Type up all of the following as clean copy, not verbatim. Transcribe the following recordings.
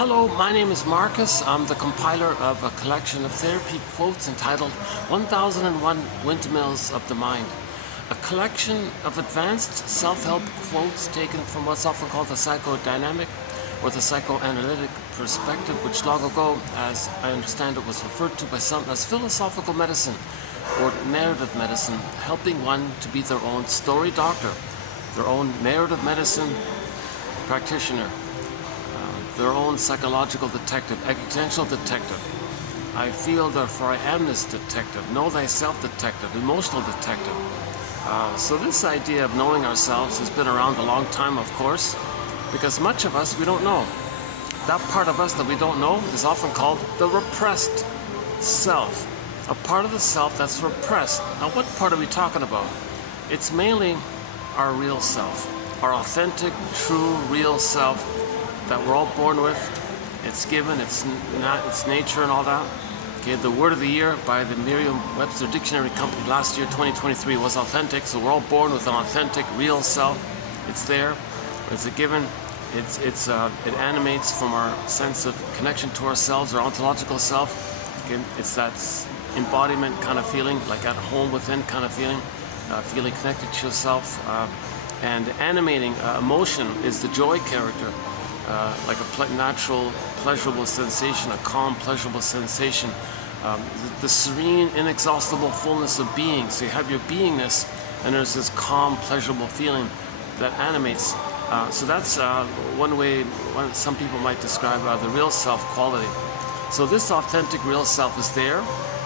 Hello, my name is Marcus. I'm the compiler of a collection of therapy quotes entitled 1001 Windmills of the Mind. A collection of advanced self-help quotes taken from what's often called the psychodynamic or the psychoanalytic perspective, which long ago, as I understand it, was referred to by some as philosophical medicine or narrative medicine, helping one to be their own story doctor, their own narrative medicine practitioner, their own psychological detective, existential detective. I feel therefore I am this detective, know thyself detective, emotional detective. So this idea of knowing ourselves has been around a long time, of course, because much of us we don't know. That part of us that we don't know is often called the repressed self. A part of the self that's repressed. Now what part are we talking about? It's mainly our real self, our authentic, true, real self that we're all born with. It's given, it's nature and all that. Okay, the word of the year by the Merriam-Webster Dictionary Company last year, 2023, was authentic. So we're all born with an authentic, real self. It's there. It's a given. It animates from our sense of connection to ourselves, our ontological self. Okay, it's that embodiment kind of feeling, like at home within kind of feeling, feeling connected to yourself. And animating emotion is the joy character. Like a natural, pleasurable sensation, a calm, pleasurable sensation. The serene, inexhaustible fullness of being. So you have your beingness, and there's this calm, pleasurable feeling that animates. So that's one way some people might describe the real self quality. So this authentic real self is there.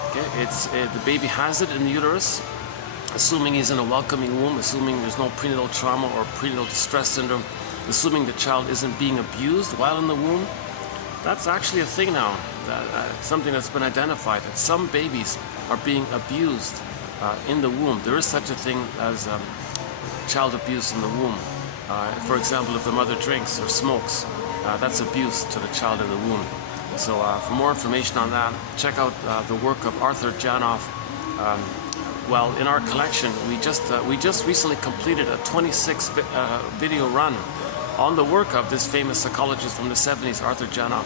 Okay? The baby has it in the uterus, assuming he's in a welcoming womb, assuming there's no prenatal trauma or prenatal distress syndrome, assuming the child isn't being abused while in the womb. That's actually a thing now, something that's been identified, that some babies are being abused in the womb. There is such a thing as child abuse in the womb. For example, if the mother drinks or smokes, that's abuse to the child in the womb. So for more information on that, check out the work of Arthur Janoff. Well, in our collection, we just recently completed a 26 video run on the work of this famous psychologist from the 70s, Arthur Janoff.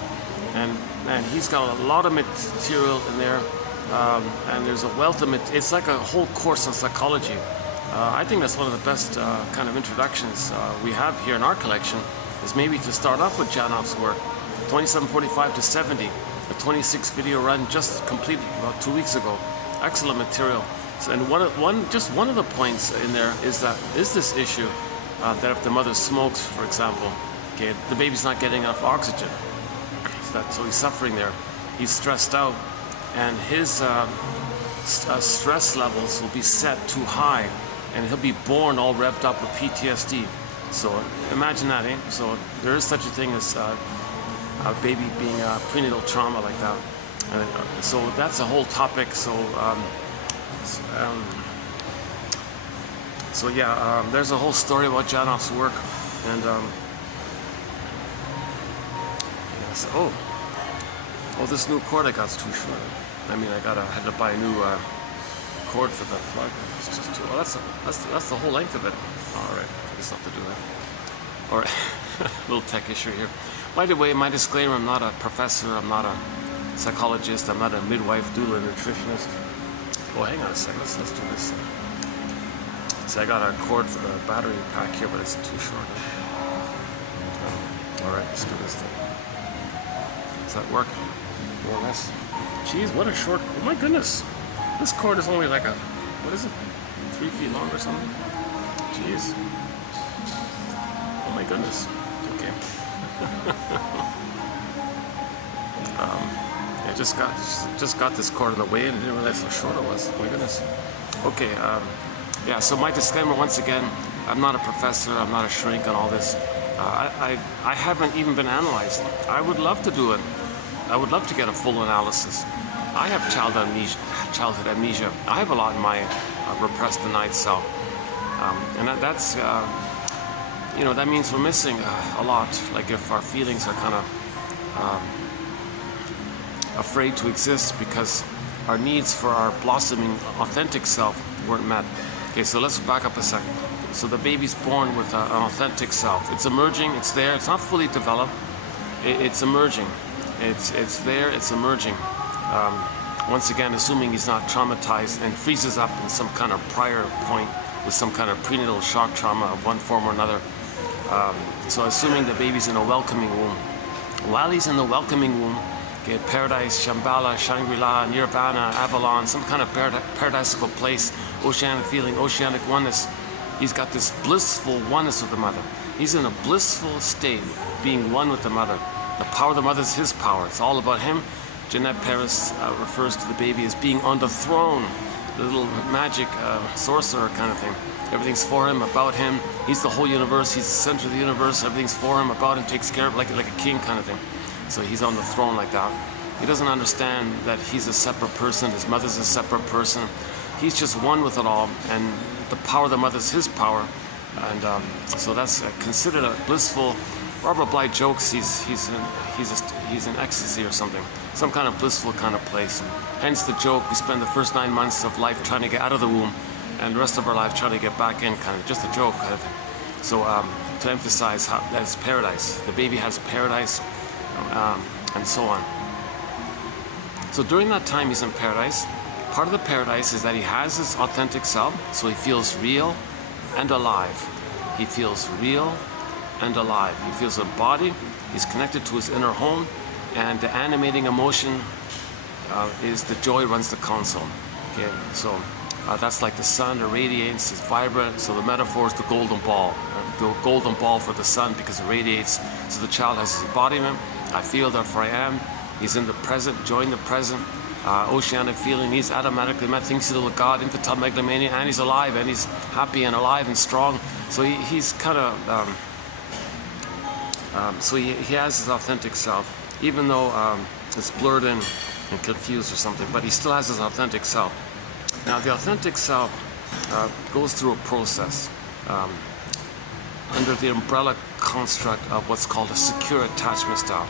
And he's got a lot of material in there, and there's a wealth of it. It's like a whole course on psychology. I think that's one of the best kind of introductions we have here in our collection, is maybe to start off with Janoff's work. 2745 to 70, a 26 video run just completed about 2 weeks ago. Excellent material. So, and just one of the points in there is this issue that if the mother smokes, for example, okay, the baby's not getting enough oxygen. So he's suffering there. He's stressed out, and his stress levels will be set too high, and he'll be born all revved up with PTSD. So imagine that, eh? So there is such a thing as a baby being prenatal trauma like that. And so that's a whole topic. So yeah, there's a whole story about Janoff's work, and yes. Oh, this new cord I got's too short. I mean, I had to buy a new cord for that plug. It's just too. Oh, that's the whole length of it. All right, it's not to do that. All right, little tech issue here. By the way, my disclaimer: I'm not a professor. I'm not a psychologist. I'm not a midwife, doula, nutritionist. Oh, hang on a second. Let's do this. So I got a cord for the battery pack here, but it's too short. Alright, let's do this thing. Does that work? More or less. Jeez, what a short, oh my goodness. This cord is only like what is it? 3 feet long or something? Jeez. Oh my goodness. Okay. I just got this cord in the way and didn't realize how short it was. Oh my goodness. Okay, yeah, so my disclaimer once again, I'm not a professor, I'm not a shrink on all this. I haven't even been analyzed. I would love to do it. I would love to get a full analysis. I have childhood amnesia. I have a lot in my repressed, denied self. And that's, you know, that means we're missing a lot. Like if our feelings are kind of afraid to exist because our needs for our blossoming, authentic self weren't met. Okay, so let's back up a second. So the baby's born with an authentic self. It's emerging, it's there, it's not fully developed. it's emerging. It's there, it's emerging. Once again, assuming he's not traumatized and freezes up in some kind of prior point with some kind of prenatal shock trauma of one form or another. So assuming the baby's in a welcoming womb. While he's in the welcoming womb, okay, paradise, Shambhala, Shangri-La, Nirvana, Avalon, some kind of paradisical place, oceanic feeling, oceanic oneness. He's got this blissful oneness with the mother. He's in a blissful state, being one with the mother. The power of the mother is his power. It's all about him. Jeanette Paris refers to the baby as being on the throne, the little magic sorcerer kind of thing. Everything's for him, about him. He's the whole universe. He's the center of the universe. Everything's for him, about him, takes care of it like a king kind of thing. So he's on the throne like that. He doesn't understand that he's a separate person. His mother's a separate person. He's just one with it all, and the power of the mother is his power. And so that's considered a blissful. Robert Bly jokes he's in ecstasy or something, some kind of blissful kind of place. Hence the joke: we spend the first 9 months of life trying to get out of the womb, and the rest of our life trying to get back in, kind of just a joke kind of thing. So to emphasize how that's paradise. The baby has paradise, and so on. So during that time he's in paradise. Part of the paradise is that he has his authentic self, so he feels real and alive. He feels real and alive. He feels a body. He's connected to his inner home, and the animating emotion is the joy runs the console. Okay, so that's like the sun, the radiance is vibrant. So the metaphor is the golden ball for the sun, because it radiates. So the child has his embodiment. I feel, therefore I am. He's in the present, enjoying the present. Oceanic feeling. He's automatically met, thinks he's a little god, infantile megalomania, and he's alive, and he's happy and alive and strong. So he's kind of so he has his authentic self, even though it's blurred in and confused or something, but he still has his authentic self. Now the authentic self goes through a process under the umbrella construct of what's called a secure attachment style.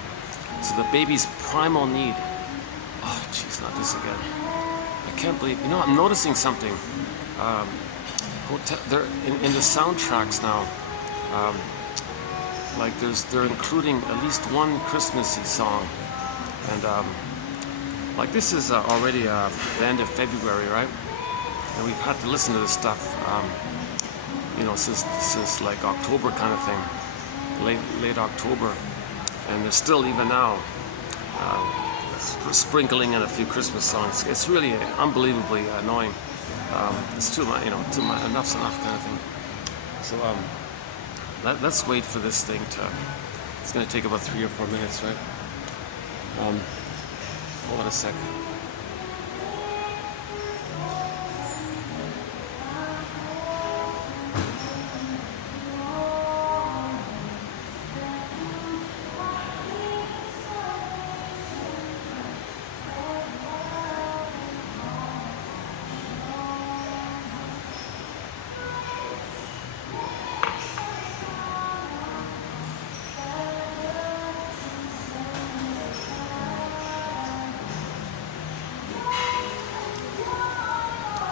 So the baby's primal need, oh jeez, not this again. I can't believe, I'm noticing something. They're in the soundtracks now. Like they're including at least one Christmassy song, and like this is already the end of February, right? And we've had to listen to this stuff, since like October kind of thing, late October, and they're still even now sprinkling in a few Christmas songs. It's really unbelievably annoying. It's too much, enough's enough kind of thing. So let's wait for this thing to. It's going to take about 3 or 4 minutes, right? Hold on a second.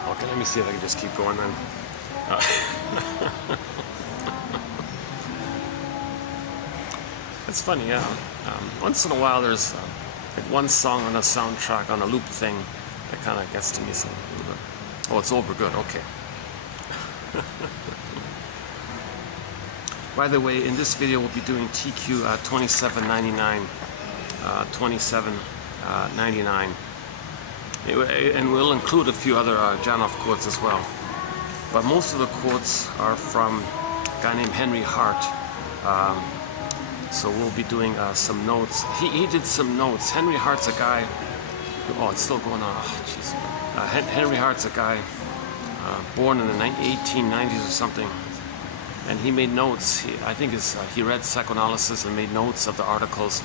Okay, let me see if I can just keep going then. It's funny, yeah. Once in a while there's like one song on a soundtrack on a loop thing that kind of gets to me. So, oh, it's over, good, okay. By the way, in this video we'll be doing TQ 2799. 2799. And we'll include a few other Janov quotes as well. But most of the quotes are from a guy named Henry Hart. So we'll be doing some notes. He did some notes. Henry Hart's a guy. Oh, it's still going on. Oh, jeez. Henry Hart's a guy born in the 1890s or something. And he made notes. I think he read psychoanalysis and made notes of the articles.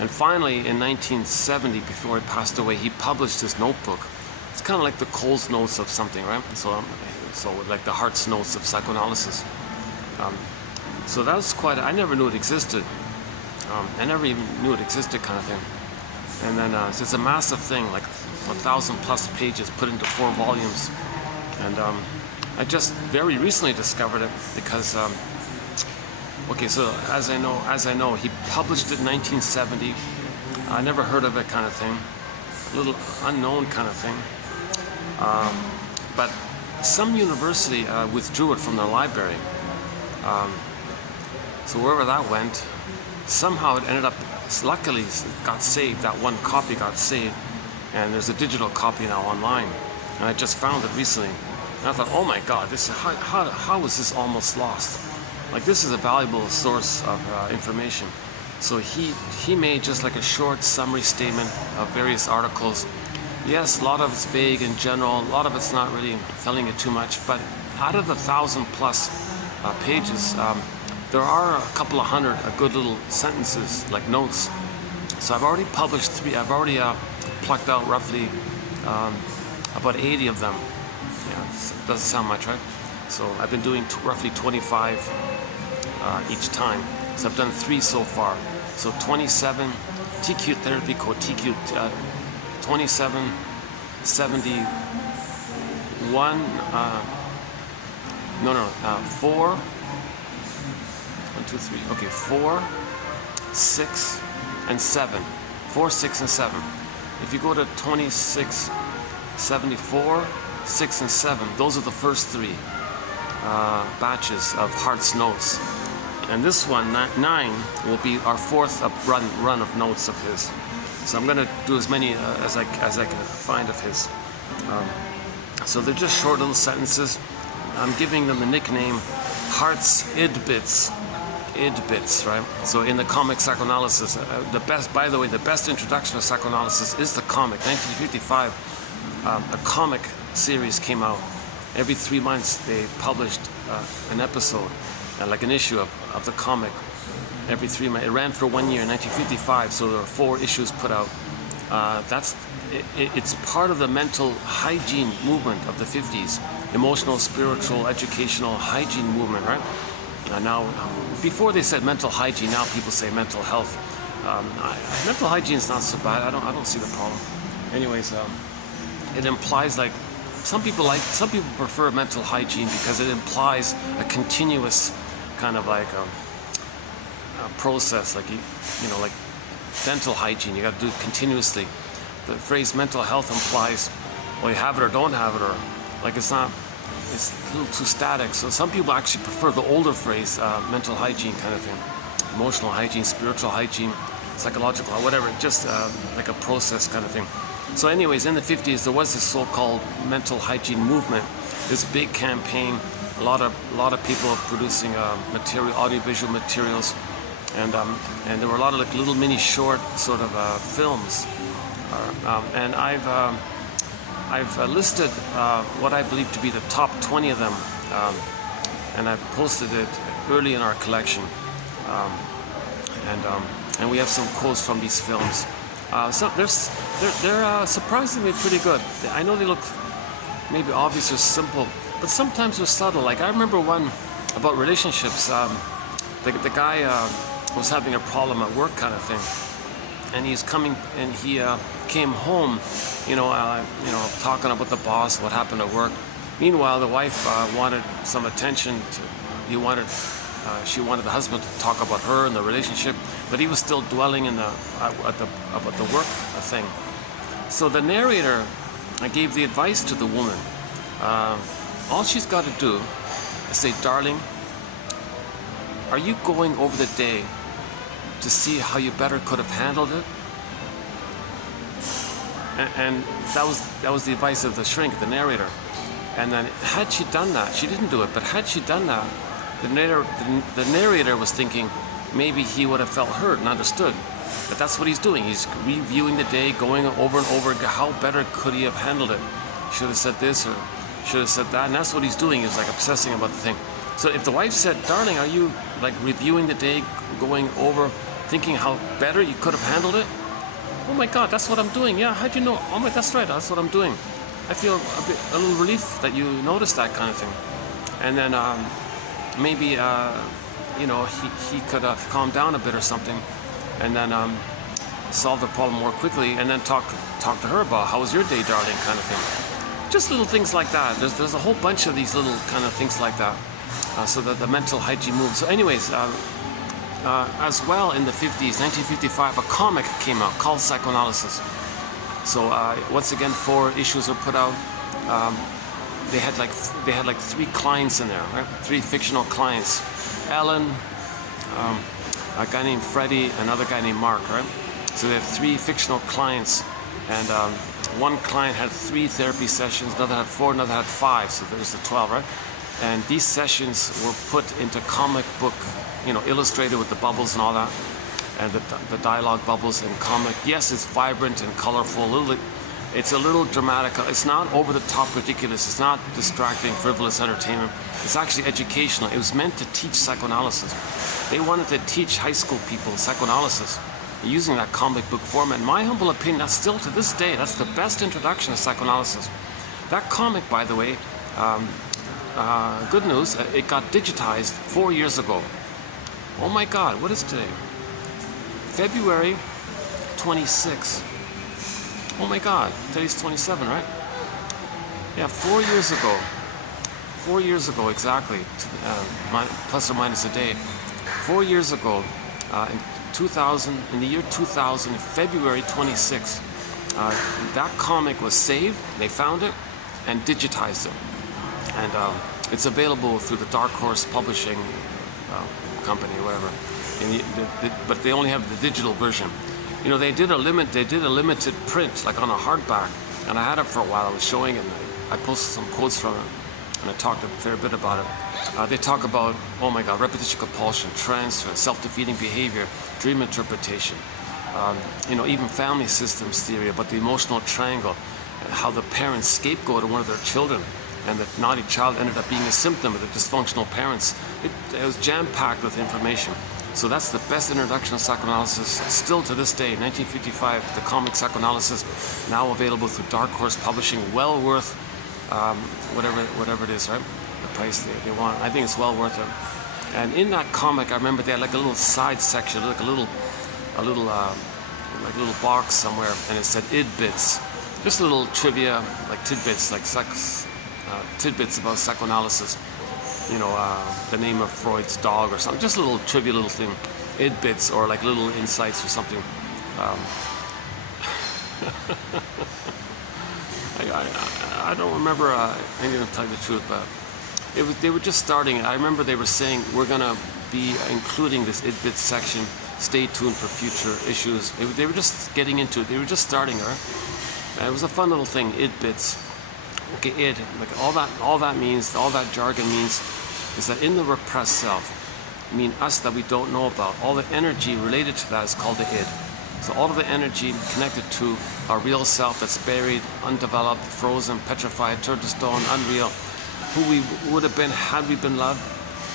And finally, in 1970, before he passed away, he published his notebook. It's kind of like the Cole's notes of something, right? So like the Hart's notes of psychoanalysis. So that was quite. I never knew it existed. I never even knew it existed, kind of thing. And then it's a massive thing, like 1,000+ pages put into 4 volumes. And I just very recently discovered it because Okay, so as I know, he published it in 1970. I never heard of it, kind of thing. A little unknown kind of thing. But some university withdrew it from their library. So wherever that went, somehow it ended up, luckily it got saved, that one copy got saved, and there's a digital copy now online. And I just found it recently. And I thought, oh my God, how was this almost lost? Like, this is a valuable source of information. So he made just like a short summary statement of various articles. Yes, a lot of it's vague in general, a lot of it's not really telling it too much, but out of the 1,000+ pages, there are a couple of hundred good little sentences, like notes. So I've already published 3, I've already plucked out roughly about 80 of them. Yeah, doesn't sound much, right? So I've been doing roughly 25 each time. So I've done 3 so far. So 27, TQ therapy code, TQ 27, 71, 4, 1, 2, 3, okay, 4, 6, and 7. 4, 6, and 7. If you go to 26, 74, 6, and 7, those are the first 3 batches of Hart's notes. And this one, 9, will be our 4th run of notes of his. So I'm going to do as many as I can find of his. So they're just short little sentences. I'm giving them the nickname Hart's idbits. Idbits, right? So in the comic psychoanalysis, the best introduction of psychoanalysis is the comic. 1955, a comic series came out. Every 3 months they published an episode, like an issue of the comic. Every 3 months. It ran for 1 year in 1955, so there were 4 issues put out. It's part of the mental hygiene movement of the 50s. Emotional, spiritual, educational hygiene movement, right? Now, before they said mental hygiene, now people say mental health. Mental hygiene is not so bad. I don't see the problem. Anyways, it implies, like, some people prefer mental hygiene because it implies a continuous kind of like a process, like like dental hygiene. You got to do it continuously. The phrase mental health implies, well, you have it or don't have it, or like it's a little too static. So some people actually prefer the older phrase, mental hygiene kind of thing, emotional hygiene, spiritual hygiene, psychological, whatever, just like a process kind of thing. So anyways, in the 50s, there was this so-called mental hygiene movement, this big campaign, a lot of people producing audiovisual materials, and there were a lot of like little mini short sort of films, and I've listed what I believe to be the top 20 of them, and I've posted it early in our collection, and we have some quotes from these films. So they're surprisingly pretty good. I know they look maybe obvious or simple, but sometimes they're subtle. Like I remember one about relationships. The guy was having a problem at work, kind of thing, and he came home, talking about the boss, what happened at work. Meanwhile, the wife wanted some attention. She wanted the husband to talk about her and the relationship, but he was still dwelling in about the work thing. So the narrator gave the advice to the woman. All she's got to do is say, "Darling, are you going over the day to see how you better could have handled it?" And that was the advice of the shrink, the narrator. And then had she done that, she didn't do it, but had she done that, the narrator was thinking maybe he would have felt hurt and understood. But that's what he's doing. He's reviewing the day, going over and over, how better could he have handled it? Should have said this or should have said that. And that's what he's doing. He's like obsessing about the thing. So if the wife said, "Darling, are you like reviewing the day, going over, thinking how better you could have handled it?" "Oh my God, that's what I'm doing." "Yeah, how'd you know?" "Oh my, that's right, that's what I'm doing." I feel a little relief that you noticed that kind of thing. And then maybe he could have calmed down a bit or something, and then solve the problem more quickly, and then talk to her about, "How was your day, darling?" kind of thing. Just little things like that. There's a whole bunch of these little kind of things like that. So that the mental hygiene moves. So anyways, as well in the 50s, 1955, a comic came out called Psychoanalysis. So once again, 4 issues were put out. They had like 3 clients in there, right? 3 fictional clients. Ellen, a guy named Freddie, another guy named Mark, right? So they have 3 fictional clients, and one client had 3 therapy sessions, another had 4, another had 5, so there's the 12, right? And these sessions were put into comic book, illustrated with the bubbles and all that, and the dialogue bubbles in comic. Yes, it's vibrant and colorful. It's a little dramatic. It's not over the top ridiculous. It's not distracting, frivolous entertainment. It's actually educational. It was meant to teach psychoanalysis. They wanted to teach high school people psychoanalysis using that comic book format. In my humble opinion, that's still to this day, that's the best introduction to psychoanalysis. That comic, by the way, good news, it got digitized 4 years ago. Oh my God, what is today? February 26. Oh my God, today's 27, right? Yeah, 4 years ago. 4 years ago, exactly, plus or minus a day. 4 years ago, in the year 2000, February 26, that comic was saved, they found it, and digitized it. And it's available through the Dark Horse Publishing company or whatever. But they only have the digital version. They did a limited print, like on a hardback, and I had it for a while. I was showing it, and I posted some quotes from it, and I talked a fair bit about it. They talk about, oh my God, repetition, compulsion, transfer, self-defeating behavior, dream interpretation, even family systems theory about the emotional triangle, and how the parents scapegoated one of their children, and the naughty child ended up being a symptom of the dysfunctional parents. It was jam-packed with information. So that's the best introduction to psychoanalysis still to this day. 1955, the comic Psychoanalysis, now available through Dark Horse Publishing. Well worth whatever it is, right? The price they want. I think it's well worth it. And in that comic, I remember they had like a little side section, like a little box somewhere, and it said id bits. Just a little trivia, like tidbits, like tidbits about psychoanalysis. The name of Freud's dog or something, just a little trivia, little thing, id bits, or like little insights or something. I don't remember, I'm going to tell you the truth, but they were just starting. I remember they were saying, we're going to be including this id bits section, stay tuned for future issues. They were just getting into it, they were just starting, right? And it was a fun little thing, id bits. Okay, id, like all that means, all that jargon means is that in the repressed self, I mean us that we don't know about, all the energy related to that is called the id. So all of the energy connected to our real self that's buried, undeveloped, frozen, petrified, turned to stone, unreal, who we would have been had we been loved,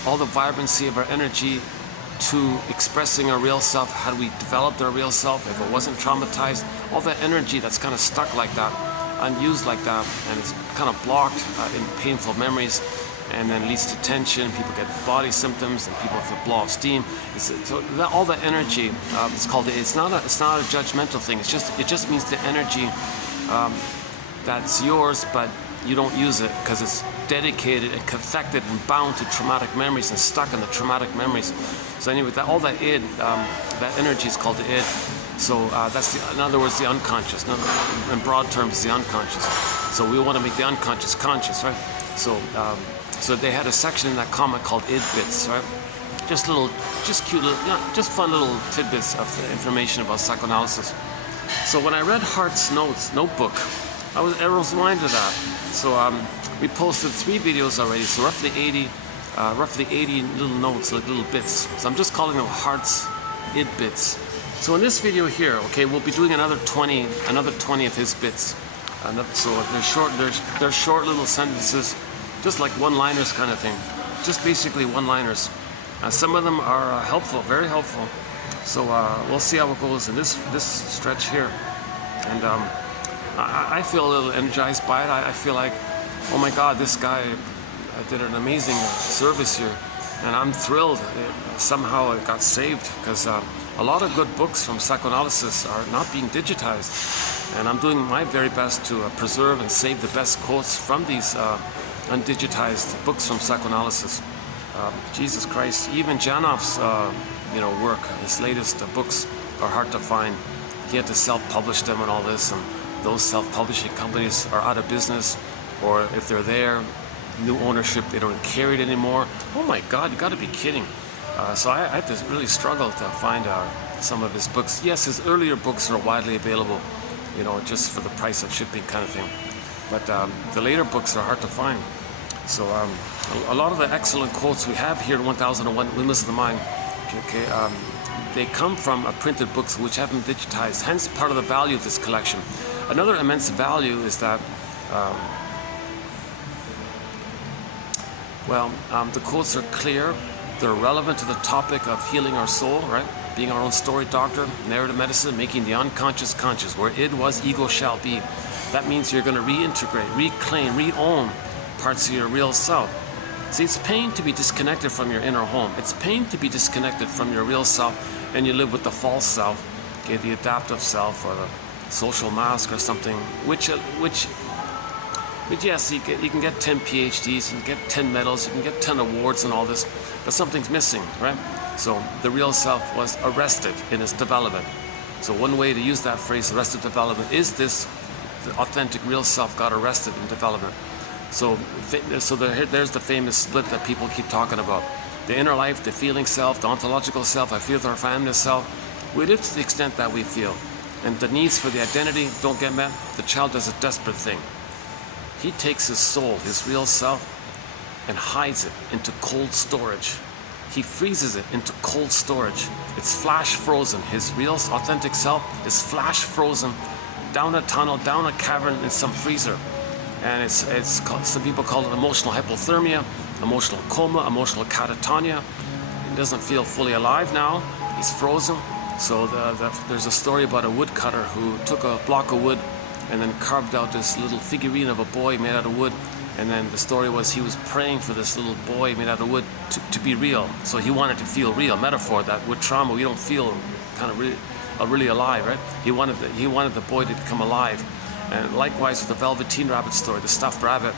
all the vibrancy of our energy to expressing our real self had we developed our real self, if it wasn't traumatized, all that energy that's kind of stuck like that, unused like that, and it's kind of blocked in painful memories, and then leads to tension. People get body symptoms, and people have to blow off steam. All the energy, it's called. It's not a judgmental thing. It just means the energy that's yours, but you don't use it because it's dedicated and cathected and bound to traumatic memories and stuck in the traumatic memories. So anyway, all that id, that energy is called the id. So that's in other words, the unconscious. In broad terms, the unconscious. So we want to make the unconscious conscious, right? So they had a section in that comic called id bits, right? Just cute little, just fun little tidbits of information about psychoanalysis. So when I read Hart's notebook, I was reminded of that. So we posted 3 videos already, so roughly 80 little notes, like little bits. So I'm just calling them Hart's id bits. So in this video here, okay, we'll be doing another 20 of his bits. So they're short little sentences, just like one-liners kind of thing. Just basically one-liners. Some of them are helpful, very helpful. So we'll see how it goes in this stretch here. And I feel a little energized by it. I feel like, oh my God, this guy did an amazing service here. And I'm thrilled somehow it got saved, because a lot of good books from psychoanalysis are not being digitized. And I'm doing my very best to preserve and save the best quotes from these undigitized books from psychoanalysis. Jesus Christ, even Janoff's work. His latest books are hard to find. He had to self-publish them and all this, and those self-publishing companies are out of business, or if they're there, new ownership, they don't carry it anymore. Oh my God, you got to be kidding. So I had to really struggle to find some of his books. Yes, his earlier books are widely available, just for the price of shipping kind of thing. But the later books are hard to find. So a lot of the excellent quotes we have here in 1001 Windmills of the Mind, they come from printed books which haven't been digitized, hence part of the value of this collection. Another immense value is that the quotes are clear, they're relevant to the topic of healing our soul, right? Being our own story doctor, narrative medicine, making the unconscious conscious. Where id was, ego shall be. That means you're going to reintegrate, reclaim, re-own parts of your real self. See, it's pain to be disconnected from your inner home. It's pain to be disconnected from your real self, and you live with the false self, okay, the adaptive self, or the social mask, or something, which yes, you can get 10 PhDs, you can get 10 medals, you can get 10 awards and all this, but something's missing, right? So the real self was arrested in its development. So one way to use that phrase, arrested development, is this: the authentic real self got arrested in development. So there's the famous split that people keep talking about. The inner life, the feeling self, the ontological self, I feel with our family self. We live to the extent that we feel. And the needs for the identity don't get met, the child does a desperate thing. He takes his soul, his real self, and hides it into cold storage. He freezes it into cold storage. It's flash frozen. His real authentic self is flash frozen down a tunnel, down a cavern in some freezer. And it's called, some people call it emotional hypothermia, emotional coma, emotional catatonia. He doesn't feel fully alive now. He's frozen. So there's a story about a woodcutter who took a block of wood and then carved out this little figurine of a boy made out of wood. And then the story was he was praying for this little boy made out of wood to be real. So he wanted to feel real. Metaphor that with trauma we don't feel kind of really alive, right? He wanted the boy to become alive. And likewise with the Velveteen Rabbit story, the stuffed rabbit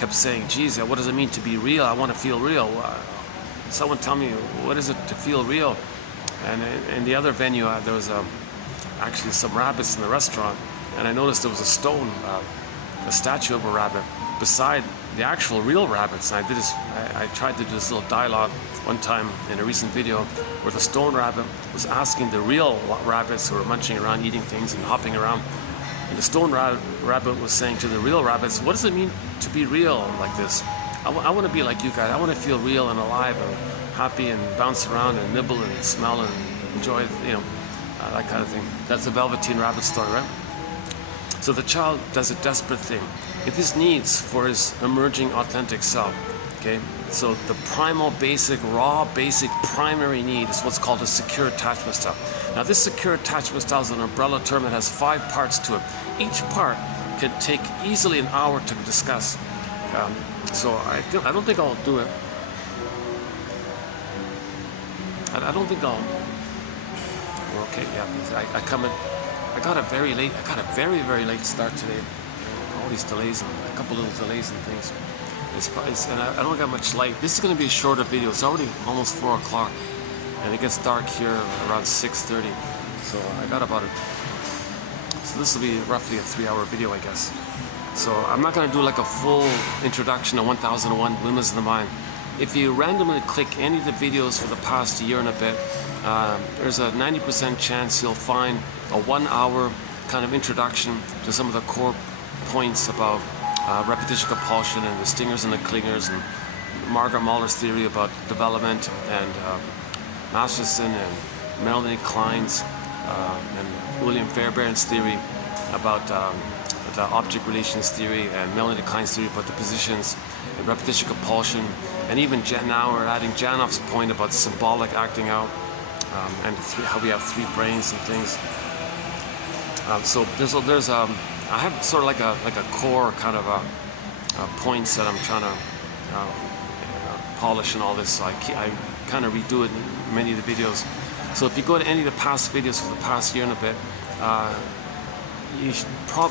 kept saying, geez, what does it mean to be real? I want to feel real. Someone tell me, what is it to feel real? And in the other venue, there was actually some rabbits in the restaurant, and I noticed there was a stone, a statue of a rabbit, beside the actual real rabbits. And I tried to do this little dialogue one time in a recent video where the stone rabbit was asking the real rabbits who were munching around, eating things and hopping around. And the stone rabbit was saying to the real rabbits, what does it mean to be real like this? I want to be like you guys. I want to feel real and alive and happy and bounce around and nibble and smell and enjoy, that kind of thing. That's the Velveteen Rabbit story, right? So the child does a desperate thing. It is needs for his emerging authentic self, okay? So the primal, basic, raw, basic, primary need is what's called a secure attachment style. Now this secure attachment style is an umbrella term that has 5 parts to it. Each part can take easily an hour to discuss. So I don't think I'll do it. I don't think I'll. Okay, yeah. I got a very very late start today. All these delays and a couple little delays and things. And I don't got much light. This is going to be a shorter video. It's already almost 4 o'clock, and it gets dark here around 6:30. So I got about it. So this will be roughly a 3-hour video, I guess. So I'm not going to do like a full introduction to 1001 Windmills of the Mind. If you randomly click any of the videos for the past year and a bit, there's a 90% chance you'll find a 1-hour kind of introduction to some of the core points about repetition compulsion and the stingers and the clingers, and Margaret Mahler's theory about development, and Masterson and Melanie Klein's and William Fairbairn's theory about the object relations theory, and Melanie Klein's theory about the positions and repetition compulsion, and even now we're adding Janoff's point about symbolic acting out, and how we have 3 brains and things. So I have sort of like a core kind of points that I'm trying to polish and all this. So I kind of redo it in many of the videos. So if you go to any of the past videos for the past year and a bit,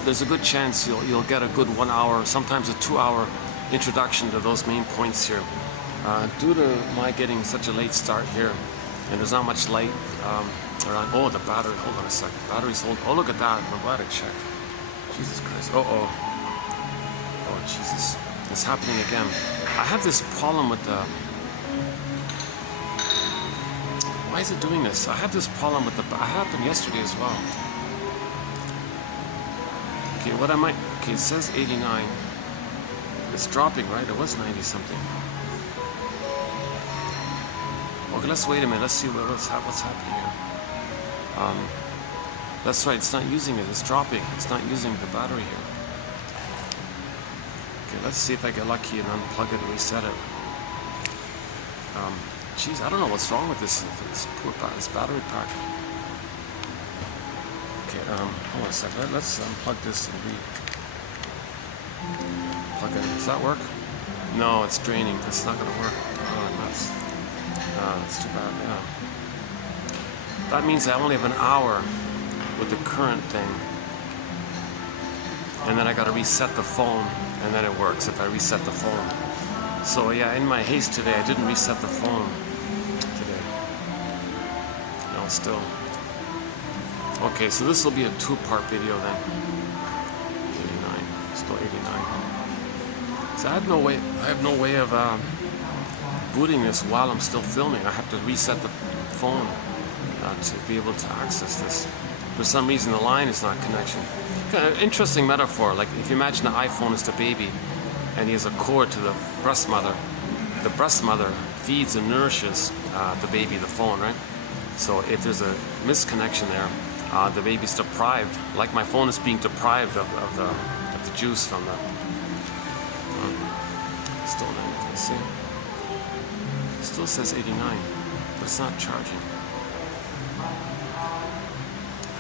there's a good chance you'll get a good 1 hour, sometimes a 2-hour introduction to those main points here. Due to my getting such a late start here, and there's not much light around. Oh, the battery. Hold on a second. Battery's old. Oh, look at that. I'm glad I checked. Jesus Christ. Oh, Jesus. It's happening again. I have this problem with the... Why is it doing this? I have this problem with the... It happened yesterday as well. Okay, what I might... Okay, it says 89. It's dropping, right? It was 90 something. Okay, let's wait a minute. Let's see what's happening here. That's right. It's not using it. It's dropping. It's not using the battery here. Okay, let's see if I get lucky and unplug it and reset it. Geez, I don't know what's wrong with this battery pack. Okay, hold on a second. Let's unplug this and plug it in. Does that work? No, it's draining. It's not going to work. Oh, nuts. That's too bad. Yeah. That means I only have an hour with the current thing, and then I got to reset the phone, and then it works if I reset the phone. So yeah, in my haste today, I didn't reset the phone today. No, still. Okay, so this will be a two-part video then. 89, still 89. So I have no way of booting this while I'm still filming. I have to reset the phone to be able to access this. For some reason, the line is not connection. Kind of interesting metaphor. Like if you imagine the iPhone is the baby, and he has a cord to the breast mother. The breast mother feeds and nourishes the baby, the phone, right? So if there's a misconnection there, the baby's deprived. Like my phone is being deprived of the juice from the. Still 90. Let's see. Still says 89, but it's not charging.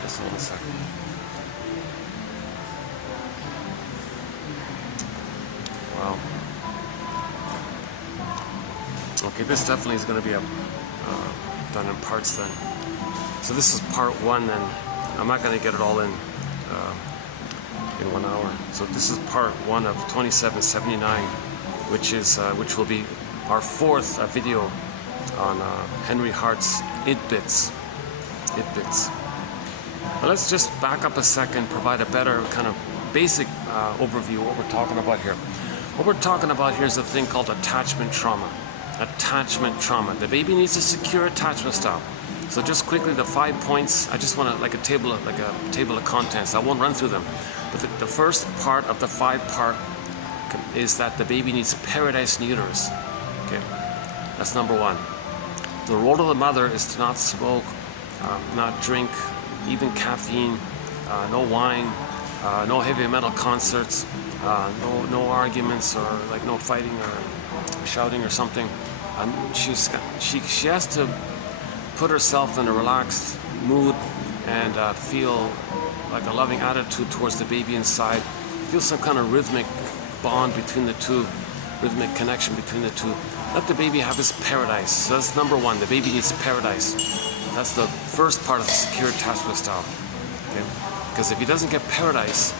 Just hold a second. Wow. Okay, this definitely is going to be done in parts then. So this is part one then. I'm not going to get it all in 1 hour. So this is part one of 2779, which will be our fourth video on Henry Hart's It Bits. But let's just back up a second, provide a better kind of basic overview of what we're talking about here. What we're talking about here is a thing called attachment trauma. Attachment trauma. The baby needs a secure attachment style. So just quickly, the 5 points. I just want to like a table of contents. I won't run through them. But the first part of the 5-part is that the baby needs paradise in uterus. Okay, that's number one. The role of the mother is to not smoke, not drink, even caffeine, no wine, no heavy metal concerts, no arguments or like no fighting or shouting or something. She has to put herself in a relaxed mood and feel like a loving attitude towards the baby inside. Feel some kind of rhythmic bond between the two, rhythmic connection between the two. Let the baby have his paradise. So that's number one. The baby needs paradise. That's the first part of the secure attachment style. Okay? Because if he doesn't get paradise,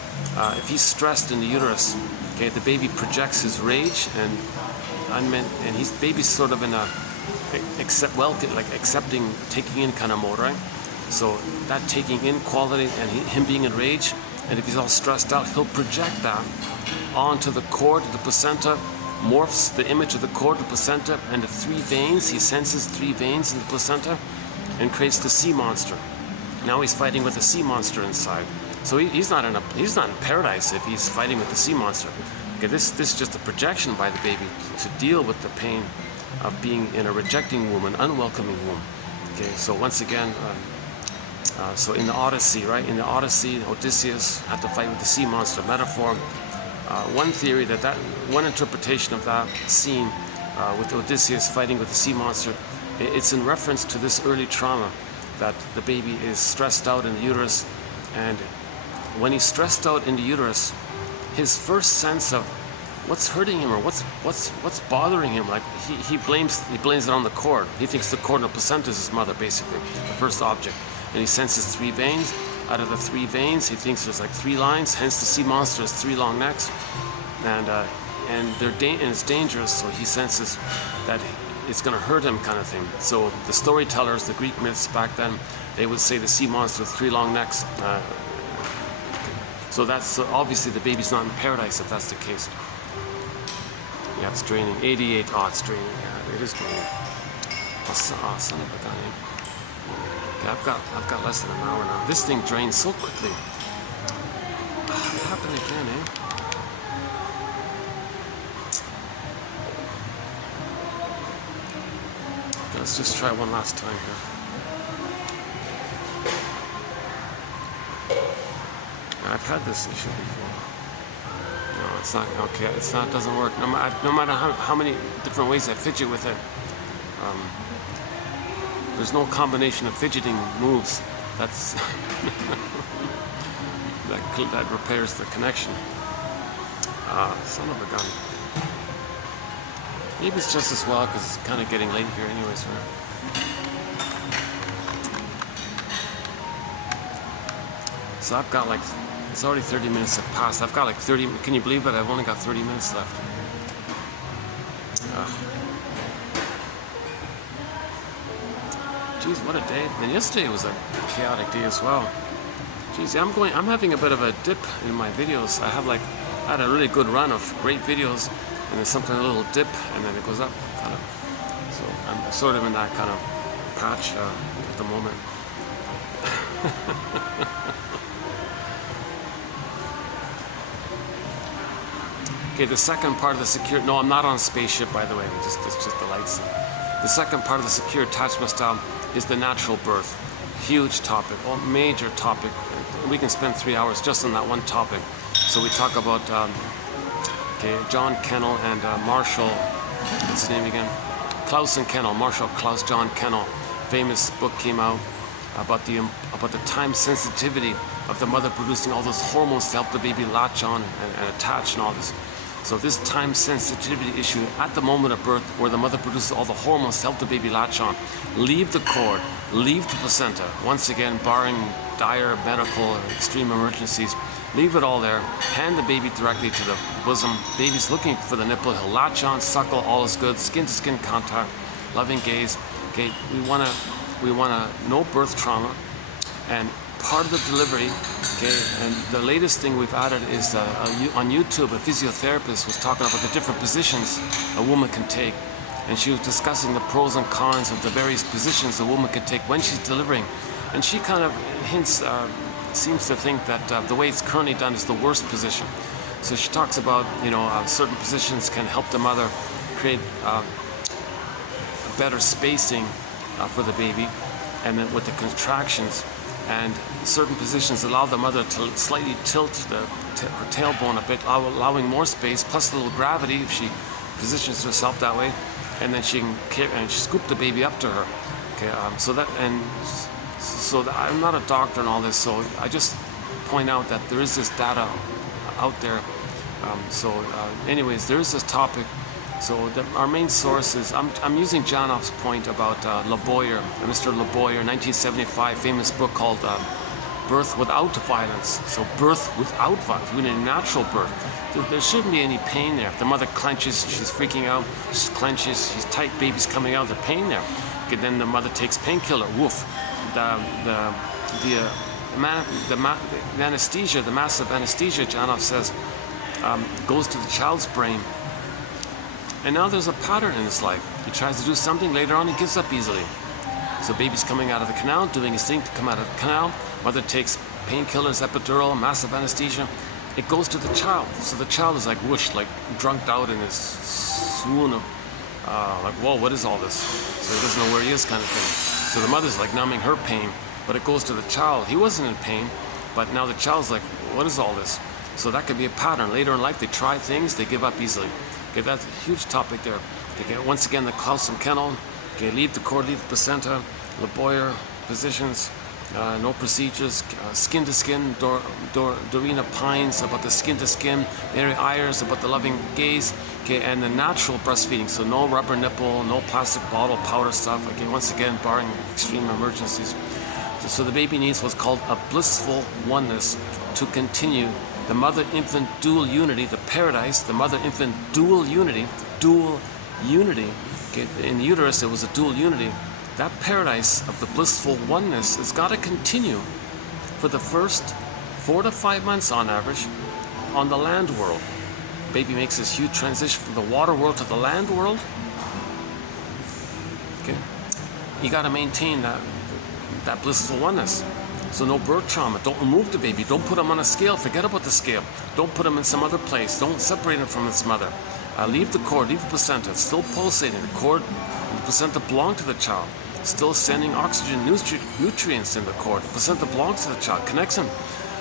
if he's stressed in the uterus, okay, the baby projects his rage and baby's sort of in a accepting, taking in kind of mode, right? So that taking in quality and him being in rage, and if he's all stressed out, he'll project that onto the cord, the placenta, morphs the image of the cord, the placenta, and the 3 veins. He senses 3 veins in the placenta and creates the sea monster. Now he's fighting with the sea monster inside. So he's not in paradise if he's fighting with the sea monster. Okay, this is just a projection by the baby to deal with the pain of being in a rejecting womb, an unwelcoming womb. Okay, so once again, so in the Odyssey, right? In the Odyssey, Odysseus had to fight with the sea monster. Metaphor. One theory one interpretation of that scene with Odysseus fighting with the sea monster, it's in reference to this early trauma that the baby is stressed out in the uterus, and when he's stressed out in the uterus, his first sense of what's hurting him or what's bothering him, like he blames it on the cord. He thinks the cord and the placenta is his mother, basically, the first object, and he senses 3 veins. Out of the 3 veins, he thinks there's like 3 lines. Hence, the sea monster has 3 long necks, and it's dangerous. So he senses that it's going to hurt him kind of thing. So the storytellers, the Greek myths back then, they would say the sea monster with 3 long necks. So that's obviously the baby's not in paradise if that's the case. Yeah, it's draining. 88. Oh, it's draining. Yeah, it is draining. Oh, son of a gun. Okay, I've got less than an hour now. This thing drains so quickly. It happened again, eh? Okay, let's just try one last time here. I've had this issue before. No, it's not okay. It's not. Doesn't work. No matter how many different ways I fidget with it, there's no combination of fidgeting moves that's that repairs the connection. Son of a gun. Maybe it's just as well because it's kind of getting late here, anyways. Right? So I've got like. It's already 30 minutes have passed. I've got like 30, can you believe it? I've only got 30 minutes left. Jeez, what a day. And yesterday was a chaotic day as well. Jeez, I'm having a bit of a dip in my videos. I had a really good run of great videos, and then sometimes a little dip, and then it goes up, kind of. So I'm sort of in that kind of patch at the moment. Okay, the second part of the secure... No, I'm not on a spaceship, by the way. It's just the lights. The second part of the secure attachment style is the natural birth. Huge topic, major topic. We can spend 3 hours just on that one topic. So we talk about John Kennel and Marshall... What's his name again? Klaus and Kennel. Marshall Klaus, John Kennel. Famous book came out about the time sensitivity of the mother producing all those hormones to help the baby latch on and attach and all this. So this time sensitivity issue at the moment of birth, where the mother produces all the hormones to help the baby latch on, leave the cord, leave the placenta. Once again, barring dire medical or extreme emergencies, leave it all there. Hand the baby directly to the bosom. Baby's looking for the nipple. He'll latch on, suckle, all is good. Skin to skin contact, loving gaze. Okay, we wanna no birth trauma, and part of the delivery. Okay, and the latest thing we've added is on YouTube, a physiotherapist was talking about the different positions a woman can take, and she was discussing the pros and cons of the various positions a woman can take when she's delivering, and she kind of hints, seems to think that the way it's currently done is the worst position. So she talks about, certain positions can help the mother create a better spacing for the baby, and then with the contractions. And certain positions allow the mother to slightly tilt her tailbone a bit, allowing more space, plus a little gravity if she positions herself that way, and then she can scoop the baby up to her. Okay, so I'm not a doctor and all this, so I just point out that there is this data out there. Anyways, there is this topic. So our main source is, I'm using Janoff's point about Le Boyer, Mr. Le Boyer, 1975, famous book called Birth Without Violence. So birth without violence, even a natural birth. There shouldn't be any pain there. If the mother clenches, she's freaking out, she clenches, she's tight, baby's coming out, there's pain there. Okay, then the mother takes painkiller, woof. The anesthesia, the massive anesthesia, Janoff says, goes to the child's brain. And now there's a pattern in his life. He tries to do something, later on he gives up easily. So baby's coming out of the canal, doing his thing to come out of the canal. Mother takes painkillers, epidural, massive anesthesia. It goes to the child. So the child is like whoosh, like drunked out in this swoon of, like, whoa, what is all this? So he doesn't know where he is kind of thing. So the mother's like numbing her pain, but it goes to the child. He wasn't in pain, but now the child's like, what is all this? So that could be a pattern. Later in life, they try things, they give up easily. Okay, that's a huge topic there. Okay, once again, the Klaus and Kennel. Okay, leave the cord, leave the placenta. Le Boyer positions, no procedures. Skin to skin. Dorina Pines about the skin to skin. Mary Ayers about the loving gaze. Okay, and the natural breastfeeding. So no rubber nipple, no plastic bottle, powder stuff. Okay, once again, barring extreme emergencies. So the baby needs what's called a blissful oneness to continue. The mother-infant dual unity, the paradise, the mother-infant dual unity, Okay, in the uterus, it was a dual unity. That paradise of the blissful oneness has got to continue for the first 4 to 5 months on average on the land world. Baby makes this huge transition from the water world to the land world. Okay, you got to maintain that blissful oneness. So no birth trauma. Don't remove the baby. Don't put him on a scale. Forget about the scale. Don't put him in some other place. Don't separate him from its mother. Leave the cord. Leave the placenta. It's still pulsating. The cord and the placenta belong to the child. Still sending oxygen, nutrients in the cord. The placenta belongs to the child. Connects him.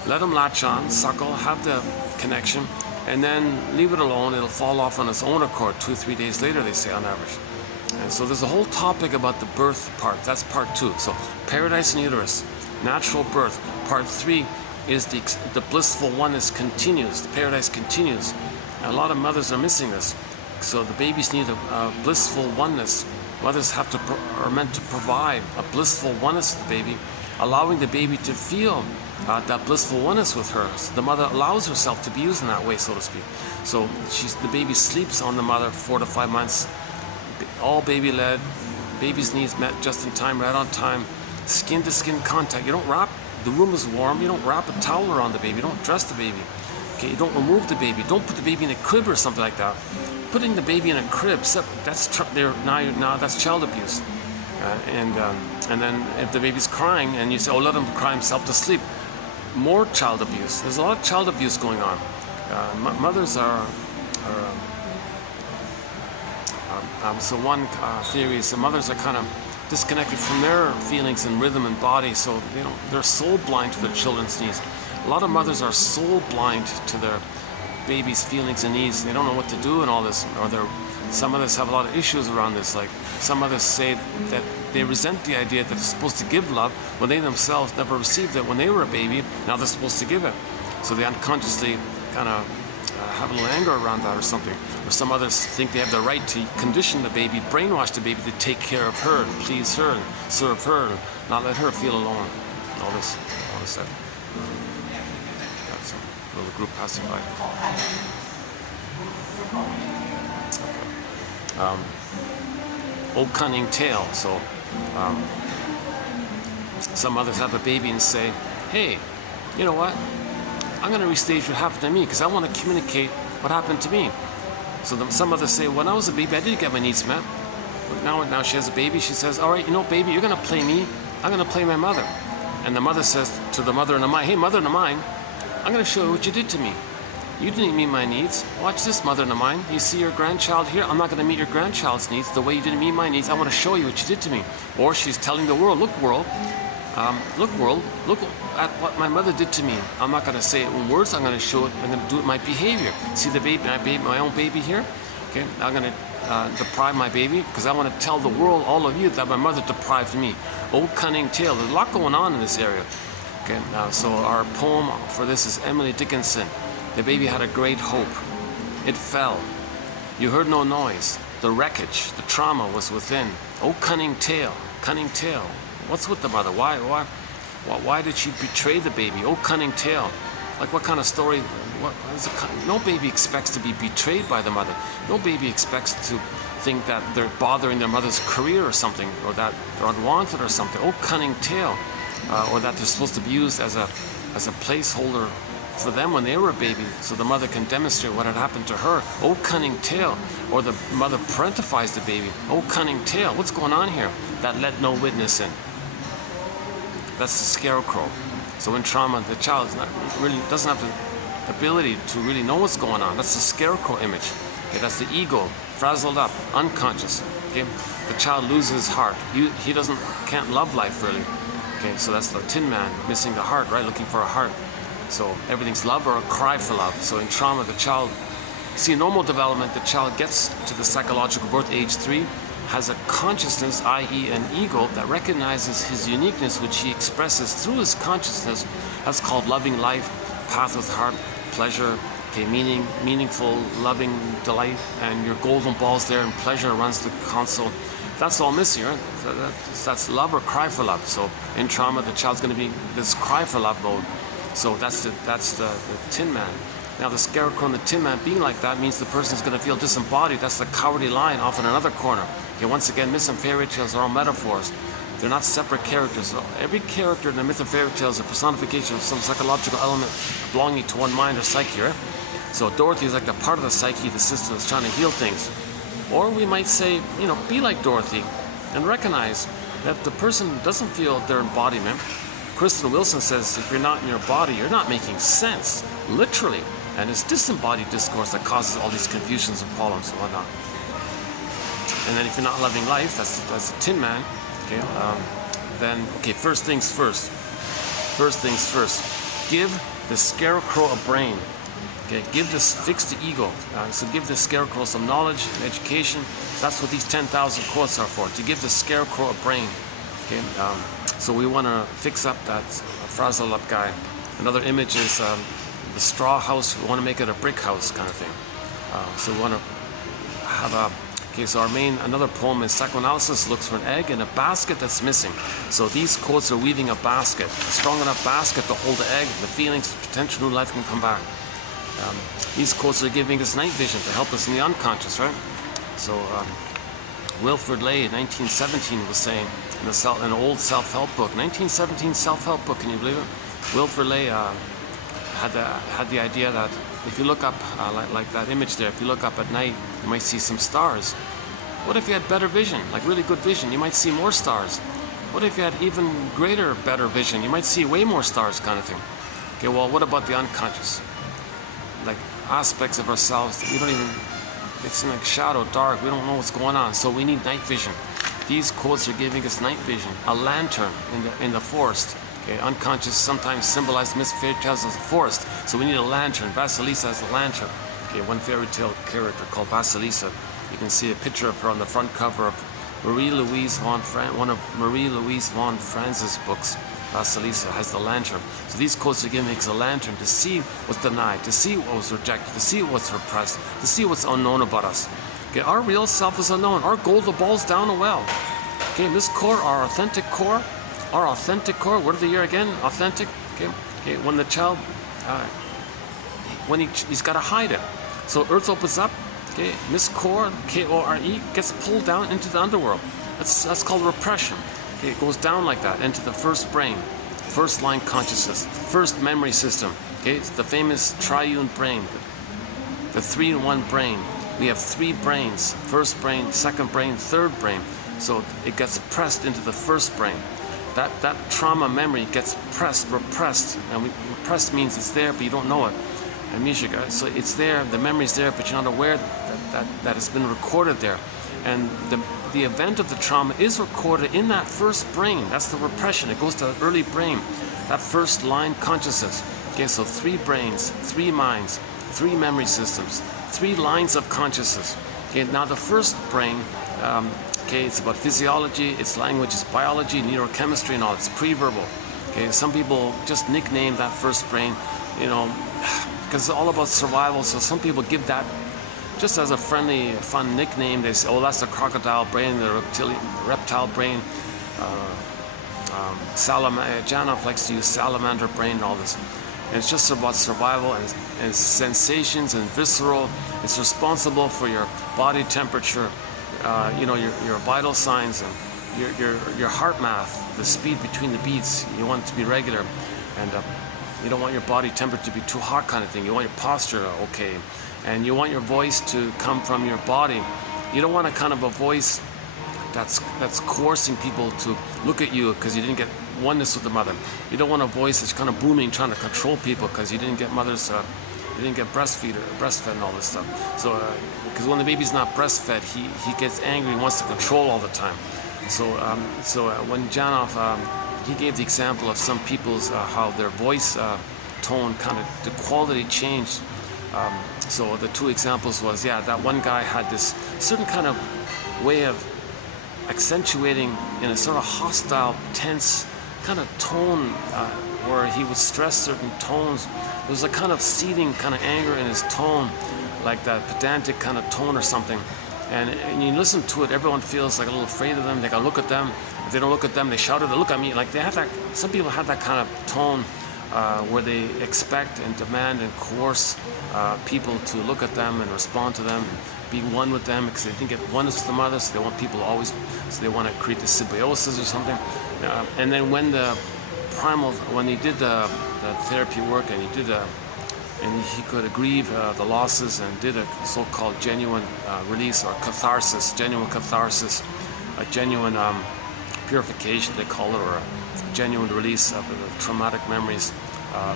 Let him latch on, suckle, have the connection, and then leave it alone. It'll fall off on its own accord 2 or 3 days later, they say on average. And so there's a whole topic about the birth part. That's part 2. So paradise in uterus, natural birth. Part 3 is the blissful oneness continues. The paradise continues. And a lot of mothers are missing this. So the babies need a blissful oneness. Mothers are meant to provide a blissful oneness to the baby, allowing the baby to feel that blissful oneness with her. So the mother allows herself to be used in that way, so to speak. So the baby sleeps on the mother 4 to 5 months, all baby-led, baby's needs met just in time, right on time, skin-to-skin contact. You don't wrap, the room is warm, you don't wrap a towel around the baby, you don't dress the baby. Okay, you don't remove the baby, don't put the baby in a crib or something like that. Putting the baby in a crib, now that's child abuse. And then if the baby's crying and you say, oh, let him cry himself to sleep, more child abuse. There's a lot of child abuse going on. Mothers are so one theory is the mothers are kind of disconnected from their feelings and rhythm and body, so they're soul blind to their children's needs. A lot of mothers are soul blind to their baby's feelings and needs. They don't know what to do and all this, or some others have a lot of issues around this. Like some others say that they resent the idea that they're supposed to give love when they themselves never received it when they were a baby. Now they're supposed to give it, so they unconsciously kind of have a little anger around that or something. Or some others think they have the right to condition the baby, brainwash the baby to take care of her and please her and serve her and not let her feel alone. All this stuff. That's a little group passing by. Old cunning tale. So some others have a baby and say, hey, you know what? I'm going to restage what happened to me because I want to communicate what happened to me. So some others say, when I was a baby, I didn't get my needs met. But now she has a baby. She says, all right, baby, you're going to play me. I'm going to play my mother. And the mother says to the mother in the mind, hey, mother in the mind, I'm going to show you what you did to me. You didn't meet my needs. Watch this, mother in the mind. You see your grandchild here? I'm not going to meet your grandchild's needs the way you didn't meet my needs. I want to show you what you did to me. Or she's telling the world, look world, look at what my mother did to me. I'm not going to say it in words. I'm going to show it. I'm going to do it in my behavior. See the baby, my own baby here? Okay, I'm going to deprive my baby because I want to tell the world, all of you, that my mother deprived me. Old cunning tale. There's a lot going on in this area. Okay, so our poem for this is Emily Dickinson. The baby had a great hope. It fell. You heard no noise. The wreckage, the trauma was within. Oh, cunning tale, cunning tale. What's with the mother? Why did she betray the baby? Oh, cunning tale. Like what kind of story? No baby expects to be betrayed by the mother. No baby expects to think that they're bothering their mother's career or something, or that they're unwanted or something. Oh, cunning tale. Or that they're supposed to be used as a placeholder for them when they were a baby, so the mother can demonstrate what had happened to her. Oh, cunning tale. Or the mother parentifies the baby. Oh, cunning tale. What's going on here? That let no witness in. That's the scarecrow. So in trauma, the child doesn't have the ability to really know what's going on. That's the scarecrow image. Okay, that's the ego, frazzled up, unconscious. Okay, the child loses his heart. He can't love life really. Okay, so that's the Tin Man missing the heart, right? Looking for a heart. So everything's love or a cry for love. So in trauma, the child, see, in normal development, the child gets to the psychological birth age 3, has a consciousness, i.e. an ego, that recognizes his uniqueness, which he expresses through his consciousness. That's called loving life, path with heart, pleasure, okay, meaningful, loving delight, and your golden balls there, and pleasure runs the console. That's all missing, right? That's love or cry for love. So in trauma, the child's going to be this cry for love mode. So that's the Tin Man. Now the scarecrow and the tin man being like that means the person is going to feel disembodied. That's the cowardly lion off in another corner. Okay, once again, myths and fairy tales are all metaphors. They're not separate characters. So every character in the myth and fairy tale is a personification of some psychological element belonging to one mind or psyche, right? So Dorothy is like a part of the psyche, the system that's trying to heal things. Or we might say, be like Dorothy and recognize that the person doesn't feel their embodiment. Kristen Wilson says if you're not in your body, you're not making sense, literally. And it's disembodied discourse that causes all these confusions and problems and whatnot. And then if you're not loving life, that's a tin man. Okay, then first things first. First things first. Give the scarecrow a brain. Okay, fix the ego. So give the scarecrow some knowledge and education. That's what these 10,000 quotes are for, to give the scarecrow a brain. Okay, so we want to fix up that frazzled up guy. Another image is the straw house. We want to make it a brick house kind of thing. So we want to have a. Okay, so another poem is Psychoanalysis looks for an egg in a basket that's missing. So these quotes are weaving a basket, a strong enough basket to hold the egg, the feelings, the potential new life can come back. These quotes are giving us night vision to help us in the unconscious, right? So Wilfred Lay in 1917 was saying in an old self-help book, 1917 self-help book, can you believe it? Wilfred Lay had the idea that if you look up, like that image there, if you look up at night, you might see some stars. What if you had better vision, like really good vision? You might see more stars. What if you had even greater, better vision? You might see way more stars kind of thing. Okay, well, what about the unconscious? Like aspects of ourselves that we don't even, it's in like shadow, dark, we don't know what's going on. So we need night vision. These quotes are giving us night vision, a lantern in the forest. Okay, unconscious sometimes symbolized myth fairy tales as a forest, so we need a lantern. Vasilisa has a lantern. Okay, one fairy tale character called Vasilisa. You can see a picture of her on the front cover of one of Marie-Louise von Franz's books. Vasilisa has the lantern. So these quotes are giving us a lantern to see what's denied, to see what was rejected, to see what's repressed, to see what's unknown about us. Okay, our real self is unknown. Our gold, the ball's down a well. Okay, this core, our authentic core, word of the year again, authentic. Okay, when the child, when he's got to hide it. So earth opens up. Okay, this core, K-O-R-E, gets pulled down into the underworld. That's called repression. Okay, it goes down like that into the first brain, first line consciousness, first memory system. Okay, it's the famous triune brain, the 3-in-1 brain. We have 3 brains: first brain, second brain, third brain. So it gets pressed into the first brain. That trauma memory gets repressed, and repressed means it's there, but you don't know it. Amnesia. So it's there, the memory's there, but you're not aware that it's been recorded there. And the event of the trauma is recorded in that first brain. That's the repression. It goes to the early brain, that first line consciousness. Okay, so 3 brains, 3 minds, 3 memory systems, 3 lines of consciousness. Okay, now the first brain, okay, it's about physiology, it's language, it's biology, neurochemistry, and all. It's pre-verbal. Okay, some people just nickname that first brain, because it's all about survival. So some people give that just as a friendly, fun nickname. They say, "Oh, that's the crocodile brain, the reptile brain." Janov likes to use salamander brain and all this. And it's just about survival and sensations and visceral. It's responsible for your body temperature, your vital signs and your heart math, the speed between the beats. You want it to be regular, and you don't want your body temperature to be too hot kind of thing. You want your posture okay, and you want your voice to come from your body. You don't want a kind of a voice that's coercing people to look at you because you didn't get oneness with the mother. You don't want a voice that's kind of booming, trying to control people because you didn't get you didn't get breastfed and all this stuff. So, because when the baby's not breastfed, he gets angry and wants to control all the time. So, when Janov, he gave the example of some people's how their voice tone kind of the quality changed. So the 2 examples was, that one guy had this certain kind of way of accentuating in a sort of hostile, tense kind of tone where he would stress certain tones. There was a kind of seething kind of anger in his tone, like that pedantic kind of tone or something. And you listen to it, everyone feels like a little afraid of them. They gotta look at them. If they don't look at them, they shout at them, look at me. Like they have that. Some people have that kind of tone where they expect and demand and coerce people to look at them and respond to them and be one with them, because they think it one is with the mother, so they want people to always, so they want to create this symbiosis or something. And then when the primal, when he did the therapy work and and he could grieve the losses and did a so-called genuine release or catharsis, genuine catharsis, a genuine purification they call it, or a genuine release of the traumatic memories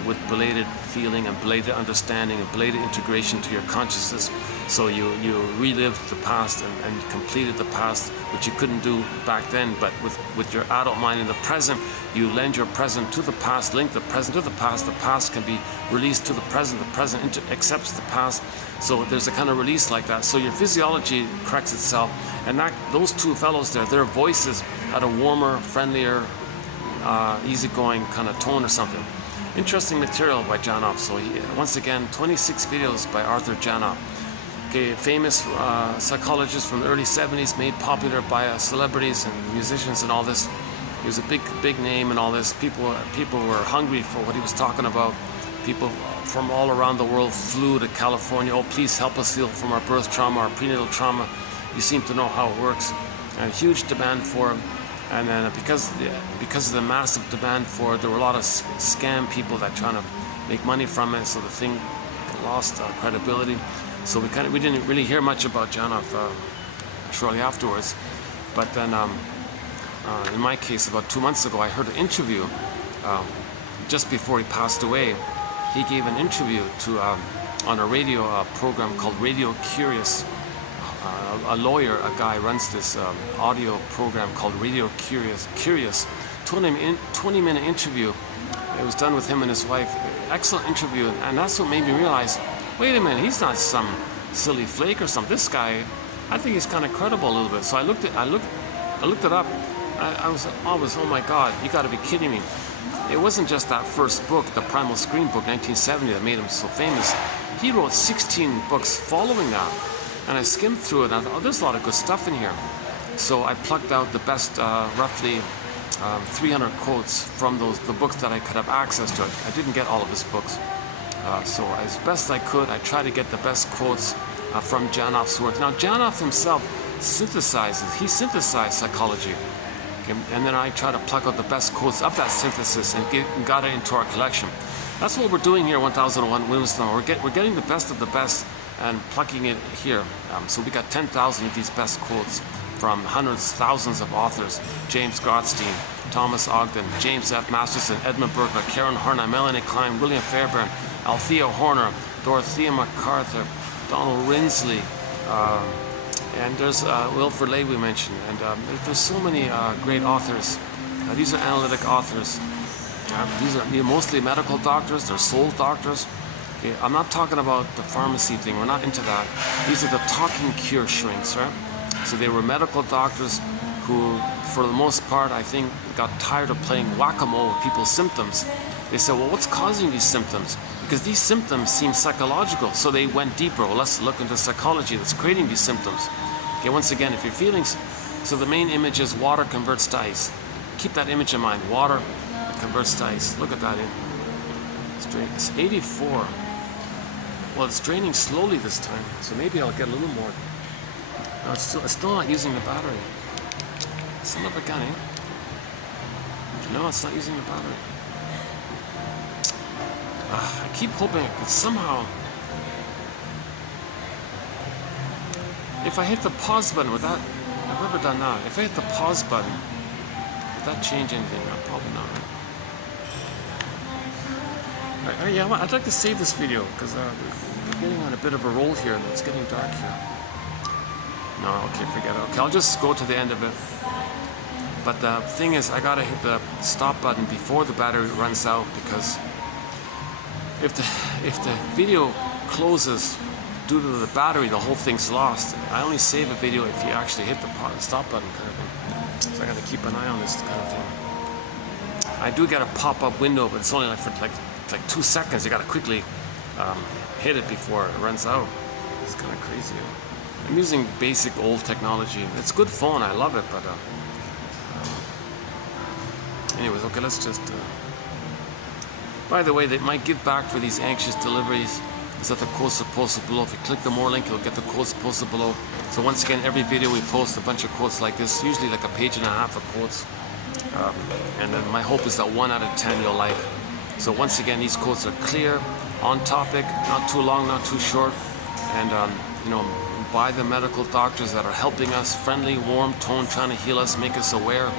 with belated feeling and belated understanding and belated integration to your consciousness. So you relived the past and completed the past, which you couldn't do back then, but with your adult mind in the present, you lend your present to the past, link the present to the past can be released to the present accepts the past. So there's a kind of release like that. So your physiology corrects itself, and those two fellows there, their voices had a warmer, friendlier, easygoing kind of tone or something. Interesting material by Janov. So once again, 26 videos by Arthur Janov. Okay, famous psychologist from the early 70s, made popular by celebrities and musicians and all this. He was a big name and all this. People were hungry for what he was talking about. People from all around the world flew to California. Oh, please help us heal from our birth trauma, our prenatal trauma. You seem to know how it works. And huge demand for him. And then because of the massive demand for it, there were a lot of scam people that trying to make money from it. So the thing lost credibility. So we didn't really hear much about Janov shortly afterwards. But then in my case, about 2 months ago, I heard an interview just before he passed away. He gave an interview to on a radio program called Radio Curious. A lawyer, a guy, runs this audio program called Radio Curious. 20-minute interview. It was done with him and his wife. Excellent interview, and that's what made me realize, wait a minute, he's not some silly flake or something. This guy, I think he's kind of credible a little bit. So I looked it up. I was, oh my God, you got to be kidding me. It wasn't just that first book, the Primal Scream book, 1970, that made him so famous. He wrote 16 books following that. And I skimmed through it, and I thought, oh, there's a lot of good stuff in here. So I plucked out the best, roughly 300 quotes from the books that I could have access to. I didn't get all of his books. So as best I could, I tried to get the best quotes from Janov's work. Now, Janov himself he synthesized psychology. Okay? And then I try to pluck out the best quotes of that synthesis and got it into our collection. That's what we're doing here, 1001 Windmills. We're getting the best of the best and plucking it here. So we got 10,000 of these best quotes from hundreds, thousands of authors. James Gottstein, Thomas Ogden, James F. Masterson, Edmund Bergler, Karen Horner, Melanie Klein, William Fairbairn, Althea Horner, Dorothea MacArthur, Donald Rinsley, and there's Wilfred Lay we mentioned. And there's so many great authors. These are analytic authors. These are mostly medical doctors. They're soul doctors. Okay, I'm not talking about the pharmacy thing. We're not into that. These are the talking cure shrinks, right? So they were medical doctors who, for the most part, I think, got tired of playing whack-a-mole with people's symptoms. They said, well, what's causing these symptoms? Because these symptoms seem psychological. So they went deeper. Well, let's look into psychology that's creating these symptoms. Okay, once again, if you're feeling... So the main image is water converts to ice. Keep that image in mind. Water converts to ice. Look at that. It's 84. Well, it's draining slowly this time, so maybe I'll get a little more. No, it's still not using the battery. Son of a gun, eh? No, it's not using the battery. I keep hoping it could somehow... If I hit the pause button, would that... I've never done that. If I hit the pause button, would that change anything? No, probably not, right? Yeah, I'd like to save this video because we're getting on a bit of a roll here and it's getting dark here. No, okay, forget it. Okay, I'll just go to the end of it. But the thing is, I gotta hit the stop button before the battery runs out, because if the video closes due to the battery, the whole thing's lost. I only save a video if you actually hit the stop button, kind of thing. So I gotta keep an eye on this kind of thing. I do get a pop-up window, but it's only like for like 2 seconds. You gotta quickly hit it before it runs out. It's kind of crazy. I'm using basic old technology. It's a good phone, I love it, but anyways, okay, let's just By the way, they might give back for these anxious deliveries. It's at the quotes posted below. If you click the more link, you'll get the quotes posted below. So once again, every video we post a bunch of quotes like this, usually like a page and a half of quotes. And then my hope is that 1 out of 10 you'll like. So once again, these quotes are clear, on topic, not too long, not too short, and you know, by the medical doctors that are helping us, friendly, warm tone, trying to heal us, make us aware.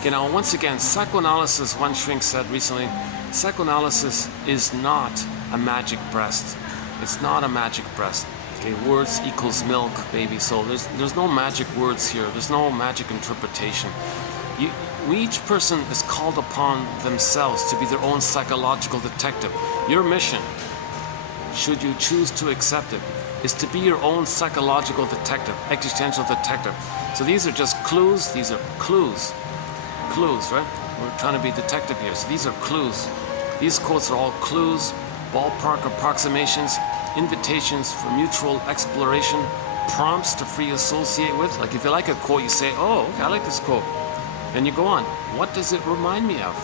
Okay, now once again, psychoanalysis, one shrink said recently, psychoanalysis is not a magic breast. It's not a magic breast. Okay, words equals milk, baby. So there's no magic words here. There's no magic interpretation. Each person is called upon themselves to be their own psychological detective. Your mission, should you choose to accept it, is to be your own psychological detective, existential detective. So these are just clues. These are clues. Clues, right? We're trying to be detective here. So these are clues. These quotes are all clues, ballpark approximations, invitations for mutual exploration, prompts to free associate with. Like if you like a quote, you say, oh, okay, I like this quote. And you go on, what does it remind me of?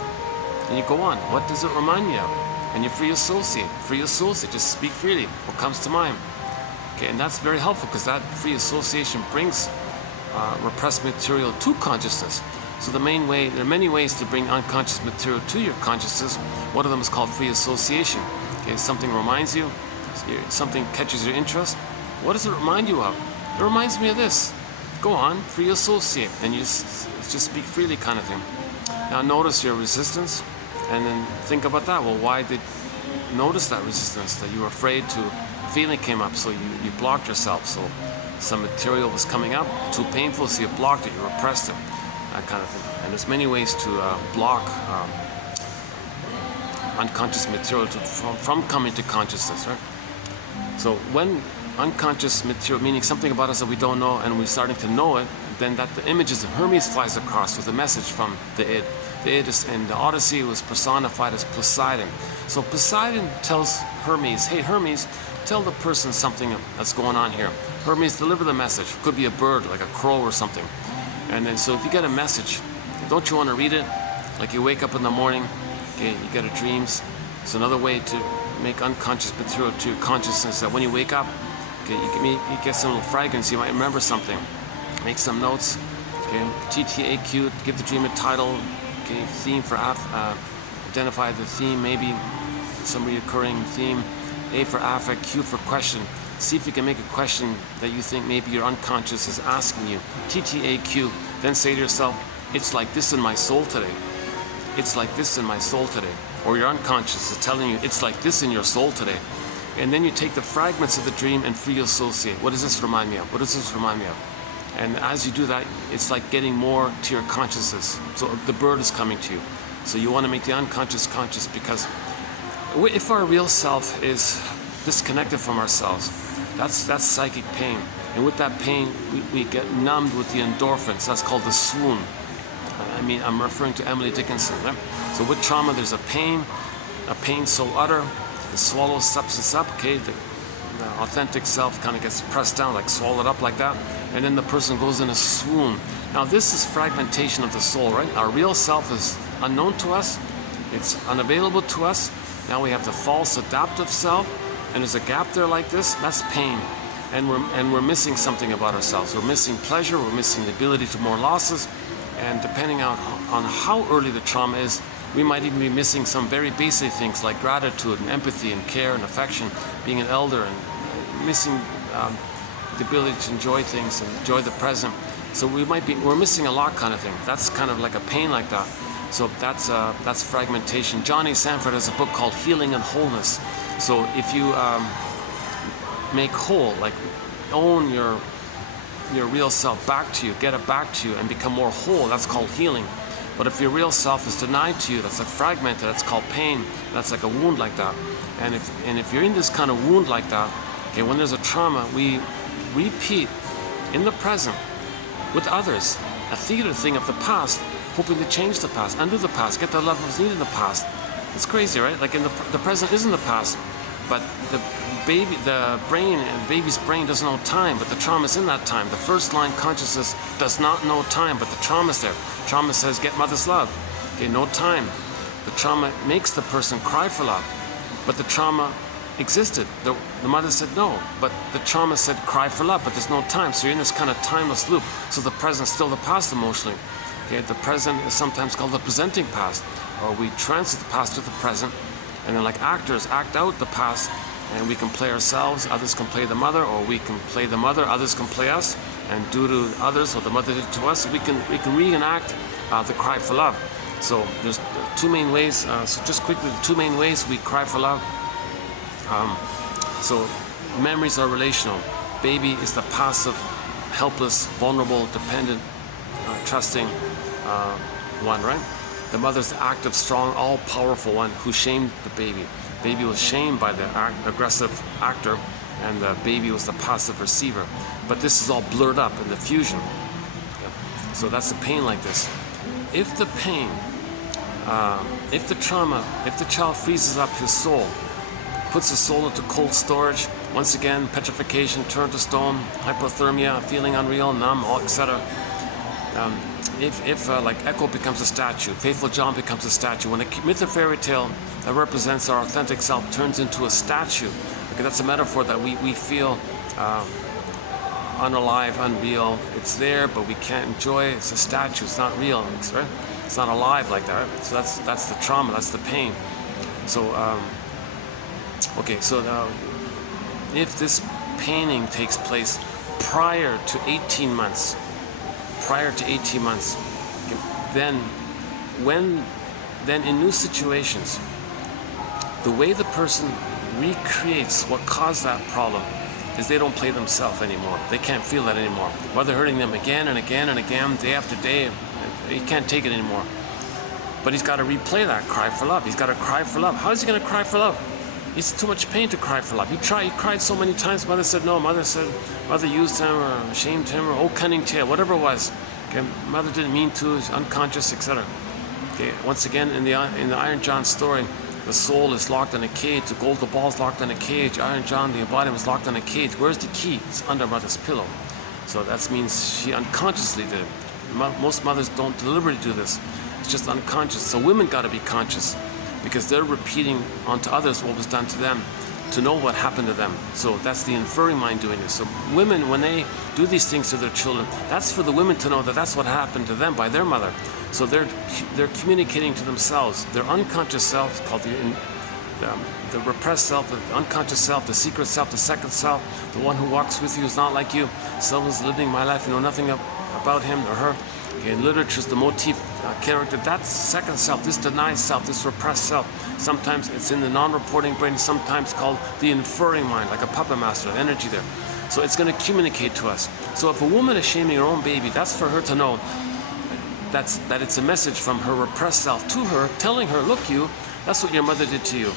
And you go on, what does it remind me of? And you free associate, just speak freely, what comes to mind. Okay, and that's very helpful because that free association brings repressed material to consciousness. So the main way, there are many ways to bring unconscious material to your consciousness. One of them is called free association. Okay, something reminds you, something catches your interest. What does it remind you of? It reminds me of this. Go on, free associate, and you just speak freely kind of thing. Now notice your resistance, and then think about that. Well, why did notice that resistance? That you were afraid to, feeling came up, so you blocked yourself. So some material was coming up, too painful, so you blocked it, you repressed it, that kind of thing. And there's many ways to block unconscious material from coming to consciousness, right? So when unconscious material, meaning something about us that we don't know, and we're starting to know it, then that the images of Hermes flies across with a message from the id. The id is, in the Odyssey was personified as Poseidon. So Poseidon tells Hermes, hey Hermes, tell the person something that's going on here. Hermes, deliver the message. It could be a bird, like a crow or something. And then so if you get a message, don't you want to read it? Like you wake up in the morning, okay, you get a dreams. It's another way to make unconscious material to your consciousness, that when you wake up, okay, you get some little fragrance, you might remember something. Make some notes. Okay, TTAQ, give the dream a title. Okay, theme for identify the theme, maybe some recurring theme. A for affect, Q for question. See if you can make a question that you think maybe your unconscious is asking you. TTAQ. Then say to yourself, it's like this in my soul today. It's like this in my soul today. Or your unconscious is telling you, it's like this in your soul today. And then you take the fragments of the dream and free associate. What does this remind me of? What does this remind me of? And as you do that, it's like getting more to your consciousness. So the bird is coming to you. So you want to make the unconscious conscious, because if our real self is disconnected from ourselves, that's psychic pain. And with that pain, we get numbed with the endorphins. That's called the swoon. I mean, I'm referring to Emily Dickinson. Right? So with trauma, there's a pain so utter, it swallows substance up, okay? The authentic self kind of gets pressed down, like swallowed up like that, and then the person goes in a swoon. Now this is fragmentation of the soul, right? Our real self is unknown to us, it's unavailable to us. Now we have the false adaptive self, and there's a gap there like this. That's pain, and we're missing something about ourselves. We're missing pleasure, we're missing the ability to more losses, and depending on how early the trauma is, we might even be missing some very basic things like gratitude and empathy and care and affection, being an elder, and missing the ability to enjoy things and enjoy the present. So we're missing a lot kind of thing. That's kind of like a pain like that. So that's fragmentation. Johnny Sanford has a book called Healing and Wholeness. So if you make whole, like own your real self back to you, get it back to you and become more whole, that's called healing. But if your real self is denied to you, that's like fragmented, that's called pain. That's like a wound like that. And if you're in this kind of wound like that, okay, when there's a trauma, we repeat in the present with others a theater thing of the past, hoping to change the past, undo the past, get the love that was needed in the past. It's crazy, right? Like in the present isn't the past, but the baby's brain doesn't know time, but the trauma's in that time. The first line consciousness does not know time, but the trauma's there. Trauma says, get mother's love. Okay, no time. The trauma makes the person cry for love, but the trauma existed. The mother said no, but the trauma said cry for love, but there's no time. So you're in this kind of timeless loop. So the present's still the past emotionally. Okay, the present is sometimes called the presenting past, or we transit the past to the present, and then like actors act out the past, and we can play ourselves, others can play the mother, or we can play the mother, others can play us, and do to others what the mother did to us. We can reenact the cry for love. So there's two main ways. So just quickly, the two main ways we cry for love. So memories are relational. Baby is the passive, helpless, vulnerable, dependent, trusting one, right? The mother's the active, strong, all-powerful one who shamed the baby. Baby was shamed by the aggressive actor, and the baby was the passive receiver. But this is all blurred up in the fusion. Okay. So that's the pain like this. If the pain, if the trauma, if the child freezes up his soul, puts his soul into cold storage, once again, petrification, turned to stone, hypothermia, feeling unreal, numb, etc. If like Echo becomes a statue, Faithful John becomes a statue, when a myth or fairy tale that represents our authentic self turns into a statue, okay, that's a metaphor that we feel unalive, unreal. It's there, but we can't enjoy it. It's a statue. It's not real. Right? It's not alive like that. Right? So that's the trauma. That's the pain. So okay. So now, if this painting takes place prior to 18 months, okay, then in new situations, the way the person recreates what caused that problem is they don't play themselves anymore. They can't feel that anymore. While they're hurting them again and again and again, day after day, he can't take it anymore. But he's got to replay that cry for love. He's got to cry for love. How is he going to cry for love? It's too much pain to cry for love. He cried so many times. Mother said no. Mother used him or shamed him or oh cunning tale, whatever it was. Okay, mother didn't mean to. He's unconscious, etc. Okay, once again in the Iron John story, the soul is locked in a cage. The golden ball is locked in a cage. Iron John, the embodiment, was locked in a cage. Where's the key? It's under mother's pillow. So that means she unconsciously did it. Most mothers don't deliberately do this. It's just unconscious. So women got to be conscious, because they're repeating onto others what was done to them, to know what happened to them. So that's the inferring mind doing this. So women, when they do these things to their children, that's for the women to know that that's what happened to them by their mother. So they're communicating to themselves. Their unconscious self, called the repressed self, the unconscious self, the secret self, the second self, the one who walks with you is not like you. Someone's living my life, you know nothing about him or her. Okay, in literature, the motif character, that's second self, this denied self, this repressed self. Sometimes it's in the non-reporting brain, sometimes called the inferring mind, like a puppet master, energy there. So it's going to communicate to us. So if a woman is shaming her own baby, that's for her to know that it's a message from her repressed self to her, telling her, look, that's what your mother did to you.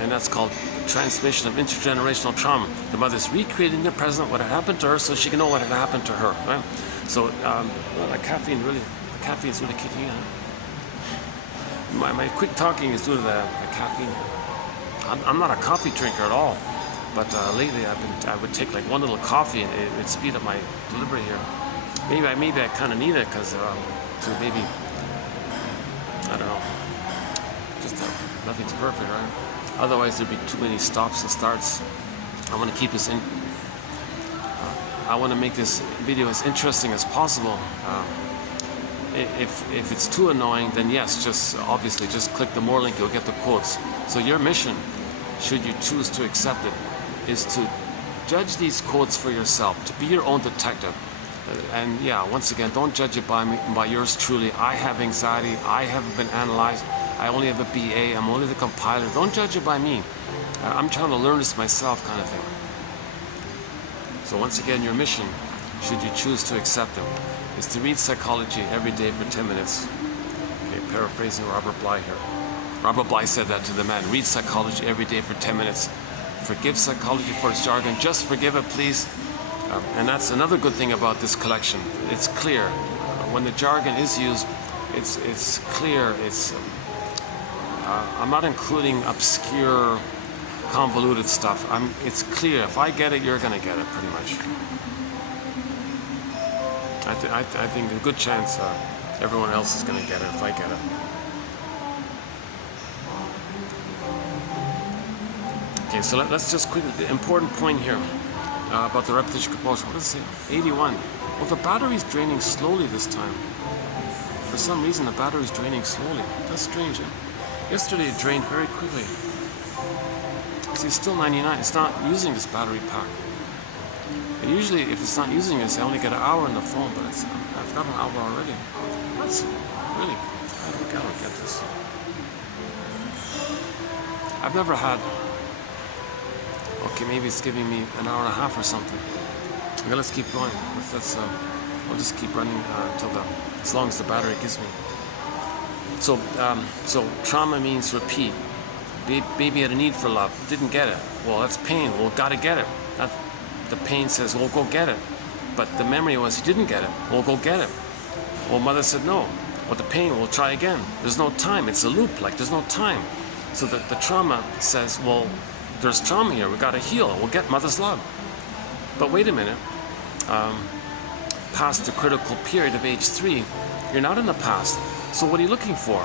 And that's called transmission of intergenerational trauma. The mother's recreating the present, what had happened to her, so she can know what had happened to her. Right? So the caffeine is really kicking in. My quick talking is due to the caffeine. I'm not a coffee drinker at all, but lately I would take like one little coffee and it would speed up my delivery here. Maybe I kind of need it because to maybe, I don't know, just nothing's perfect, right? Otherwise there'd be too many stops and starts. I want to keep this in. I want to make this video as interesting as possible. If it's too annoying, then yes, obviously just click the more link, you'll get the quotes. So your mission, should you choose to accept it, is to judge these quotes for yourself, to be your own detective. And yeah, once again, don't judge it by yours truly. I have anxiety, I haven't been analyzed, I only have a BA, I'm only the compiler. Don't judge it by me. I'm trying to learn this myself, kind of thing. So once again, your mission, should you choose to accept it, is to read psychology every day for 10 minutes. Okay, paraphrasing Robert Bly here. Robert Bly said that to the man, read psychology every day for 10 minutes. Forgive psychology for its jargon, just forgive it, please. And that's another good thing about this collection. It's clear. When the jargon is used, it's clear. I'm not including obscure, convoluted stuff. It's clear. If I get it, you're going to get it, pretty much. I think a good chance everyone else is going to get it if I get it. Okay, so let's just quickly, the important point here about the repetition compulsion. What does it say? 81. Well, the battery's draining slowly this time. For some reason, the battery's draining slowly. That's strange, eh? Yesterday it drained very quickly. See, it's still 99. It's not using this battery pack. And usually, if it's not using this, I only get an hour on the phone, but I've got an hour already. That's really, I don't get this. I've never had, okay, maybe it's giving me an hour and a half or something. Okay, let's keep going. I'll just keep running until as long as the battery gives me. So trauma means repeat. Baby had a need for love, didn't get it. Well, that's pain. Well, gotta get it. The pain says, well, go get it. But the memory was he didn't get it. Well, go get it. Well, mother said no. Well, the pain, we'll try again. There's no time. It's a loop. Like there's no time. So the trauma says, well, there's trauma here. We gotta heal. We'll get mother's love. But wait a minute. Past the critical period of age 3, you're not in the past. So what are you looking for?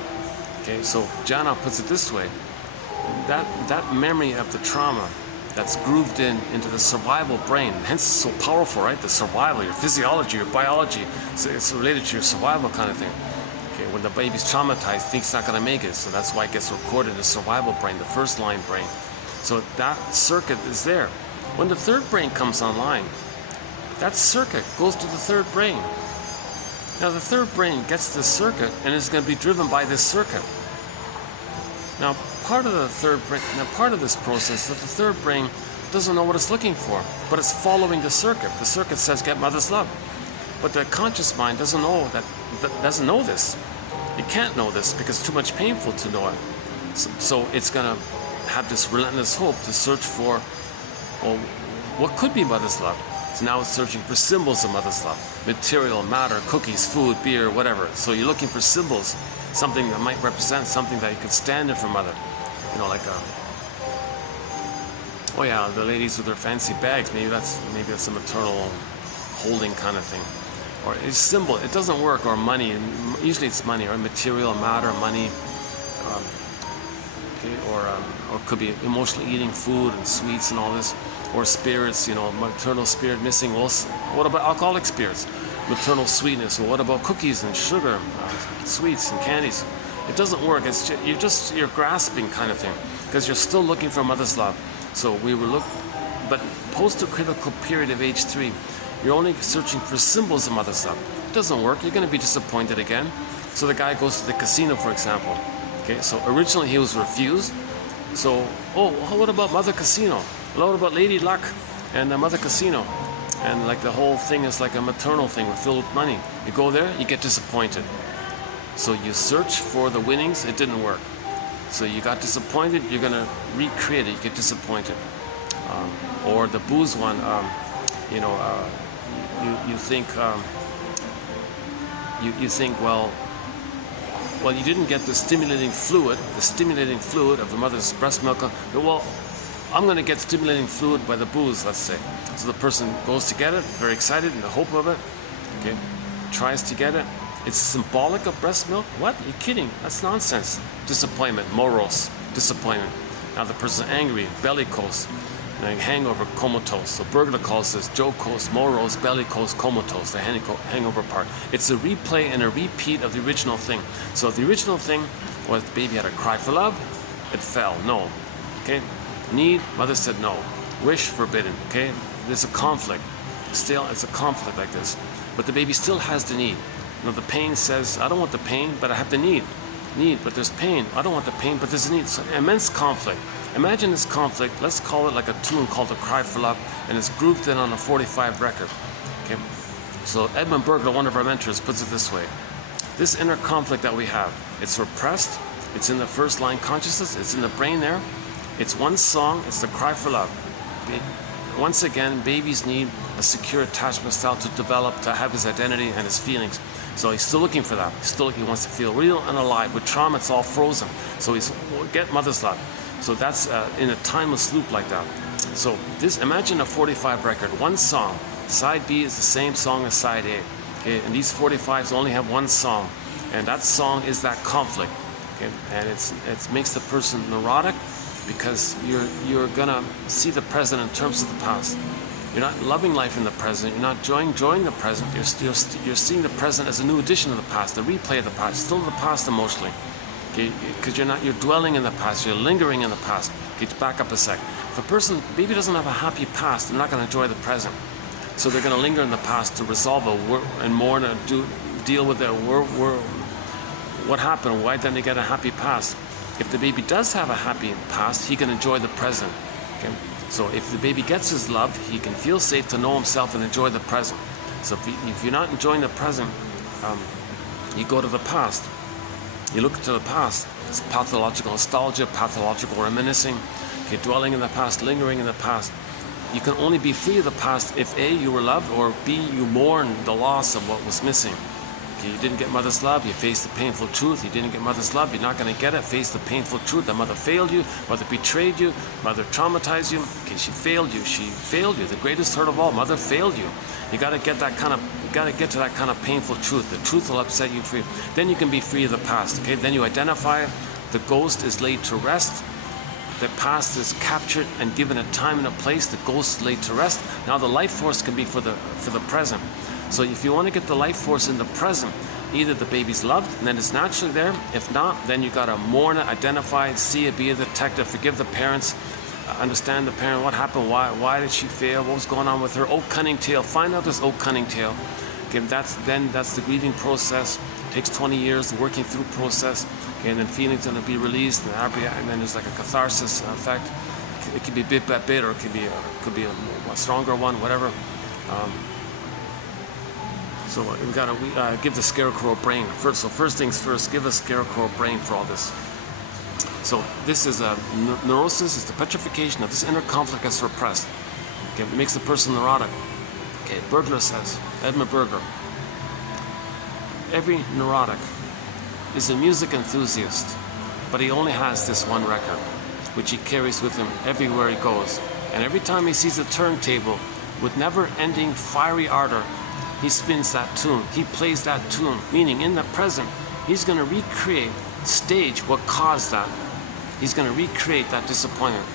Okay, so Jana puts it this way. That memory of the trauma that's grooved into the survival brain, hence it's so powerful, right? The survival, your physiology, your biology, so it's related to your survival kind of thing. Okay, when the baby's traumatized, thinks not going to make it, so that's why it gets recorded in the survival brain, the first line brain. So that circuit is there. When the third brain comes online, that circuit goes to the third brain. Now the third brain gets this circuit and is going to be driven by this circuit. Now part of the third brain, part of this process, that the third brain doesn't know what it's looking for, but it's following the circuit. The circuit says get mother's love, but the conscious mind doesn't know doesn't know this. It can't know this because it's too much painful to know it. So it's going to have this relentless hope to search for, well, what could be mother's love? So now it's searching for symbols of mother's love. Material, matter, cookies, food, beer, whatever. So you're looking for symbols, something that might represent something that you could stand in for mother. You know, like oh yeah, the ladies with their fancy bags, maybe that's a maternal holding kind of thing. Or it's symbol, it doesn't work, or money, usually it's money, or material, matter, money. Okay, or it could be emotionally eating food and sweets and all this, or spirits, you know, maternal spirit missing. Well, what about alcoholic spirits? Maternal sweetness. Well, what about cookies and sugar, sweets and candies? It doesn't work. It's just, you're grasping kind of thing, because you're still looking for mother's love. So we were but post a critical period of age 3, you're only searching for symbols of mother's love. It doesn't work. You're going to be disappointed again. So the guy goes to the casino, for example. Okay, so originally he was refused. So, oh, what about Mother Casino? What about Lady Luck and Mother Casino? And like the whole thing is like a maternal thing filled with money. You go there, you get disappointed. So you search for the winnings, it didn't work. So you got disappointed, you're going to recreate it, you get disappointed. Or the booze one, you know, you think, well, you didn't get the stimulating fluid of the mother's breast milk. Well, I'm going to get stimulating fluid by the booze, let's say. So the person goes to get it, very excited in the hope of it, okay, tries to get it. It's symbolic of breast milk? What? Are you kidding? That's nonsense. Disappointment, morose, disappointment. Now the person's angry, bellicose, hangover, comatose. So Bergler calls this jocose, morose, bellicose, comatose, the hangover part. It's a replay and a repeat of the original thing. So the original thing was the baby had a cry for love, it fell, no. Okay? Need, mother said no. Wish, forbidden. Okay? There's a conflict. Still, it's a conflict like this. But the baby still has the need. You know, the pain says, I don't want the pain, but I have the need. Need, but there's pain. I don't want the pain, but there's a need. So immense conflict. Imagine this conflict. Let's call it like a tune called A Cry for Love, and it's grouped in on a 45 record. Okay? So Edmund Bergler, one of our mentors, puts it this way. This inner conflict that we have, it's repressed, it's in the first line consciousness, it's in the brain there. It's one song, it's the cry for love. Once again, babies need a secure attachment style to develop, to have his identity and his feelings. So he's still looking for that. He wants to feel real and alive. With trauma, it's all frozen. So he's, get mother's love. So that's in a timeless loop like that. So this, imagine a 45 record, one song. Side B is the same song as side A. Okay? And these 45s only have one song. And that song is that conflict. Okay? And it makes the person neurotic, because you're gonna see the present in terms of the past. You're not loving life in the present. You're not enjoying the present. You're seeing the present as a new addition of the past, a replay of the past, still the past emotionally. Okay, because you're dwelling in the past. You're lingering in the past. Okay, back up a sec. If a person maybe doesn't have a happy past, they're not going to enjoy the present. So they're going to linger in the past to resolve and more to deal with what happened. Why didn't they get a happy past? If the baby does have a happy past, he can enjoy the present. Okay? So if the baby gets his love, he can feel safe to know himself and enjoy the present. So if you're not enjoying the present, you go to the past. You look to the past. It's pathological nostalgia, pathological reminiscing, okay, dwelling in the past, lingering in the past. You can only be free of the past if A, you were loved, or B, you mourn the loss of what was missing. Okay, you didn't get mother's love, you faced the painful truth. You didn't get mother's love, you're not going to get it. Face the painful truth that mother failed you, mother betrayed you, mother traumatized you. Okay, she failed you. The greatest hurt of all. Mother failed you. You got to get to that kind of painful truth. The truth will upset you free. Then you can be free of the past. Okay, then you identify the ghost is laid to rest. The past is captured and given a time and a place. The ghost is laid to rest. Now the life force can be for the present. So if you want to get the life force in the present, either the baby's loved and then it's naturally there. If not, then you gotta mourn it, identify it, see it, be a detective, forgive the parents, understand the parent, what happened, why did she fail, what was going on with her, oh cunning tale, find out this oh cunning tale. Okay, that's the grieving process. It takes 20 years, the working through process. Okay, and then feelings gonna be released, and then there's like a catharsis effect. It could be bit by bit, or it could be a stronger one, whatever. So we gotta give the scarecrow a brain first. So first things first, give a scarecrow a brain for all this. So this is a neurosis. It's the petrification of this inner conflict that's repressed. Okay, it makes the person neurotic. Okay, Bergler says, Edmund Bergler, every neurotic is a music enthusiast, but he only has this one record, which he carries with him everywhere he goes. And every time he sees a turntable with never-ending fiery ardor, he spins that tune. He plays that tune, meaning in the present, he's going to recreate, stage what caused that. He's going to recreate that disappointment.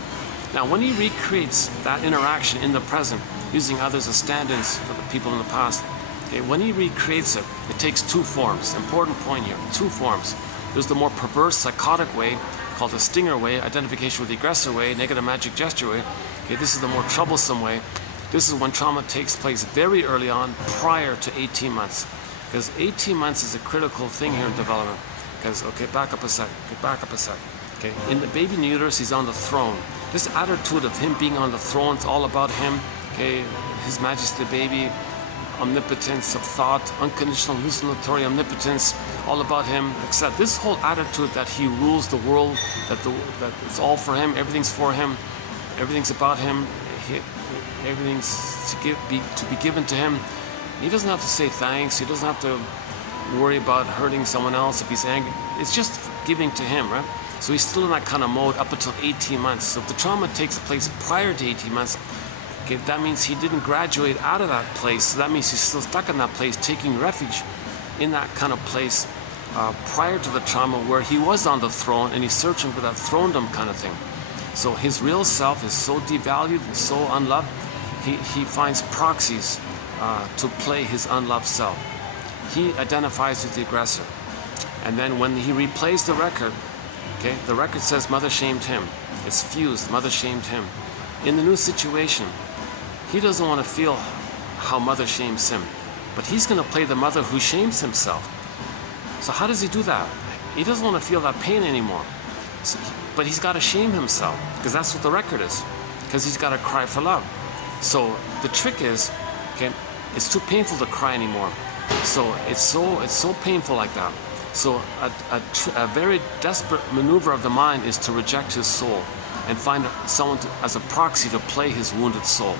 Now, when he recreates that interaction in the present, using others as stand-ins for the people in the past, okay, when he recreates it, it takes two forms. Important point here, two forms. There's the more perverse, psychotic way, called the stinger way, identification with the aggressor way, negative magic gesture way. Okay, this is the more troublesome way. This is when trauma takes place very early on, prior to 18 months. Because 18 months is a critical thing here in development. Because, okay, back up a sec. Okay, in the baby in the uterus, he's on the throne. This attitude of him being on the throne, it's all about him. Okay, His Majesty the baby, omnipotence of thought, unconditional hallucinatory omnipotence, all about him. Except this whole attitude that he rules the world, that it's all for him, everything's for him, everything's about him. Everything's to be given to him. He doesn't have to say thanks. He doesn't have to worry about hurting someone else if he's angry. It's just giving to him, right? So he's still in that kind of mode up until 18 months. So if the trauma takes place prior to 18 months, okay, that means he didn't graduate out of that place. So that means he's still stuck in that place, taking refuge in that kind of place prior to the trauma where he was on the throne and he's searching for that throndom kind of thing. So his real self is so devalued and so unloved, he finds proxies to play his unloved self. He identifies with the aggressor. And then when he replays the record, okay, the record says mother shamed him. It's fused, mother shamed him. In the new situation, he doesn't want to feel how mother shames him, but he's going to play the mother who shames himself. So how does he do that? He doesn't want to feel that pain anymore. But he's got to shame himself, because that's what the record is, because he's got to cry for love. So the trick is, okay, it's too painful to cry anymore. So it's so painful like that. So a very desperate maneuver of the mind is to reject his soul and find someone as a proxy to play his wounded soul.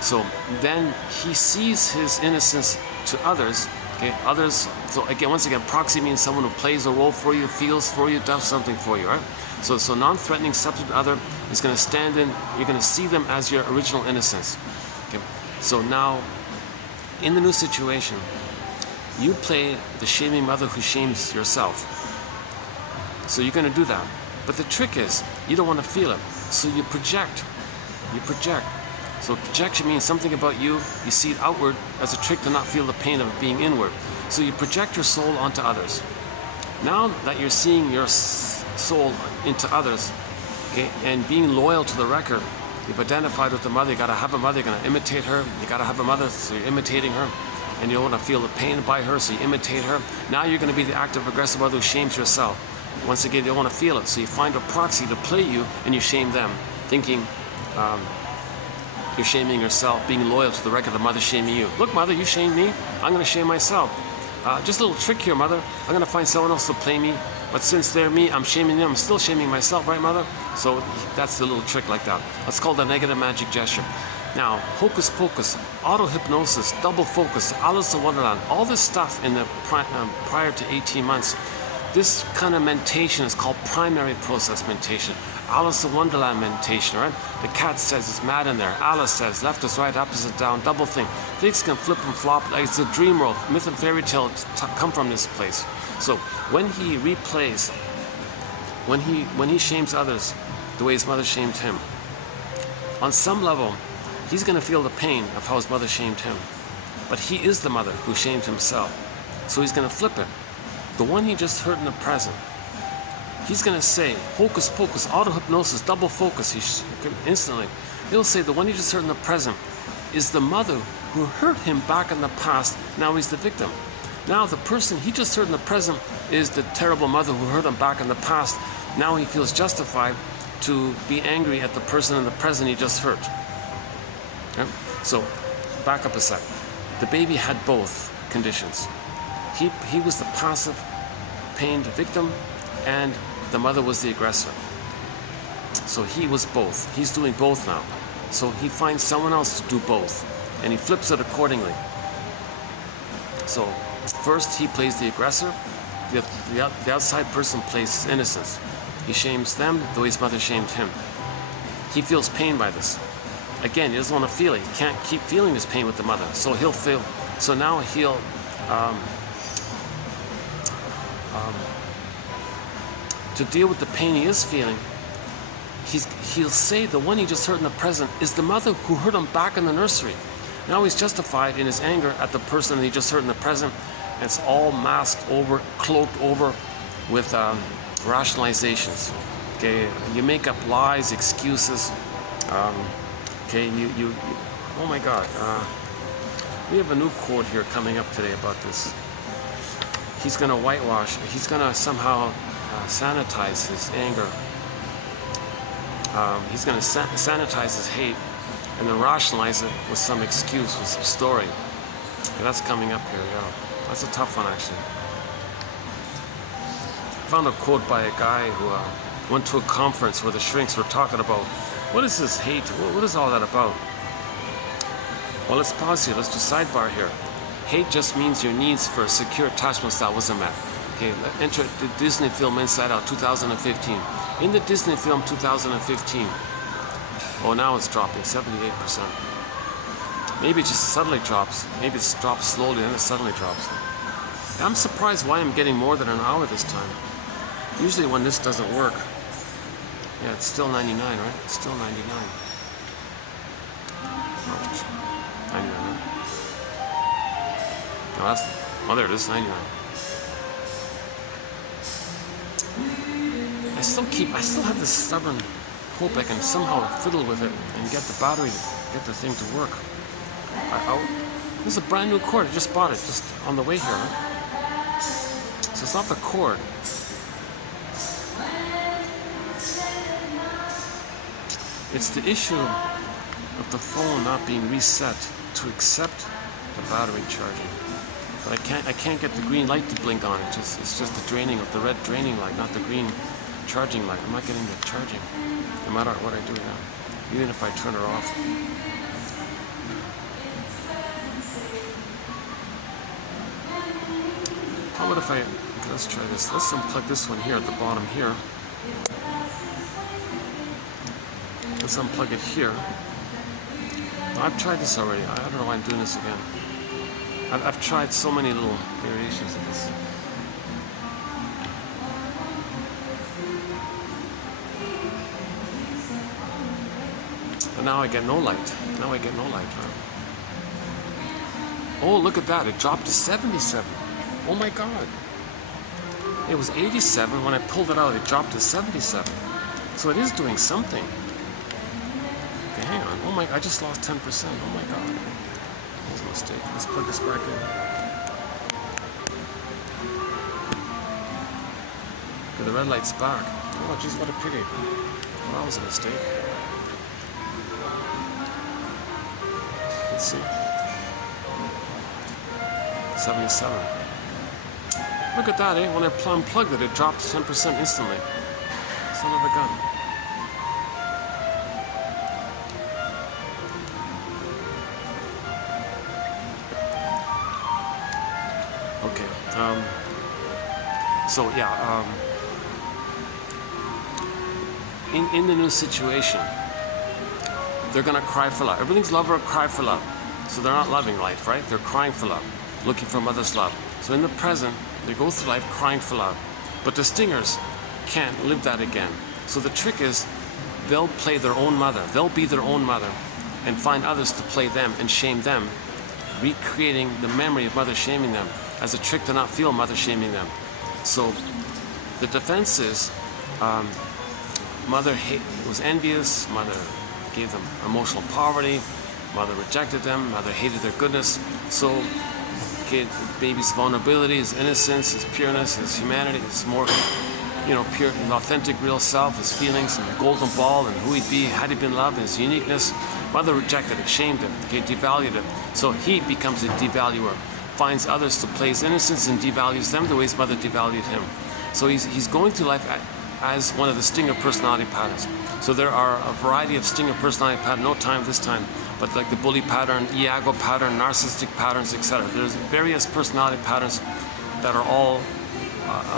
So then he sees his innocence to others. Okay, others. So again, once again, proxy means someone who plays a role for you, feels for you, does something for you, right? So non-threatening substitute other is going to stand in. You're going to see them as your original innocence. Okay. So now, in the new situation, you play the shaming mother who shames yourself. So you're going to do that. But the trick is, you don't want to feel it, so you project. You project. So projection means something about you see it outward as a trick to not feel the pain of being inward. So you project your soul onto others. Now that you're seeing your soul into others, okay, and being loyal to the record, you've identified with the mother, you gotta have a mother, you're gonna imitate her, you gotta have a mother, so you're imitating her, and you don't wanna feel the pain by her, so you imitate her. Now you're gonna be the active aggressive mother who shames yourself. Once again, you don't wanna feel it, so you find a proxy to play you, and you shame them, thinking you're shaming yourself, being loyal to the record of the mother shaming you. Look, mother, you shamed me, I'm gonna shame myself. Just a little trick here, mother. I'm gonna find someone else to play me, but since they're me, I'm shaming them. I'm still shaming myself, right, mother? So that's the little trick like that. That's called the negative magic gesture. Now, hocus pocus, auto-hypnosis, double focus, Alice in Wonderland, all this stuff in the prior to 18 months, this kind of meditation is called primary process meditation. Alice in Wonderland meditation, right? The cat says it's mad in there. Alice says left is right, opposite down, double thing. Things can flip and flop. Like it's a dream world. Myth and fairy tale come from this place. So when he replays, when he shames others the way his mother shamed him, on some level, he's going to feel the pain of how his mother shamed him. But he is the mother who shamed himself. So he's going to flip it. The one he just heard in the present, he's going to say, hocus pocus, auto-hypnosis, double focus, instantly. He'll say the one he just heard in the present is the mother who hurt him back in the past, now he's the victim. Now the person he just heard in the present is the terrible mother who hurt him back in the past, now he feels justified to be angry at the person in the present he just hurt. Okay? So, back up a sec. The baby had both conditions. He was the passive, pained victim, and the mother was the aggressor. So he was both. He's doing both now. So he finds someone else to do both, and he flips it accordingly. So first he plays the aggressor. The outside person plays his innocence. He shames them the way his mother shamed him. He feels pain by this. Again, he doesn't want to feel it. He can't keep feeling his pain with the mother. So he'll feel. So now he'll to deal with the pain he is feeling, he'll say the one he just heard in the present is the mother who hurt him back in the nursery. Now he's justified in his anger at the person he just heard in the present, and it's all masked over, cloaked over with rationalizations. Okay, you make up lies, excuses. Okay, you oh my God, we have a new quote here coming up today about this. He's going to whitewash, he's going to somehow sanitize his anger. He's going to sanitize his hate and then rationalize it with some excuse, with some story. And that's coming up here, yeah. That's a tough one, actually. I found a quote by a guy who went to a conference where the shrinks were talking about, what is this hate? What is all that about? Well, let's pause here. Let's do sidebar here. Hate just means your needs for a secure attachment style wasn't met. Okay, enter the Disney film Inside Out 2015. In the Disney film 2015, oh, now it's dropping 78%. Maybe it just suddenly drops. Maybe it drops slowly and then it suddenly drops. I'm surprised why I'm getting more than an hour this time. Usually when this doesn't work, yeah, it's still 99, right? It's still 99. 99, right? No, that's, oh, there it is, 99. I still have this stubborn hope I can somehow fiddle with it and get the battery, get the thing to work. This is a brand new cord. I just bought it, just on the way here. Right? So it's not the cord. It's the issue of the phone not being reset to accept the battery charging. But I can't get the green light to blink on it. It's just the draining of the red draining light, not the green charging light. I'm not getting the charging, no matter what I do now, even if I turn her off. How about if I, okay, let's try this. Let's unplug this one here at the bottom here. Let's unplug it here. I've tried this already. I don't know why I'm doing this again. I've tried so many little variations of this. But now I get no light. Now I get no light. Right? Oh, look at that. It dropped to 77. Oh my God. It was 87. When I pulled it out, it dropped to 77. So it is doing something. Okay, hang on. Oh my, I just lost 10%. Oh my God. That was a mistake. Let's plug this back in. Okay, the red light's back. Oh, geez, what a pity. Well, that was a mistake. Let's see. 77. Look at that, eh? When I unplugged it, it dropped 10% instantly. Son of a gun. Okay. So yeah. In the new situation, they're gonna cry for love. Everything's love or cry for love. So they're not loving life, right? They're crying for love, looking for mother's love. So in the present, they go through life crying for love. But the stingers can't live that again. So the trick is, they'll play their own mother. They'll be their own mother and find others to play them and shame them, recreating the memory of mother shaming them as a trick to not feel mother shaming them. So the defense is, mother was envious, mother gave them emotional poverty, mother rejected them, mother hated their goodness. So baby's vulnerability, his innocence, his pureness, his humanity, his more, pure and authentic real self, his feelings and the golden ball and who he'd be had he been loved, his uniqueness. Mother rejected it, shamed him, devalued it. So he becomes a devaluer, finds others to play his innocence and devalues them the way his mother devalued him. So he's going through life as one of the stinger personality patterns. So there are a variety of stinger personality patterns, no time this time, but like the bully pattern, Iago pattern, narcissistic patterns, etc. There's various personality patterns that are all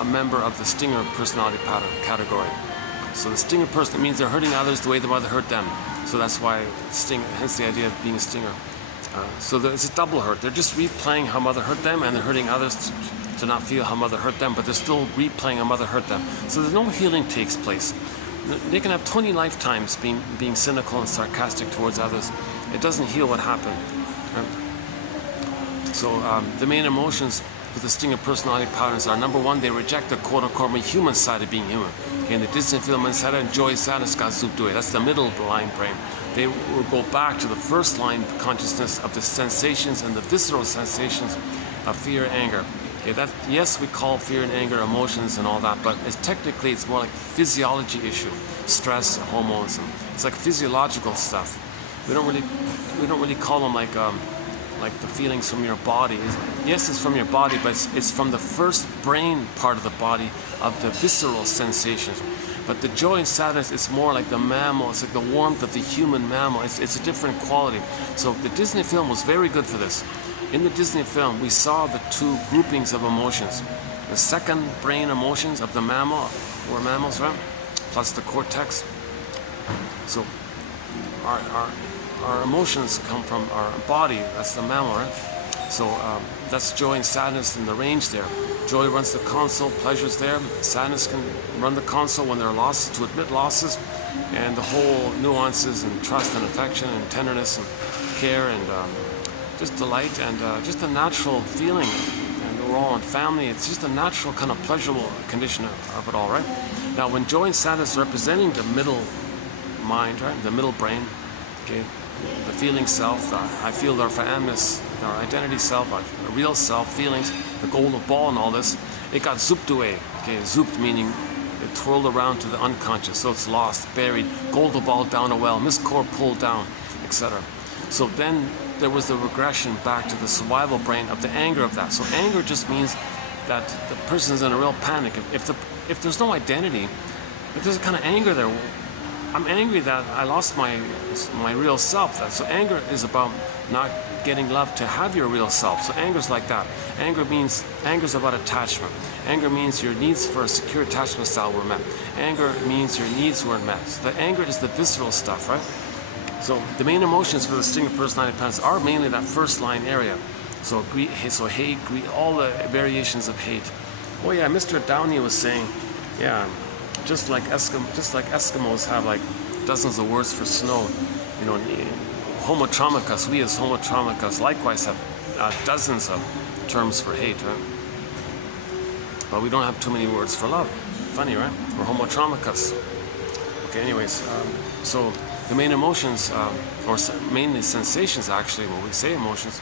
a member of the stinger personality pattern category. So the stinger person means they're hurting others the way the mother hurt them. So that's why hence the idea of being a stinger. So it's a double hurt. They're just replaying how mother hurt them, and they're hurting others to not feel how mother hurt them, but they're still replaying how mother hurt them. So there's no healing takes place. They can have 20 lifetimes being cynical and sarcastic towards others. It doesn't heal what happened. So the main emotions with the stinger personality patterns are, number one, they reject the quote-unquote human side of being human. Okay, and the distant feeling side of joy, sadness, got zooped away. That's the middle line brain. They will go back to the first line consciousness of the sensations and the visceral sensations of fear and anger. Okay, that, yes, we call fear and anger emotions and all that, but technically it's more like physiology issue, stress, hormones. It's like physiological stuff. We don't really call them like the feelings from your body. Yes, it's from your body, but it's from the first brain part of the body of the visceral sensations. But the joy and sadness, it's more like the mammal. It's like the warmth of the human mammal. It's a different quality. So the Disney film was very good for this. In the Disney film, we saw the two groupings of emotions. The second brain emotions of the mammal, we're mammals, right? Plus the cortex. So our emotions come from our body, that's the mammal, right? So that's joy and sadness in the range there. Joy runs the console, pleasure's there. Sadness can run the console when there are losses, to admit losses, and the whole nuances and trust and affection and tenderness and care and just delight and just a natural feeling. And we're all in family. It's just a natural kind of pleasurable condition of it all, right? Now, when joy and sadness are representing the middle mind, right, the middle brain, okay, the feeling self, I feel their famness, our identity self, our real self, feelings, the golden ball and all this, it got zooped away. Okay, zooped meaning it twirled around to the unconscious, so it's lost, buried, golden ball down a well, miscore pulled down, etc. So then there was the regression back to the survival brain of the anger of that. So anger just means that the person's in a real panic. If there's no identity, if there's a kind of anger there, I'm angry that I lost my real self. So anger is about not getting love to have your real self. So anger's like that. Anger's about attachment. Anger means your needs for a secure attachment style were met. Anger means your needs weren't met. So the anger is the visceral stuff, right? So the main emotions for the stinger personality patterns are mainly that first line area. So hate, greed, all the variations of hate. Oh yeah, Mr. Downey was saying, yeah, just like Eskimos have like dozens of words for snow. homotromicus, we as homotromicus likewise have dozens of terms for hate, right? But we don't have too many words for love. Funny, right? We're homotromicus. Okay, anyways, so the main emotions, mainly sensations actually, when we say emotions,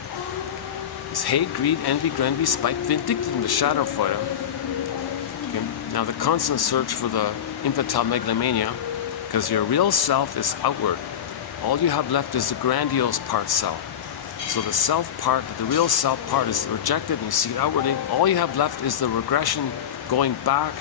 is hate, greed, envy, spite, vindictive, the shadow Freude. Okay? Now the constant search for the infantile megalomania, because your real self is outward. All you have left is the grandiose part self. So the self part, the real self part is rejected and you see it outwardly. All you have left is the regression going back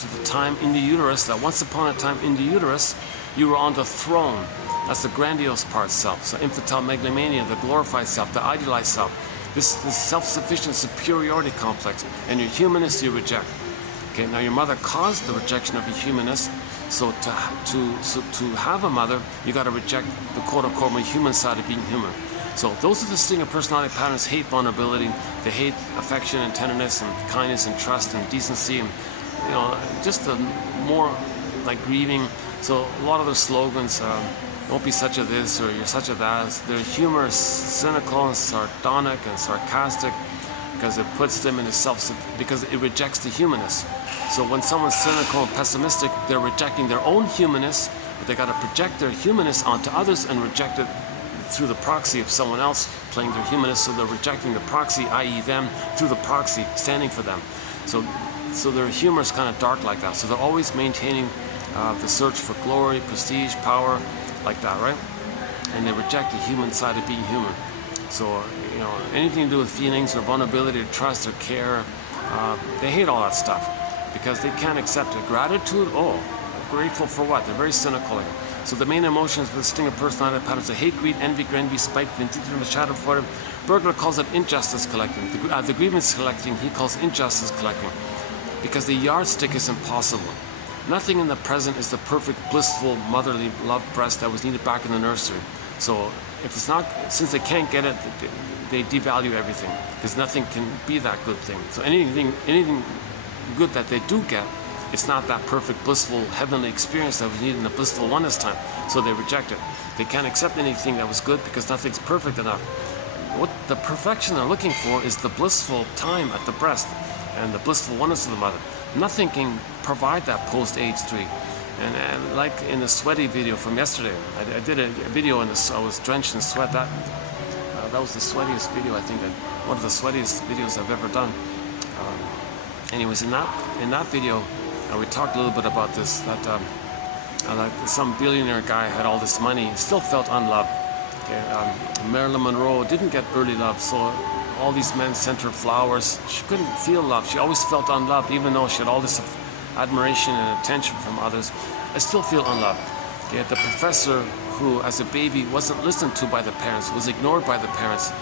to the time in the uterus, that once upon a time in the uterus, you were on the throne. That's the grandiose part self. So infantile megalomania, the glorified self, the idealized self. This self-sufficient superiority complex. And your humanist you reject. Okay, now your mother caused the rejection of your humanist. So to have a mother, you got to reject the quote-unquote more human side of being human. So those are the distinct personality patterns: hate vulnerability, they hate affection and tenderness and kindness and trust and decency, and just the more like grieving. So a lot of their slogans, don't be such a this or you're such a that. They're humorous, cynical and sardonic and sarcastic, because it puts them in because it rejects the humanist. So when someone's cynical and pessimistic, they're rejecting their own humanness, but they got to project their humanness onto others and reject it through the proxy of someone else playing their humanist. So they're rejecting the proxy, i.e. them, through the proxy standing for them. So their humor is kind of dark like that. So they're always maintaining the search for glory, prestige, power, like that, right? And they reject the human side of being human. So, anything to do with feelings or vulnerability or trust or care, they hate all that stuff because they can't accept it. Gratitude, grateful for what? They're very cynical. So the main emotions with the distinct personality patterns are hate, greed, envy, spite, vindictive, the shadow Freude. Bergler calls it injustice collecting. The grievance collecting, he calls injustice collecting, because the yardstick is impossible. Nothing in the present is the perfect, blissful, motherly love breast that was needed back in the nursery. So if it's not, since they can't get it, they devalue everything, because nothing can be that good thing. So anything good that they do get, it's not that perfect, blissful, heavenly experience that was needed in the blissful oneness time. So they reject it. They can't accept anything that was good because nothing's perfect enough. What the perfection they're looking for is the blissful time at the breast and the blissful oneness of the mother. Nothing can provide that post-age 3. And like in the sweaty video from yesterday, I did a video and I was drenched in sweat. That was the sweatiest video, I think, one of the sweatiest videos I've ever done. Anyways, in that video, we talked a little bit about this, that some billionaire guy had all this money, still felt unloved. Okay, Marilyn Monroe didn't get early love, so all these men sent her flowers. She couldn't feel love. She always felt unloved, even though she had all this admiration and attention from others. I still feel unloved. Okay, the professor who, as a baby, wasn't listened to by the parents, was ignored by the parents,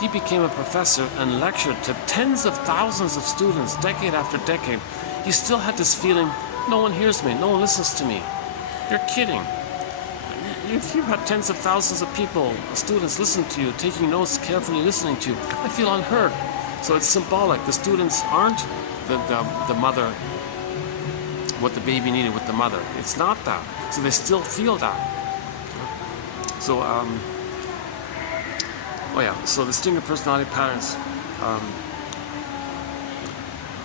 he became a professor and lectured to tens of thousands of students, decade after decade. He still had this feeling, no one hears me, no one listens to me. You're kidding. If you had tens of thousands of people, students listen to you, taking notes, carefully listening to you, I feel unheard. So it's symbolic. The students aren't the mother, what the baby needed with the mother. It's not that. So they still feel that. So, so the distinct personality patterns,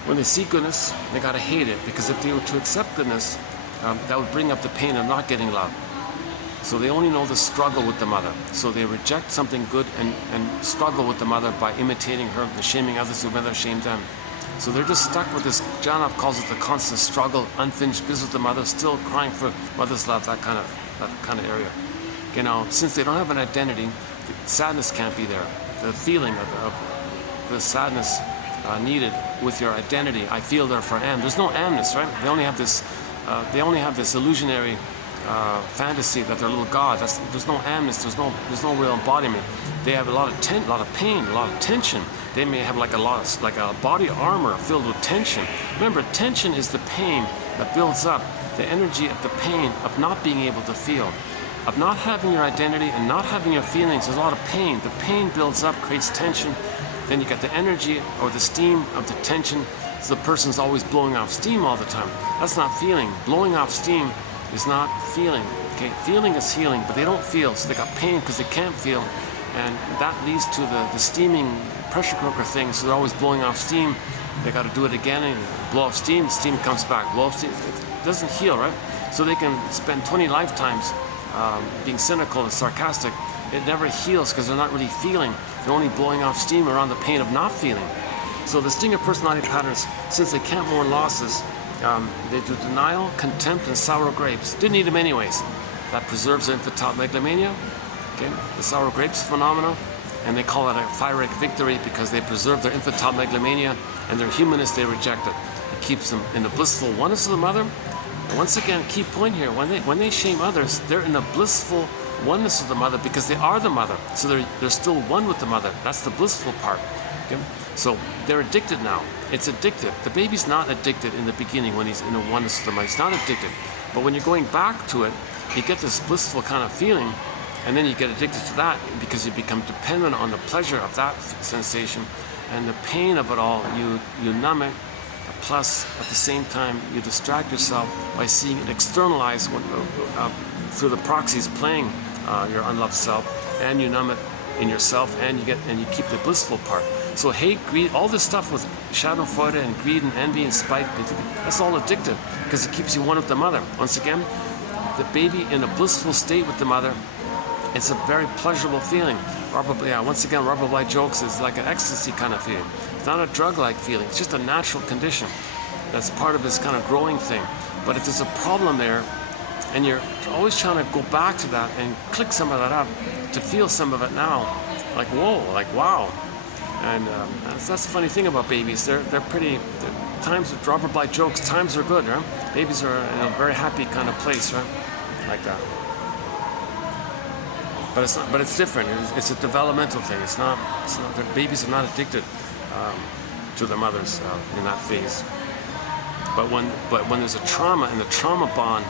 when they see goodness, they gotta hate it, because if they were to accept goodness, that would bring up the pain of not getting love. So they only know the struggle with the mother. So they reject something good and struggle with the mother by imitating her, the shaming others who rather shame them. So they're just stuck with this. Janov calls it the constant struggle, unfinished business with the mother, still crying for mother's love, that kind of area. You know, since they don't have an identity, sadness can't be there. The feeling of the sadness needed with your identity, I feel therefore am. There's no amness, right? They only have this illusionary fantasy that they're a little god. There's no amness. There's no real embodiment. They have a lot of pain, a lot of tension. They may have like a body armor filled with tension. Remember, tension is the pain that builds up, the energy of the pain of not being able to feel, of not having your identity and not having your feelings. There's a lot of pain. The pain builds up, creates tension. Then you get the energy or the steam of the tension. So the person's always blowing off steam all the time. That's not feeling. Blowing off steam is not feeling. Okay, feeling is healing, but they don't feel, so they got pain because they can't feel, and that leads to the steaming pressure cooker thing, so they're always blowing off steam. They got to do it again and blow off steam comes back, blow off steam. It doesn't heal, right? So they can spend 20 lifetimes being cynical and sarcastic. It never heals because they're not really feeling. They're only blowing off steam around the pain of not feeling. So the stinger personality patterns, since they can't mourn losses, they do denial, contempt, and sour grapes. Didn't eat them anyways. That preserves their infantile megalomania. Okay, the sour grapes phenomena, and they call it a pyrrhic victory because they preserve their infantile megalomania, and they're humanists, they reject it. It keeps them in the blissful oneness of the mother. And once again, key point here, when they shame others, they're in a blissful oneness of the mother because they are the mother. So they're still one with the mother. That's the blissful part. Okay? So they're addicted now. It's addictive. The baby's not addicted in the beginning when he's in a oneness with the mother. He's not addicted. But when you're going back to it, you get this blissful kind of feeling, and then you get addicted to that because you become dependent on the pleasure of that sensation, and the pain of it all, you numb it. Plus, at the same time, you distract yourself by seeing it externalized through the proxies playing your unloved self, and you numb it in yourself, and you keep the blissful part. So hate, greed, all this stuff with Schadenfreude and greed and envy and spite, that's all addictive because it keeps you one with the mother. Once again, the baby in a blissful state with the mother, it's a very pleasurable feeling. Once again, rubber blight jokes is like an ecstasy kind of feeling. It's not a drug-like feeling. It's just a natural condition. That's part of this kind of growing thing. But if there's a problem there, and you're always trying to go back to that and click some of that up to feel some of it now, like whoa, like wow. And that's the funny thing about babies. They're times with rubber blight jokes, times are good, right? Babies are in a very happy kind of place, right? Like that. But it's not. But it's different. It's a developmental thing. It's not. The babies are not addicted to their mothers in that phase. But when there's a trauma and the trauma bond,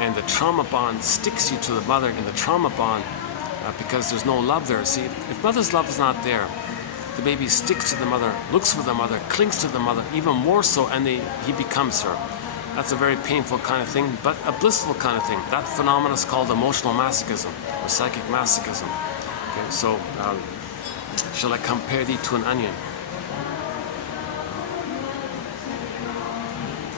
and the trauma bond sticks you to the mother in the trauma bond because there's no love there. See, if mother's love is not there, the baby sticks to the mother, looks for the mother, clings to the mother, even more so, and he becomes her. That's a very painful kind of thing, but a blissful kind of thing. That phenomenon is called emotional masochism, or psychic masochism. Okay, so, shall I compare thee to an onion?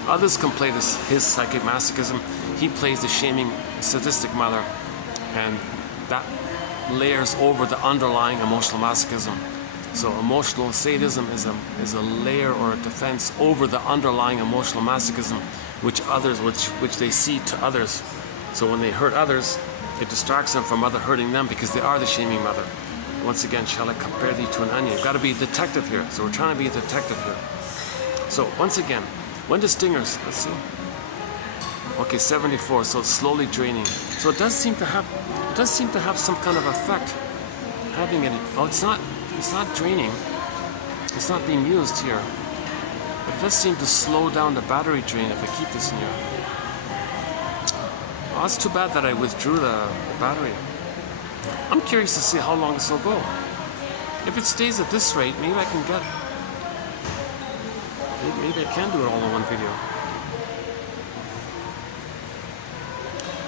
Others can play his psychic masochism. He plays the shaming, sadistic mother, and that layers over the underlying emotional masochism. So emotional sadism is a layer or a defense over the underlying emotional masochism, which they see to others. So when they hurt others, it distracts them from hurting them because they are the shaming mother. Once again, shall I compare thee to an onion? You've got to be a detective here. So we're trying to be a detective here. So once again, when do stingers? Let's see. Okay, 74. So it's slowly draining. So it does seem to have some kind of effect. Having it. Oh, it's not draining. It's not being used here. But it does seem to slow down the battery drain if I keep this in here. Oh, it's too bad that I withdrew the battery. I'm curious to see how long this will go. If it stays at this rate, maybe I can get... Maybe I can do it all in one video.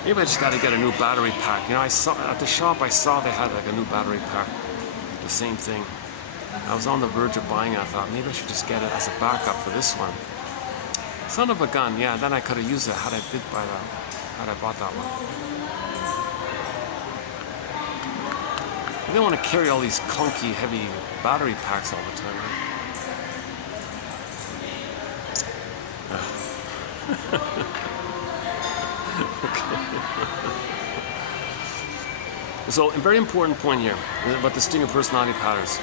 Maybe I just got to get a new battery pack. You know, I saw at the shop, I saw they had like a new battery pack. The same thing. I was on the verge of buying it. I thought maybe I should just get it as a backup for this one. Son of a gun, yeah, then I could have used it had I bought that one. I didn't want to carry all these clunky, heavy battery packs all the time. So, a very important point here about the stinger personality patterns.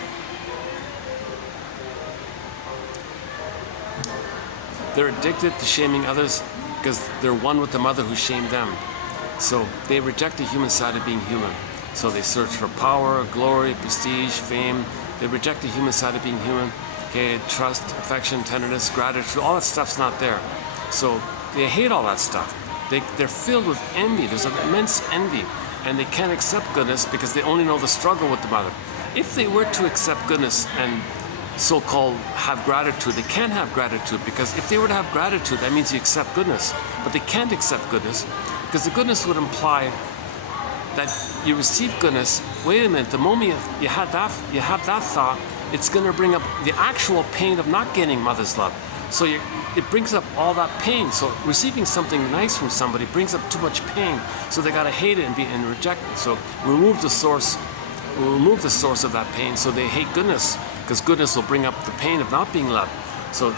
They're addicted to shaming others because they're one with the mother who shamed them. So they reject the human side of being human. So they search for power, glory, prestige, fame. They reject the human side of being human. Okay, trust, affection, tenderness, gratitude, all that stuff's not there. So they hate all that stuff. They're filled with envy. There's an immense envy. And they can't accept goodness because they only know the struggle with the mother. If they were to accept goodness and so-called have gratitude. They can't have gratitude, because if they were to have gratitude, that means you accept goodness. But they can't accept goodness, because the goodness would imply that you receive goodness. Wait a minute, the moment you have that thought, it's going to bring up the actual pain of not getting mother's love. So it brings up all that pain. So receiving something nice from somebody brings up too much pain. So they got to hate it and reject it. So remove the source of that pain. So they hate goodness, because goodness will bring up the pain of not being loved. So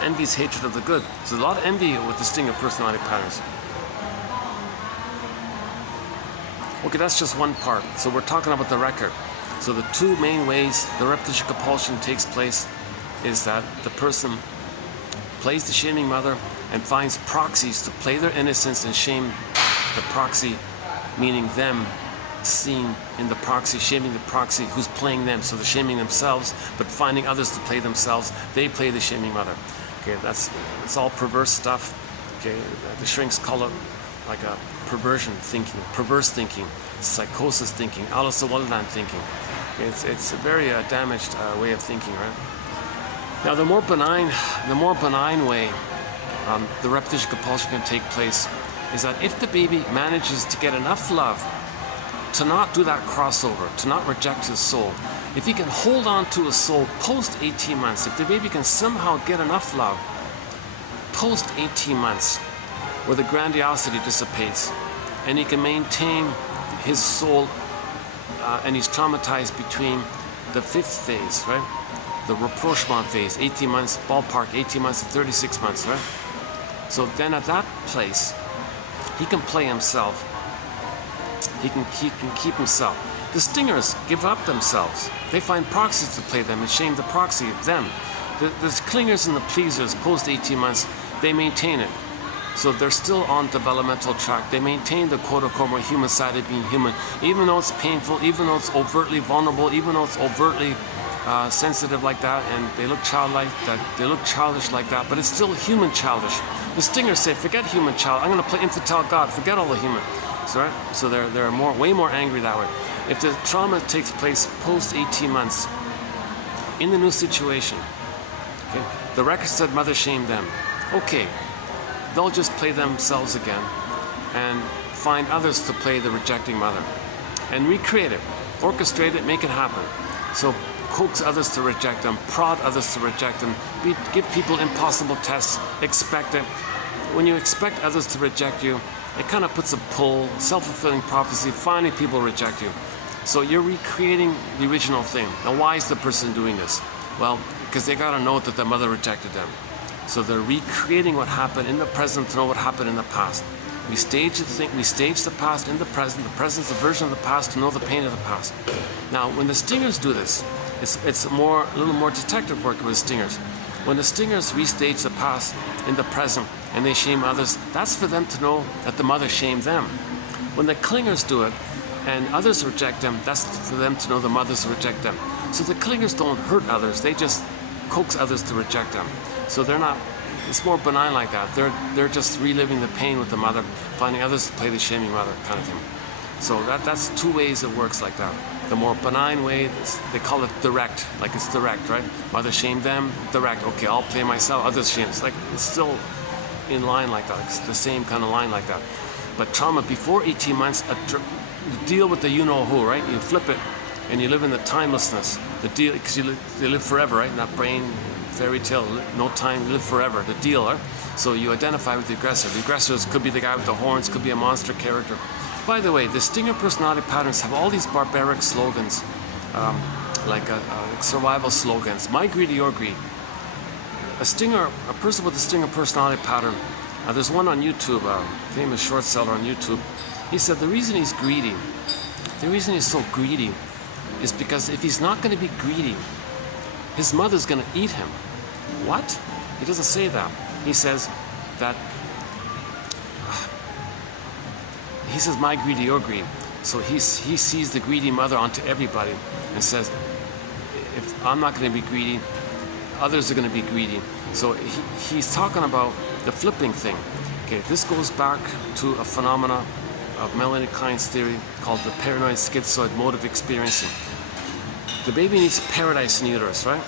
envy is hatred of the good. So there's a lot of envy with the sting of personality patterns. Okay, that's just one part. So we're talking about the record. So the two main ways the repetition compulsion takes place is that the person plays the shaming mother and finds proxies to play their innocence and shame the proxy, meaning them, seen in the proxy, shaming the proxy who's playing them. So they're shaming themselves, but finding others to play themselves. They play the shaming mother. Okay, it's all perverse stuff. Okay, the shrinks call it like a perversion thinking, perverse thinking, psychosis thinking, Alice in Wonderland thinking. It's a very damaged way of thinking, right? Now, the more benign way the repetition compulsion can take place is that if the baby manages to get enough love to not do that crossover, to not reject his soul, if he can hold on to his soul post 18 months, if the baby can somehow get enough love post 18 months where the grandiosity dissipates and he can maintain his soul and he's traumatized between the 5th phase, right? The rapprochement phase, 18 months, ballpark, 18 months to 36 months, right? So then at that place, he can play himself. He can keep himself. The stingers give up themselves. They find proxies to play them and shame the proxy of them. The clingers and the pleasers, post 18 months, they maintain it. So they're still on developmental track. They maintain the quote-unquote more human side of being human, even though it's painful, even though it's overtly vulnerable, even though it's overtly sensitive like that, and they look childlike, they look childish like that, but it's still human childish. The stingers say, forget human child, I'm going to play infantile God, forget all the human. So they're way more angry that way. If the trauma takes place post 18 months in the new situation, okay, the record said mother shamed them. Okay, they'll just play themselves again and find others to play the rejecting mother and recreate it, orchestrate it, make it happen. So coax others to reject them, prod others to reject them, give people impossible tests, expect it. When you expect others to reject you, it kind of puts a pull, self-fulfilling prophecy. Finally, people reject you. So you're recreating the original thing. Now, why is the person doing this? Well, because they got to know that their mother rejected them. So they're recreating what happened in the present to know what happened in the past. We stage the past in the present. The present is a version of the past to know the pain of the past. Now, when the stingers do this, it's a little more detective work with stingers. When the stingers restage the past in the present and they shame others, that's for them to know that the mother shamed them. When the clingers do it and others reject them, that's for them to know the mothers reject them. So the clingers don't hurt others, they just coax others to reject them. So they're not, it's more benign like that. They're just reliving the pain with the mother, finding others to play the shaming mother kind of thing. So that's two ways it works like that. The more benign way, they call it direct, like it's direct, right? Mother shamed them, direct. Okay, I'll play myself, others shame. It's still in line like that. It's the same kind of line like that. But trauma before 18 months, deal with the you-know-who, right? You flip it, and you live in the timelessness. The deal, because you live forever, right? In that brain fairy tale, no time, live forever. The deal, right? So you identify with the aggressor. The aggressors could be the guy with the horns, could be a monster character. By the way, the stinger personality patterns have all these barbaric slogans, like survival slogans. My greed or your greed. A person with a stinger personality pattern, there's one on YouTube, a famous short seller on YouTube. He said the reason he's greedy, the reason he's so greedy is because if he's not going to be greedy, his mother's going to eat him. What? He doesn't say that. He says that he says my greed or your greed. So he sees the greedy mother onto everybody and says, if I'm not going to be greedy, others are going to be greedy. So he's talking about the flipping thing. Okay, this goes back to a phenomena of Melanie Klein's theory called the paranoid schizoid mode of experiencing. The baby needs paradise in uterus, right?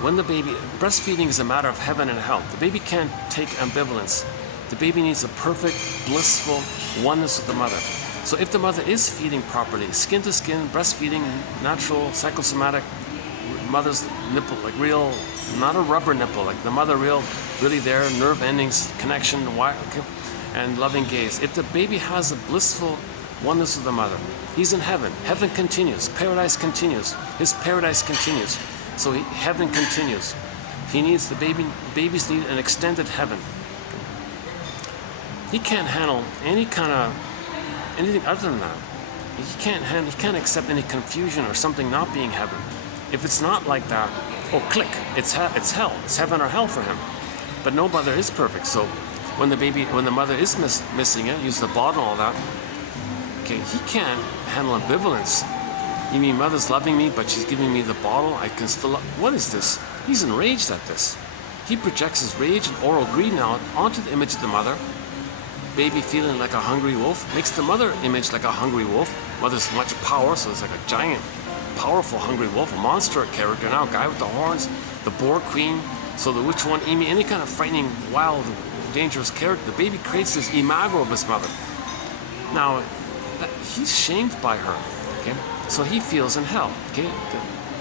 when the baby, breastfeeding is a matter of heaven and hell. The baby can't take ambivalence. The baby needs a perfect, blissful oneness with the mother. So if the mother is feeding properly, skin to skin, breastfeeding, natural, psychosomatic, mother's nipple, like real, not a rubber nipple, like the mother really there, nerve endings, connection, and loving gaze. If the baby has a blissful oneness with the mother, he's in heaven. Heaven continues. Paradise continues. His paradise continues. So heaven continues. He needs babies need an extended heaven. He can't handle anything other than that. He can't accept any confusion or something not being heaven. If it's not like that, oh, click, it's hell. It's heaven or hell for him. But no mother is perfect. So when the mother is missing it, use the bottle and all that, okay, he can't handle ambivalence. You mean mother's loving me, but she's giving me the bottle? I can still what is this? He's enraged at this. He projects his rage and oral greed now onto the image of the mother. Baby feeling like a hungry wolf makes the mother image like a hungry wolf. Mother's much power, so it's like a giant, powerful hungry wolf, a monster character now, guy with the horns, the boar queen. So the witch one, any kind of frightening, wild, dangerous character. The baby creates this imago of his mother. Now, he's shamed by her. Okay, so he feels in hell. Okay,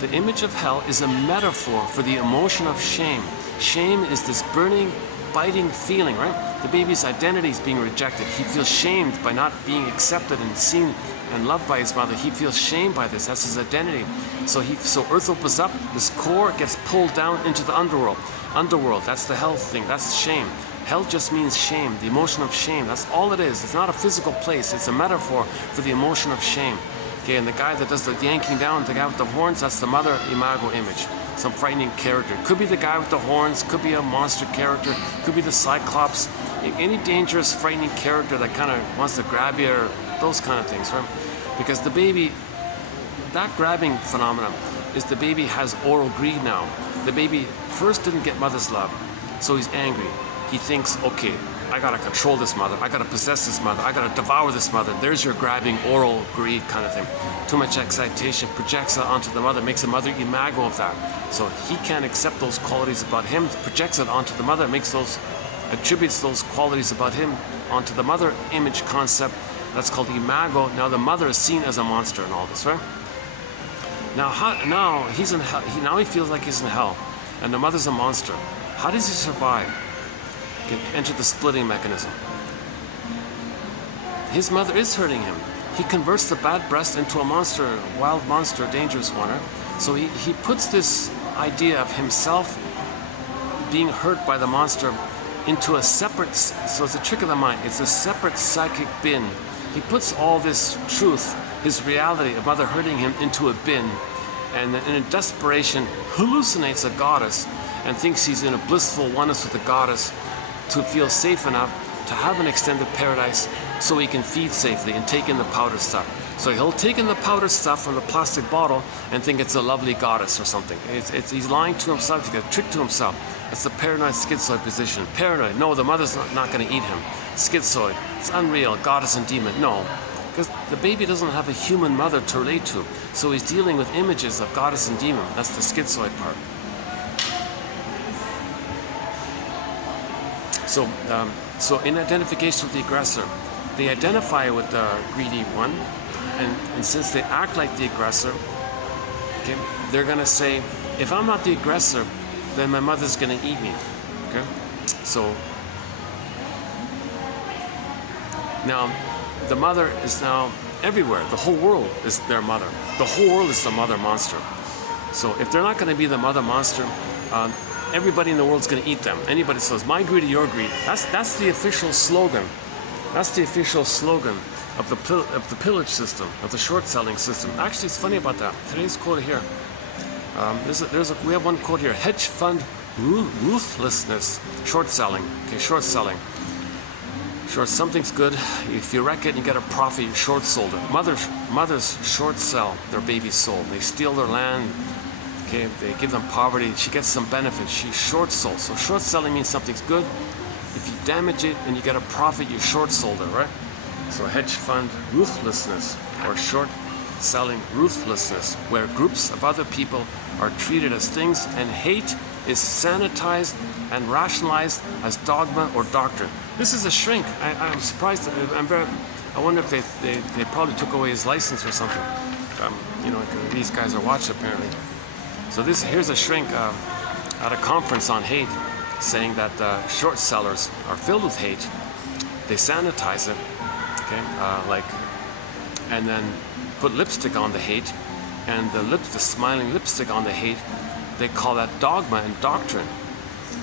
the image of hell is a metaphor for the emotion of shame. Shame is this burning, biting feeling, right? The baby's identity is being rejected. He feels shamed by not being accepted and seen and loved by his mother. He feels shamed by this. That's his identity. So earth opens up. This core gets pulled down into the underworld. Underworld. That's the hell thing. That's shame. Hell just means shame. The emotion of shame. That's all it is. It's not a physical place. It's a metaphor for the emotion of shame. Okay, and the guy that does the yanking down, the guy with the horns, that's the mother imago image. Some frightening character. Could be the guy with the horns, could be a monster character, could be the Cyclops, any dangerous, frightening character that kind of wants to grab you, or those kind of things, right? Because the baby, that grabbing phenomenon is the baby has oral greed now. The baby first didn't get mother's love, so he's angry. He thinks, okay, I gotta control this mother, I gotta possess this mother, I gotta devour this mother. There's your grabbing oral greed kind of thing. Too much excitation projects that onto the mother, makes the mother imago of that. So he can't accept those qualities about him, projects it onto the mother, attributes those qualities about him onto the mother image concept. That's called imago. Now the mother is seen as a monster in all this, right? Now he's in hell. Now he feels like he's in hell, and the mother's a monster. How does he survive? Can enter the splitting mechanism. His mother is hurting him. He converts the bad breast into a monster, a wild monster, a dangerous one. Right? So he puts this idea of himself being hurt by the monster into a separate, so it's a trick of the mind, it's a separate psychic bin. He puts all this truth, his reality of mother hurting him, into a bin, and in desperation hallucinates a goddess and thinks he's in a blissful oneness with the goddess to feel safe enough to have an extended paradise so he can feed safely and take in the powder stuff. So he'll take in the powder stuff from the plastic bottle and think it's a lovely goddess or something. He's lying to himself, he's got a trick to himself. It's the paranoid schizoid position. Paranoid, no, the mother's not going to eat him. Schizoid, it's unreal, goddess and demon, no. Because the baby doesn't have a human mother to relate to. So he's dealing with images of goddess and demon. That's the schizoid part. So in identification with the aggressor, they identify with the greedy one, and since they act like the aggressor, okay, they're going to say, if I'm not the aggressor, then my mother's going to eat me. Okay, so now the mother is now everywhere. The whole world is their mother. The whole world is the mother monster. So if they're not going to be the mother monster, everybody in the world is going to eat them. Anybody says, my greed or your greed. That's the official slogan. That's the official slogan of the pillage system, of the short selling system. Actually, it's funny about that. Today's quote here. We have one quote here. Hedge fund ruthlessness. Short selling. Okay, short selling. Short, something's good. If you wreck it and you get a profit, you short sold it. Mothers short sell their baby's soul. They steal their land. Okay, they give them poverty. She gets some benefit. She short sold. So short selling means something's good. If you damage it and you get a profit, you short sold it, right? So hedge fund ruthlessness or short short-selling ruthlessness, where groups of other people are treated as things and hate is sanitized and rationalized as dogma or doctrine. This is a shrink. I'm surprised. I wonder if they probably took away his license or something. You know, these guys are watching apparently. So here's a shrink at a conference on hate, saying that short sellers are filled with hate. They sanitize it, okay, and then put lipstick on the hate, and the smiling lipstick on the hate, they call that dogma and doctrine.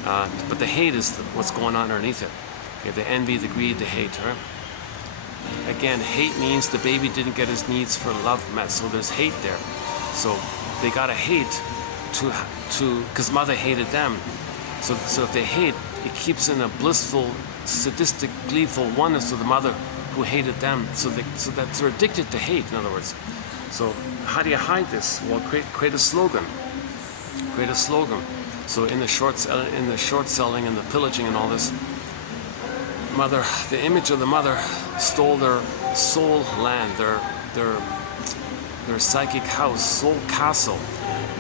But the hate is what's going on underneath it. Okay, the envy, the greed, the hate. Right? Again, hate means the baby didn't get his needs for love met, so there's hate there. So they got to hate because mother hated them. So if they hate, it keeps in a blissful, sadistic, gleeful oneness with the mother who hated them. So that they're addicted to hate, in other words. So how do you hide this? Well, create a slogan. Create a slogan. So in the short selling and the pillaging and all this, the image of the mother stole their soul land, their psychic house, soul castle.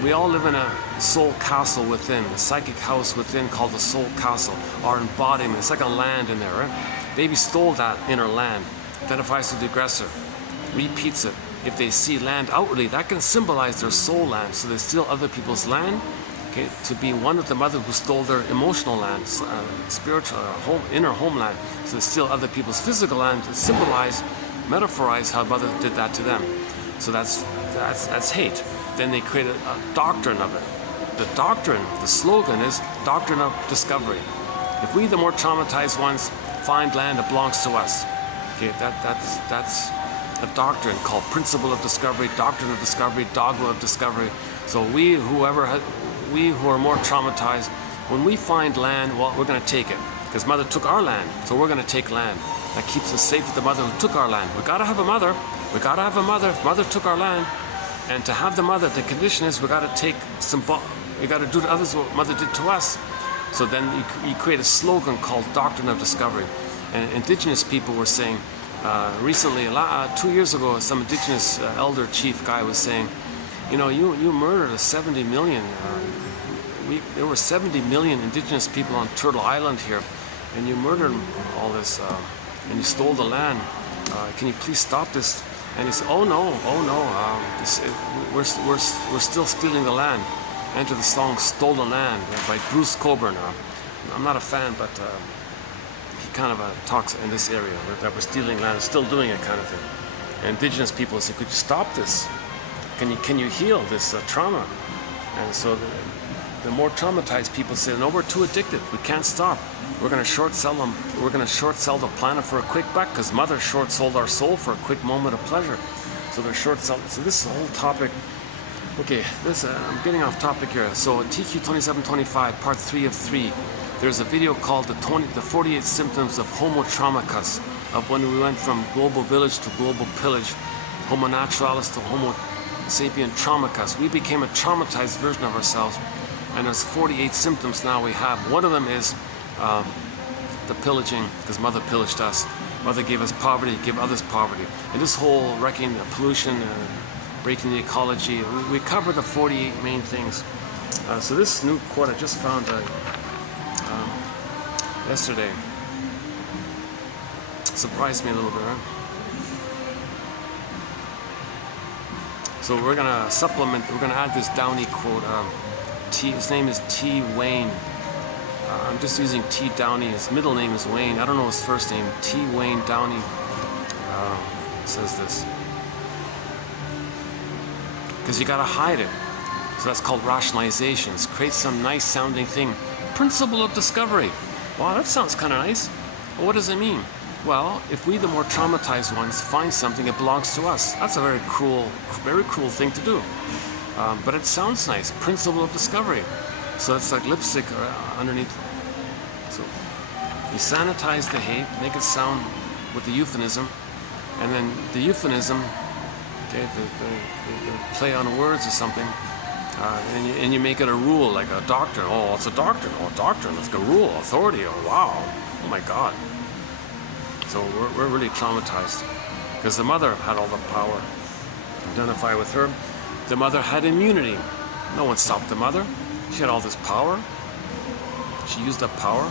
We all live in a soul castle within, the psychic house within called the soul castle, our embodiment. It's like a land in there, right? Baby stole that inner land, identifies with the aggressor, repeats it. If they see land outwardly, that can symbolize their soul land. So they steal other people's land, okay, to be one with the mother who stole their emotional land, spiritual, inner homeland. So they steal other people's physical land to symbolize, metaphorize how mother did that to them. So that's hate. Then they create a doctrine of it. The doctrine, the slogan is doctrine of discovery. If we, the more traumatized ones, find land that belongs to us, okay, that's a doctrine called principle of discovery, doctrine of discovery, dogma of discovery. So we who are more traumatized, when we find land, well, we're going to take it because mother took our land, so we're going to take land. That keeps us safe with the mother who took our land. We got to have a mother. We got to have a mother. If mother took our land, and to have the mother, the condition is we got to take we got to do to others what mother did to us. So then you create a slogan called doctrine of discovery. And indigenous people were saying recently, 2 years ago, some indigenous elder chief guy was saying, you know, you murdered 70 million. There were 70 million indigenous people on Turtle Island here, and you murdered all this, and you stole the land. Can you please stop this? And he said, oh no, we're still stealing the land. Enter the song "Stole the Land" by Bruce Coburn. I'm not a fan, but he kind of talks in this area that we're stealing land, still doing it kind of thing. And indigenous people say, could you stop this? Can you heal this trauma? And so the more traumatized people say, no, we're too addicted. We can't stop. We're going to short sell them. We're going to short sell the planet for a quick buck because mother short sold our soul for a quick moment of pleasure. So they're short selling. So this whole topic. Okay, I'm getting off topic here. So TQ 2725, part 3 of 3. There's a video called the 48 symptoms of Homo Traumacus, of when we went from global village to global pillage, Homo Naturalis to Homo Sapien Traumacus. We became a traumatized version of ourselves. And there's 48 symptoms now we have. One of them is the pillaging, because mother pillaged us. Mother gave us poverty, gave others poverty. And this whole wrecking pollution, breaking the ecology, we covered the 48 main things. So this new quote I just found yesterday surprised me a little bit, right? So we're gonna supplement, we're gonna add this Downey quote. His name is T. Wayne. I'm just using T. Downey. His middle name is Wayne. I don't know his first name. T. Wayne Downey says this. Because you gotta hide it. So that's called rationalizations. Create some nice sounding thing. Principle of discovery. Wow, that sounds kind of nice. Well, what does it mean? Well, if we, the more traumatized ones, find something that belongs to us, that's a very cruel thing to do. But it sounds nice. Principle of discovery. So it's like lipstick underneath. So you sanitize the hate, make it sound with the euphemism, and then the euphemism, okay, the play on words or something, and you make it a rule, like a doctrine. Oh, it's a doctrine. Oh, doctrine. It's like a rule, authority. Oh, wow. Oh my God. So we're really traumatized because the mother had all the power. identify with her. The mother had immunity. No one stopped the mother. She had all this power. She used that power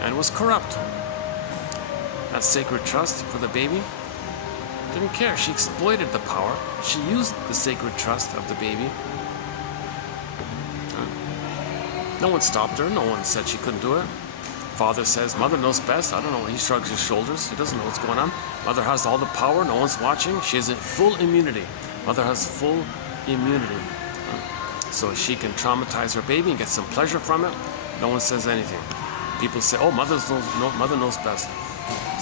and was corrupt. That sacred trust for the baby, didn't care. She exploited the power. She used the sacred trust of the baby. No one stopped her. No one said she couldn't do it. Father says, mother knows best. I don't know. He shrugs his shoulders. He doesn't know what's going on. Mother has all the power. No one's watching. She has full immunity. Mother has full immunity. So she can traumatize her baby and get some pleasure from it. No one says anything. People say, oh, mother knows best.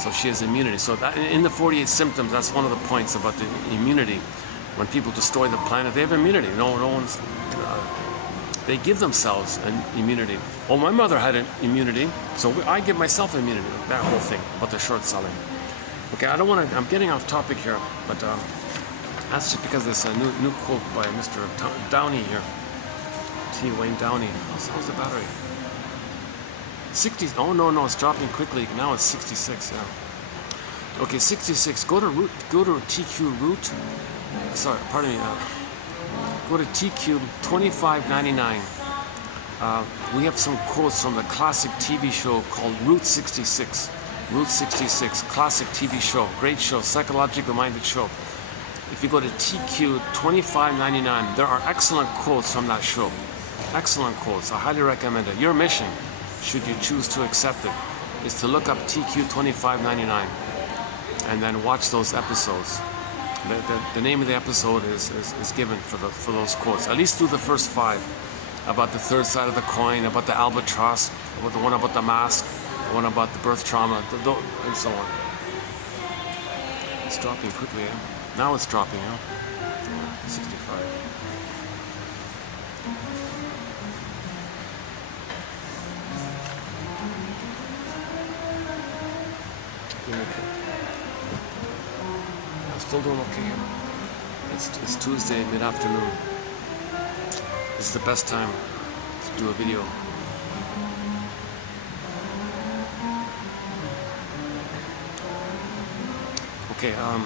So she has immunity. So that, in the 48 symptoms, that's one of the points about the immunity. When people destroy the planet, they have immunity. No one's... they give themselves an immunity. Oh, my mother had an immunity, so I give myself immunity. That whole thing about the short selling. Okay, I don't want to... I'm getting off topic here, but that's just because there's a new quote by Mr. Downey here. T. Wayne Downey. How's the battery? 60. Oh no, it's dropping quickly. Now it's 66. Yeah. Okay, 66. Go to TQ root. Sorry, pardon me. Go to TQ 2599. We have some quotes from the classic TV show called Route 66. Route 66, classic TV show, great show, psychologically minded show. If you go to TQ 2599, there are excellent quotes from that show. Excellent quotes. I highly recommend it. Your mission, should you choose to accept it, is to look up TQ 2599 and then watch those episodes. The name of the episode is given for those quotes. At least do the first 5 about the third side of the coin, about the albatross, about the one about the mask, the one about the birth trauma, and so on. It's dropping quickly. Eh? Now it's dropping. 65. Still doing okay. It's Tuesday, mid-afternoon. This is the best time to do a video. Okay, I'll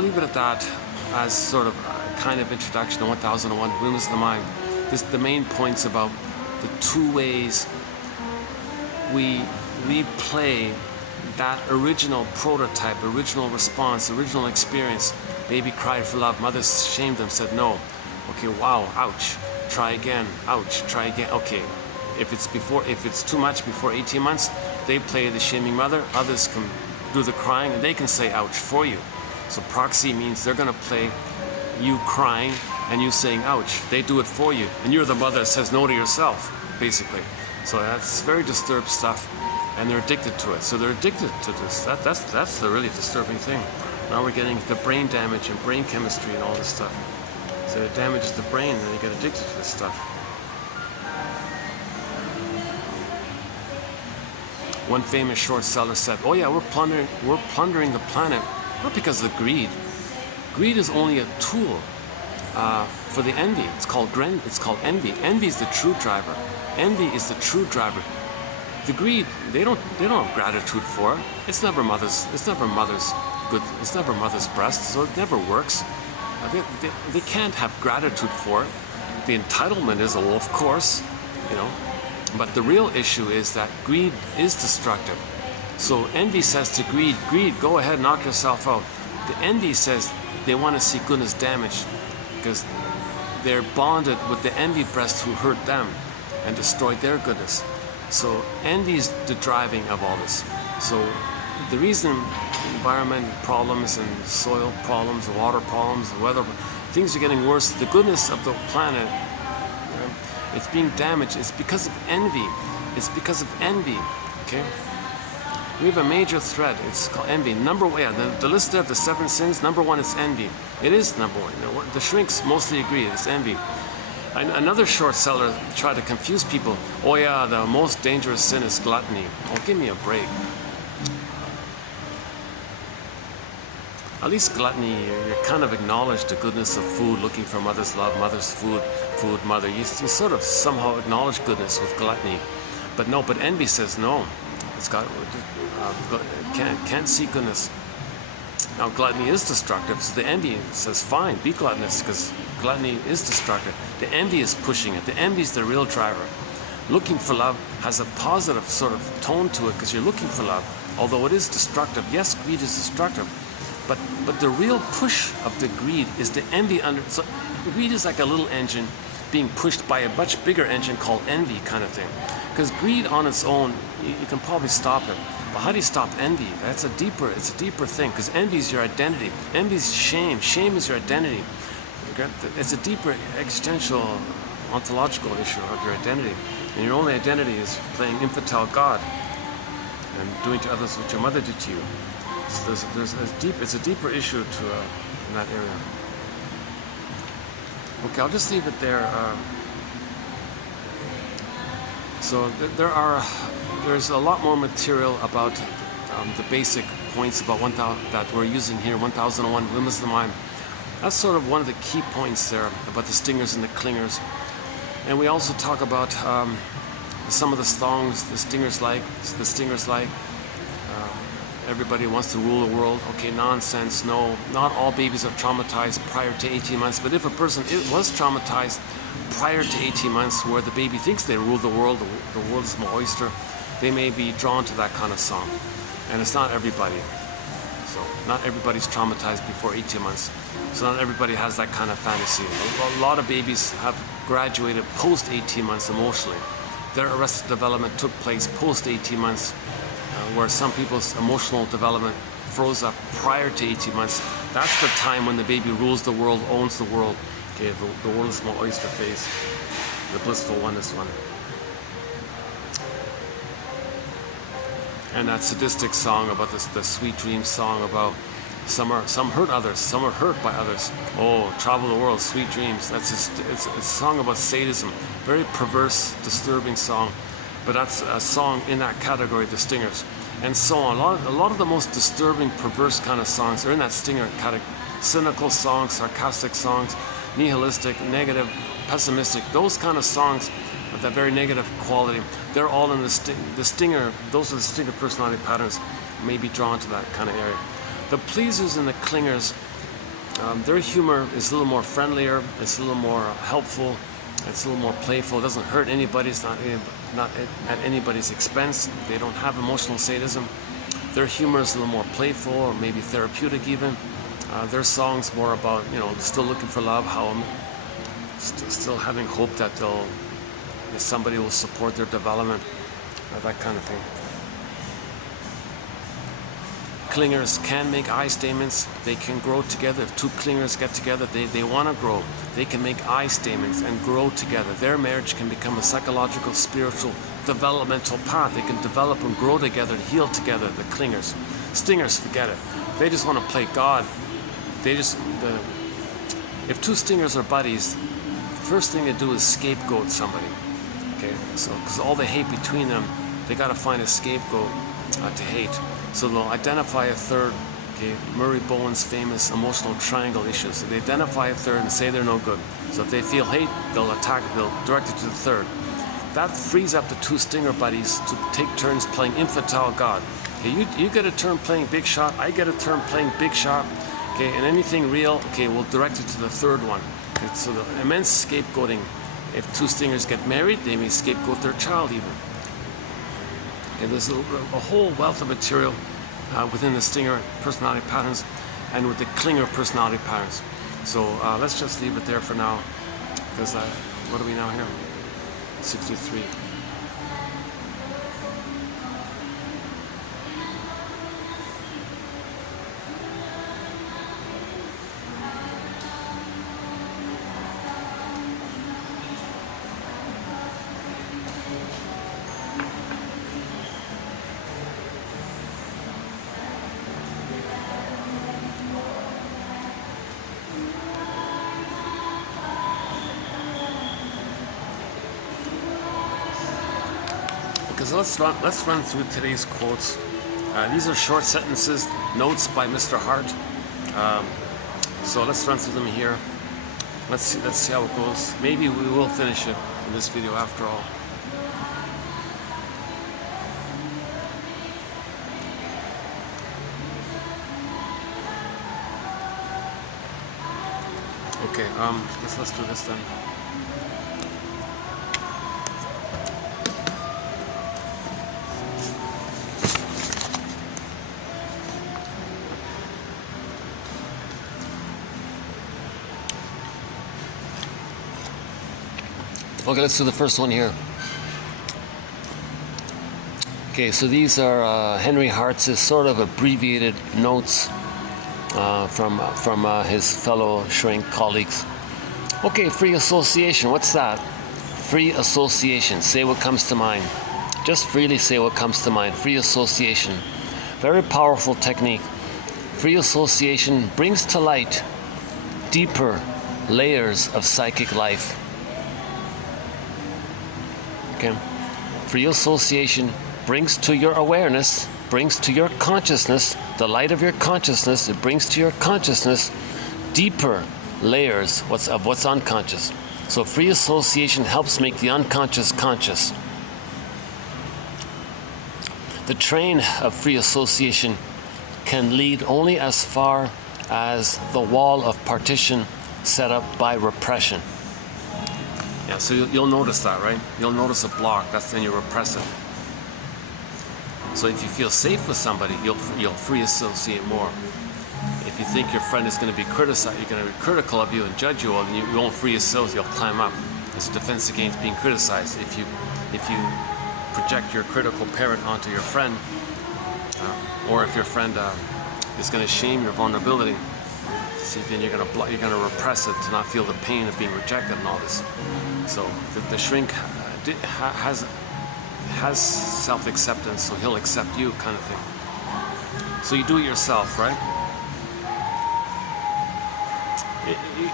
leave it at that as sort of a kind of introduction to 1001 Windmills of the Mind. The main points about the 2 ways we replay that original prototype, original response, original experience. Baby cried for love, mother shamed them, said no. Okay, wow, ouch, try again, ouch, try again. Okay, if it's too much before 18 months, they play the shaming mother, others can do the crying, and they can say ouch for you. So proxy means they're gonna play you crying and you saying ouch. They do it for you, and you're the mother that says no to yourself, basically. So that's very disturbed stuff. And they're addicted to it. So they're addicted to this. That's the really disturbing thing. Now we're getting the brain damage and brain chemistry and all this stuff. So it damages the brain and they get addicted to this stuff. One famous short seller said, oh yeah, we're plundering the planet, not because of greed. Greed is only a tool for the envy. It's called envy. Envy is the true driver. Envy is the true driver. The greed, they don't have gratitude for it. It's never mother's good. It's never mother's breast, so it never works. They can't have gratitude for it. The entitlement is, oh, of course, But the real issue is that greed is destructive. So envy says to greed, go ahead, knock yourself out. The envy says they want to see goodness damaged because they're bonded with the envy breast who hurt them and destroyed their goodness. So envy is the driving of all this. So the reason environment problems and soil problems, water problems, weather, things are getting worse, the goodness of the planet, it's being damaged. It's because of envy. It's because of envy. Okay? We have a major threat. It's called envy. Number one, the list of the 7 sins, number 1 is envy. It is number 1. The shrinks mostly agree. It's envy. Another short seller tried to confuse people. Oh yeah, the most dangerous sin is gluttony. Oh, give me a break. At least gluttony, you kind of acknowledge the goodness of food, looking for mother's love, mother's food, mother. You sort of somehow acknowledge goodness with gluttony. But envy says no. It's got can't see goodness. Now gluttony is destructive, so the envy says fine, be gluttonous, because gluttony is destructive. The envy is pushing it. The envy is the real driver. Looking for love has a positive sort of tone to it because you're looking for love, although it is destructive. Yes, greed is destructive, but the real push of the greed is the envy under. So greed is like a little engine being pushed by a much bigger engine called envy, kind of thing. Because greed on its own, you can probably stop it. But how do you stop envy? It's a deeper thing, because envy is your identity. Envy is shame. Shame is your identity. It's a deeper existential, ontological issue of your identity. And your only identity is playing infantile God and doing to others what your mother did to you. So it's a deeper issue in that area. Okay, I'll just leave it there. So there's a lot more material about the basic points about 1,000 that we're using here, 1001 Windmills of the Mind. That's sort of one of the key points there about the stingers and the clingers. And we also talk about some of the songs the stingers like. Everybody wants to rule the world. Okay, nonsense. No, not all babies are traumatized prior to 18 months. But if a person was traumatized prior to 18 months, where the baby thinks they rule the world is my oyster, they may be drawn to that kind of song. And it's not everybody. So not everybody's traumatized before 18 months. So not everybody has that kind of fantasy. A lot of babies have graduated post 18 months emotionally. Their arrested development took place post 18 months, where some people's emotional development froze up prior to 18 months. That's the time when the baby rules the world, owns the world. Okay, the world is my oyster phase, the blissful oneness one. And that sadistic song about the sweet dream song about some hurt others, some are hurt by others. Oh, travel the world, sweet dreams. It's a song about sadism, very perverse, disturbing song. But that's a song in that category, the stingers, and so on. A lot of the most disturbing, perverse kind of songs are in that stinger category. Cynical songs, sarcastic songs, nihilistic, negative, pessimistic. Those kind of songs of that very negative quality, they're all in the stinger. Those are the stinger personality patterns. May be drawn to that kind of area. The pleasers and the clingers, their humor is a little more friendlier. It's a little more helpful. It's a little more playful. It doesn't hurt anybody. It's not at anybody's expense. They don't have emotional sadism. Their humor is a little more playful, or maybe therapeutic even. Their songs more about, still looking for love, how still having hope that somebody will support their development, that kind of thing. Clingers can make I statements. They can grow together. If two clingers get together, they want to grow. They can make I statements and grow together. Their marriage can become a psychological, spiritual, developmental path. They can develop and grow together and heal together, the clingers. Stingers, forget it. They just want to play God. If two stingers are buddies, the first thing they do is scapegoat somebody. Okay, so because all the hate between them, they got to find a scapegoat to hate. So they'll identify a third. Okay, Murray Bowen's famous emotional triangle issue. So they identify a third and say they're no good. So if they feel hate, they'll attack. They'll direct it to the third. That frees up the two stinger buddies to take turns playing infantile God. Okay, you get a turn playing big shot. I get a turn playing big shot. Okay, and anything real, okay, we'll direct it to the third one. Okay, so the immense scapegoating. If two stingers get married, they may scapegoat their child even. Okay, there's a whole wealth of material within the stinger personality patterns and with the clinger personality patterns. So let's just leave it there for now, because what are we now here? 63. Because let's run through today's quotes. These are short sentences, notes by Mr. Hart. So let's run through them here. Let's see how it goes. Maybe we will finish it in this video after all. Okay, let's do this then. Okay, let's do the first one here. Okay, so these are Henry Hart's sort of abbreviated notes from his fellow shrink colleagues. Okay, free association, what's that? Free association, say what comes to mind. Just freely say what comes to mind. Free association, very powerful technique. Free association brings to light deeper layers of psychic life. Okay. Free association brings to your awareness, brings to your consciousness, the light of your consciousness, it brings to your consciousness deeper layers of what's unconscious. So free association helps make the unconscious conscious. The train of free association can lead only as far as the wall of partition set up by repression. Yeah, so you'll notice that, right? You'll notice a block, that's then you repress it. So if you feel safe with somebody, you'll free associate more. If you think your friend is going to be criticized, you're going to be critical of you and judge you, well, then you won't free associate, you'll climb up. It's a defense against being criticized. If you project your critical parent onto your friend, or if your friend is going to shame your vulnerability, see, then you're going to repress it to not feel the pain of being rejected and all this. So the shrink has self-acceptance, so he'll accept you, kind of thing. So you do it yourself, right?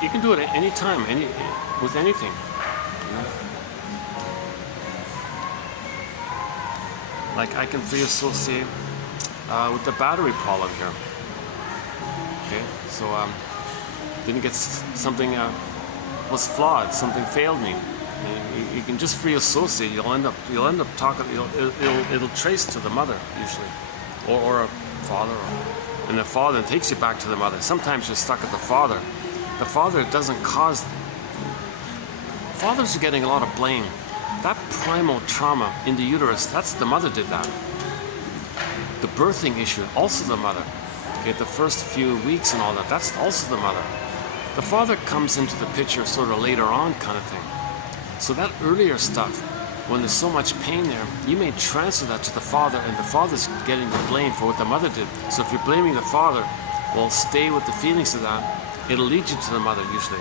You can do it at any time, with anything. Like I can free associate with the battery problem here. Okay, so didn't get something was flawed, something failed me. And you can just free associate. You'll end up talking. It'll trace to the mother usually, or a father, and the father takes you back to the mother. Sometimes you're stuck at the father. The father doesn't cause. Fathers are getting a lot of blame. That primal trauma in the uterus, that's the mother did that. The birthing issue, also the mother. Okay, the first few weeks and all that, that's also the mother. The father comes into the picture sort of later on, kind of thing. So that earlier stuff, when there's so much pain there, you may transfer that to the father, and the father's getting the blame for what the mother did. So if you're blaming the father, well, stay with the feelings of that. It'll lead you to the mother, usually.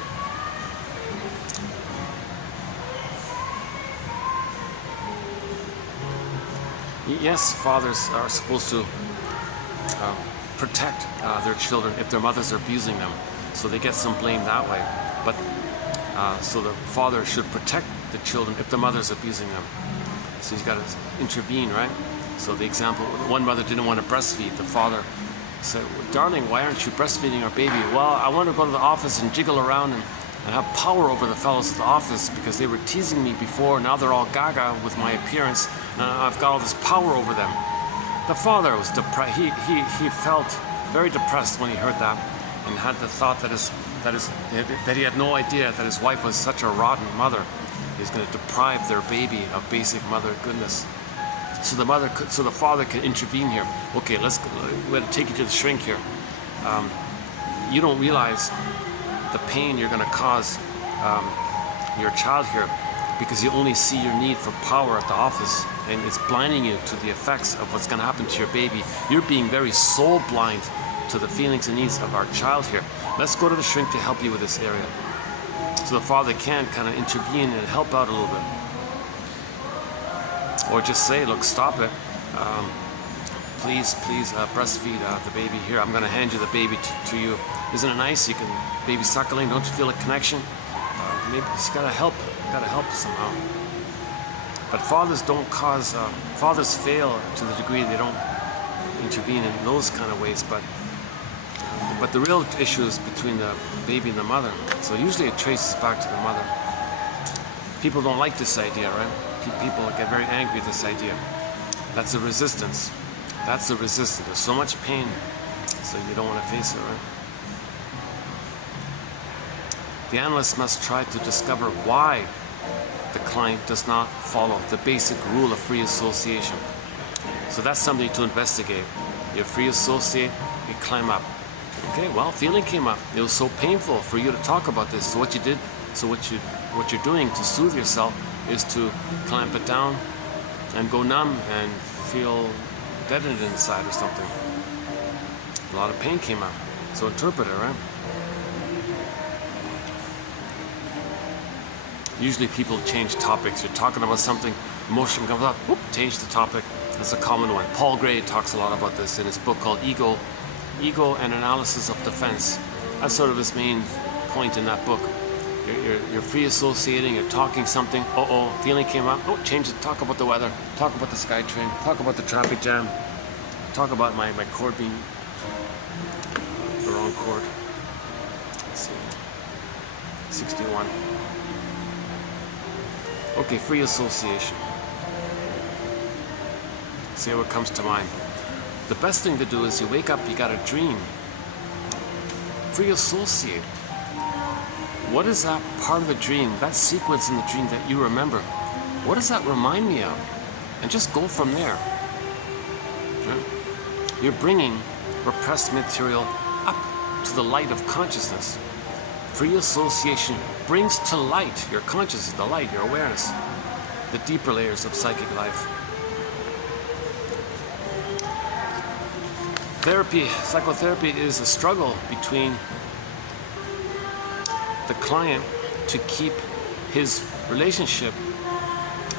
Yes, fathers are supposed to protect their children if their mothers are abusing them, so they get some blame that way. But so the father should protect the children if the mother's abusing them. So he's got to intervene, right? So the example, one mother didn't want to breastfeed. The father said, "Darling, why aren't you breastfeeding our baby?" "Well, I want to go to the office and jiggle around and have power over the fellows at the office because they were teasing me before. Now they're all gaga with my appearance, and I've got all this power over them." The father was depressed. He felt very depressed when he heard that, and had the thought that he had no idea that his wife was such a rotten mother. He's going to deprive their baby of basic mother goodness. So the father could intervene here. Okay, we're going to take you to the shrink here. You don't realize the pain you're going to cause your child here, because you only see your need for power at the office, and it's blinding you to the effects of what's going to happen to your baby. You're being very soul blind to the feelings and needs of our child here. Let's go to the shrink to help you with this area. So the father can kind of intervene and help out a little bit. Or just say, "Look, stop it. Please breastfeed the baby here. I'm going to hand you the baby to you. Isn't it nice? You can, baby suckling, don't you feel a connection? Maybe it's got to help. Got to help somehow." But fathers don't cause, fathers fail to the degree they don't intervene in those kind of ways. But the real issue is between the baby and the mother. So usually it traces back to the mother. People don't like this idea, right? People get very angry at this idea. That's a resistance. That's the resistance. There's so much pain, so you don't want to face it, right? The analyst must try to discover why the client does not follow the basic rule of free association. So that's something to investigate. You free associate, you climb up. Okay, well, feeling came up. It was so painful for you to talk about this. So what you did, what you're doing to soothe yourself is to clamp it down and go numb and feel deadened inside or something. A lot of pain came up. So interpret it, right? Usually people change topics. You're talking about something, emotion comes up, whoop, change the topic. That's a common one. Paul Gray talks a lot about this in his book called Ego and Analysis of Defense. That's sort of his main point in that book. You're free associating, you're talking something, feeling came up, change it, talk about the weather, talk about the SkyTrain, talk about the traffic jam, talk about my chord being the wrong chord. Let's see, 61. Okay, free association. See what comes to mind. The best thing to do is you wake up, you got a dream. Free associate. What is that part of the dream, that sequence in the dream that you remember? What does that remind me of? And just go from there. Okay? You're bringing repressed material up to the light of consciousness. Free association brings to light your consciousness, the light, your awareness, the deeper layers of psychic life. Psychotherapy is a struggle between the client to keep his relationship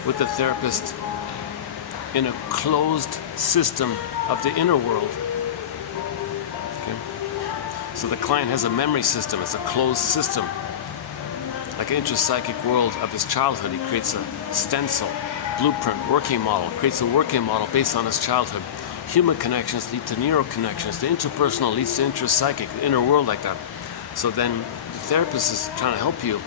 with the therapist in a closed system of the inner world. Okay? So the client has a memory system, it's a closed system. Like an intrapsychic world of his childhood, he creates a stencil, blueprint, working model, creates a working model based on his childhood. Human connections lead to neuro connections. The interpersonal leads to intrapsychic, the inner world like that. So then the therapist is trying to help you.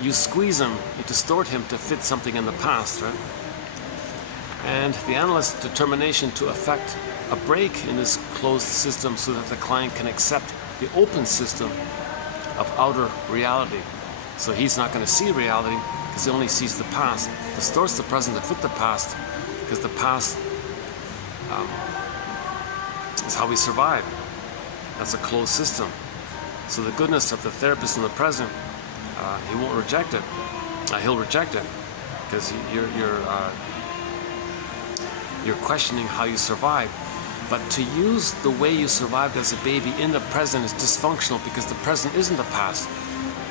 You squeeze him, you distort him to fit something in the past, right? And the analyst's determination to effect a break in this closed system so that the client can accept the open system of outer reality. So he's not going to see reality because he only sees the past. Distorts the present to fit the past because the past is how we survive. That's a closed system. So the goodness of the therapist in the present, he won't reject it. He'll reject it because you're questioning how you survive. But to use the way you survived as a baby in the present is dysfunctional because the present isn't the past.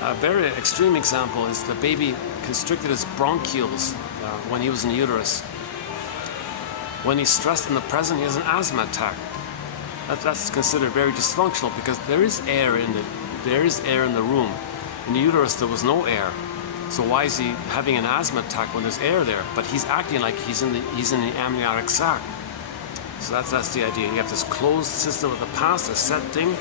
A very extreme example is the baby constricted his bronchioles when he was in the uterus. When he's stressed in the present, he has an asthma attack. That's considered very dysfunctional because there is air in the room. In the uterus, there was no air. So why is he having an asthma attack when there's air there? But he's acting like he's in the amniotic sac. So that's the idea. You have this closed system of the past, a set thing,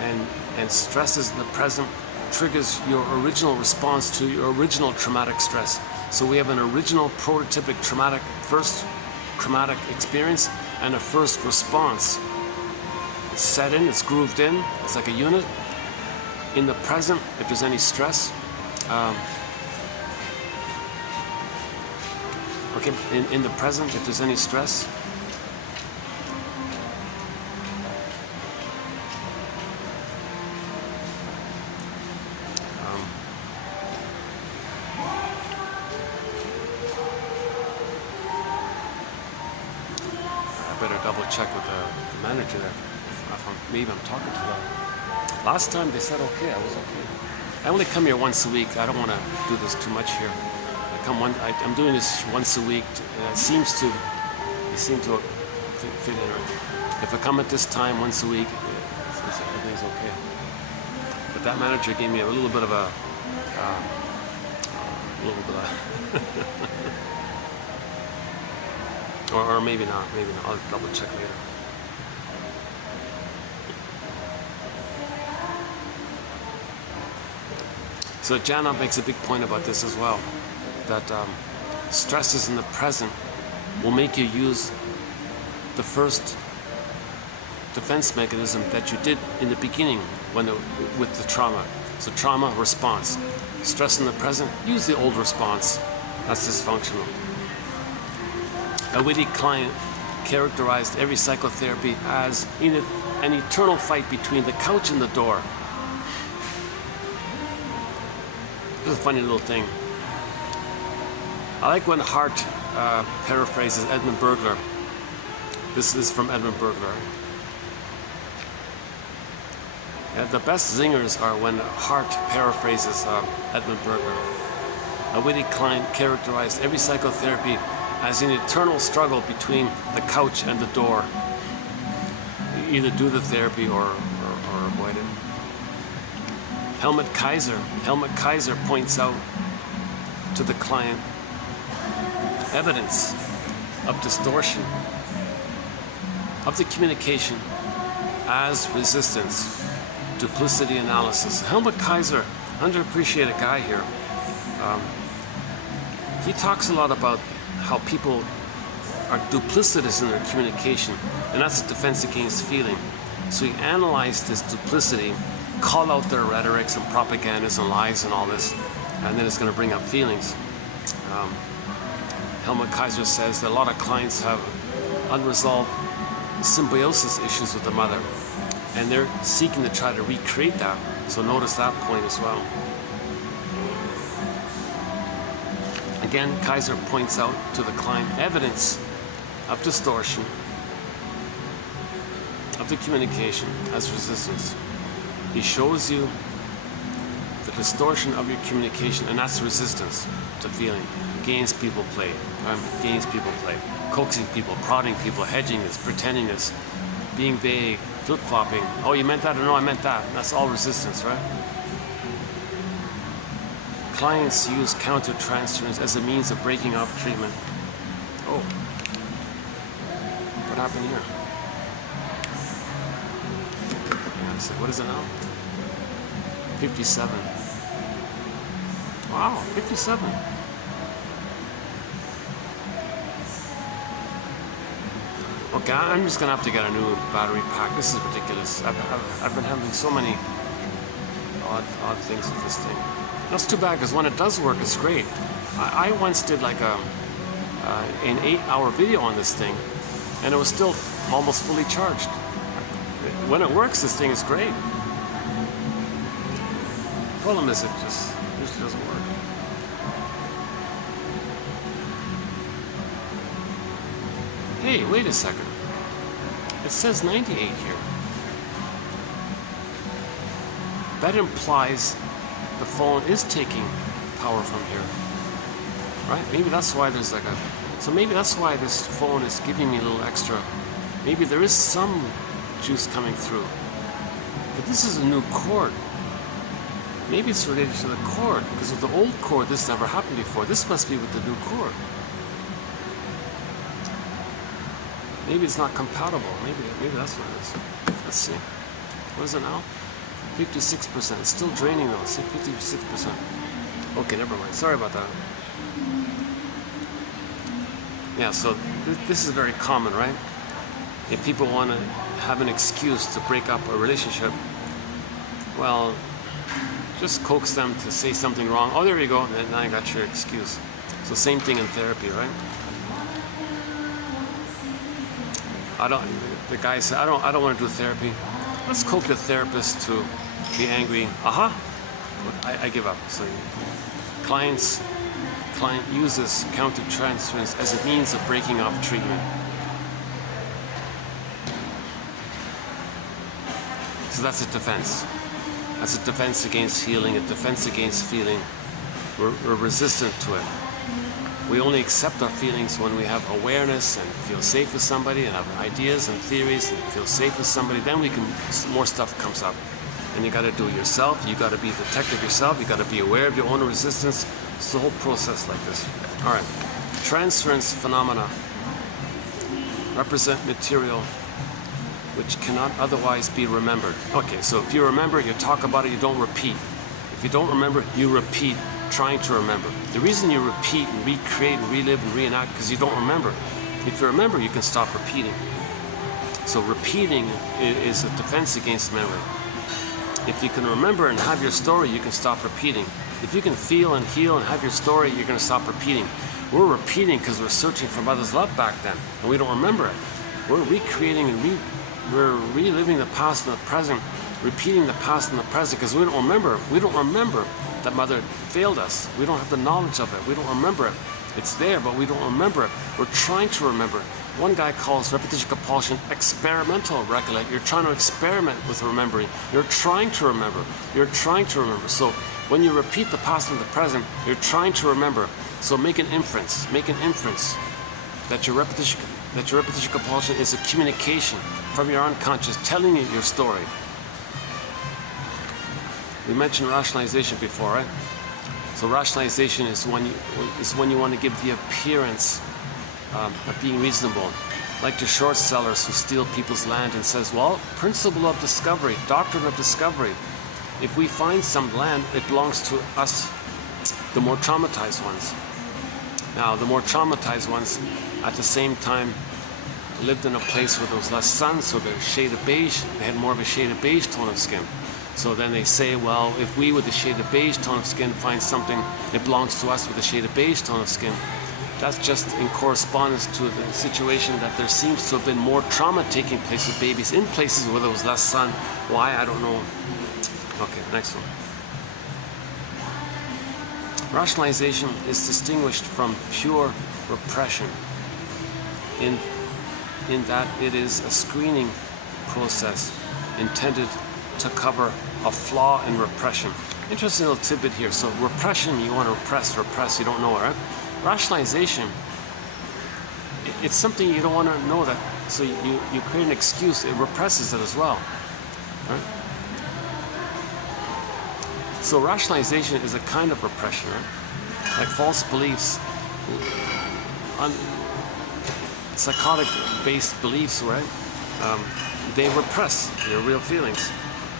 and stresses in the present triggers your original response to your original traumatic stress. So we have an original prototypic first traumatic experience and a first response. It's set in, it's grooved in, it's like a unit. In the present, if there's any stress, in the present, if there's any stress, double check with the manager there. Maybe I'm talking to them. Last time they said okay, I was okay. I only come here once a week. I don't want to do this too much here. I'm doing this once a week. They seem to fit in. If I come at this time once a week, everything's okay. But that manager gave me a little bit of or maybe not, I'll double check later. So Jana makes a big point about this as well, that stresses in the present will make you use the first defense mechanism that you did in the beginning with the trauma. So trauma, response. Stress in the present, use the old response. That's dysfunctional. A witty client characterized every psychotherapy as an eternal fight between the couch and the door. This is a funny little thing. I like when Hart paraphrases Edmund Bergler. This is from Edmund Bergler. The best zingers are when Hart paraphrases Edmund Bergler. A witty client characterized every psychotherapy as an eternal struggle between the couch and the door. You either do the therapy or avoid it. Helmut Kaiser points out to the client evidence of distortion of the communication as resistance, duplicity analysis. Helmut Kaiser, underappreciated guy here. He talks a lot about how people are duplicitous in their communication, and that's a defense against feeling. So he analyzed this duplicity, call out their rhetorics and propagandas and lies and all this, and then it's going to bring up feelings. Helmut Kaiser says that a lot of clients have unresolved symbiosis issues with the mother, and they're seeking to try to recreate that. So notice that point as well. Again, Kaiser points out to the client evidence of distortion of the communication as resistance. He shows you the distortion of your communication, and that's resistance to feeling. Games people play. Games people play. Coaxing people, prodding people, hedging this, pretending this, being vague, flip-flopping. Oh, you meant that? Or no, I meant that. That's all resistance, right? Clients use counter-transference as a means of breaking off treatment. Oh. What happened here? What is it now? 57. Wow, 57. Okay, I'm just gonna have to get a new battery pack. This is ridiculous. I've been having so many odd things with this thing. That's too bad, because when it does work, it's great. I once did like an 8-hour video on this thing, and it was still almost fully charged. When it works, this thing is great. Problem is, it just usually doesn't work. Hey, wait a second. It says 98 here. That implies the phone is taking power from here, right? Maybe that's why there's like so maybe that's why this phone is giving me a little extra. Maybe there is some juice coming through. But this is a new cord. Maybe it's related to the cord, because with the old cord, this never happened before. This must be with the new cord. Maybe it's not compatible. Maybe that's what it is. Let's see. What is it now? 56%. It's still draining though. See, 56%. Okay, never mind. Sorry about that. Yeah, so this is very common, right? If people want to have an excuse to break up a relationship, well, just coax them to say something wrong. Oh, there you go. And now you got your excuse. So same thing in therapy, right? The guy said, I don't want to do therapy. Let's coax the therapist to be angry. I give up. So client uses counter-transference as a means of breaking off treatment. So that's a defense. That's a defense against healing, a defense against feeling. We're resistant to it. We only accept our feelings when we have awareness and feel safe with somebody and have ideas and theories and feel safe with somebody. Then more stuff comes up. And you got to do it yourself. You got to be a detective yourself. You got to be aware of your own resistance. It's the whole process like this. All right. Transference phenomena represent material which cannot otherwise be remembered. Okay, so if you remember, you talk about it, you don't repeat. If you don't remember, you repeat, trying to remember. The reason you repeat and recreate and relive and reenact because you don't remember. If you remember, you can stop repeating. So repeating is a defense against memory. If you can remember and have your story, you can stop repeating. If you can feel and heal and have your story, you're going to stop repeating. We're repeating because we're searching for mother's love back then, and we don't remember it. We're recreating and we're reliving the past and the present, repeating the past and the present because we don't remember. We don't remember that mother failed us. We don't have the knowledge of it. We don't remember it. It's there, but we don't remember it. We're trying to remember it. One guy calls repetition compulsion experimental recollection. You're trying to experiment with remembering. You're trying to remember. You're trying to remember. So when you repeat the past and the present, you're trying to remember. So make an inference that your repetition compulsion is a communication from your unconscious telling you your story. We mentioned rationalization before, right? So rationalization is when you want to give the appearance of being reasonable, like the short sellers who steal people's land and says, well, principle of discovery, doctrine of discovery. If we find some land, it belongs to us, the more traumatized ones. Now, the more traumatized ones, at the same time, lived in a place where there was less sun, so the shade of beige, they had more of a shade of beige tone of skin. So then they say, well, if we with the shade of beige tone of skin find something, it belongs to us with the shade of beige tone of skin. That's just in correspondence to the situation that there seems to have been more trauma taking place with babies in places where there was less sun. Why? I don't know. Okay, next one. Rationalization is distinguished from pure repression in that it is a screening process intended to cover a flaw in repression. Interesting little tidbit here. So repression, you want to repress, you don't know it, right? Rationalization, it's something you don't want to know that, so you create an excuse, it represses it as well, right? So rationalization is a kind of repression, right? Like false beliefs, psychotic-based beliefs, right? They repress your real feelings.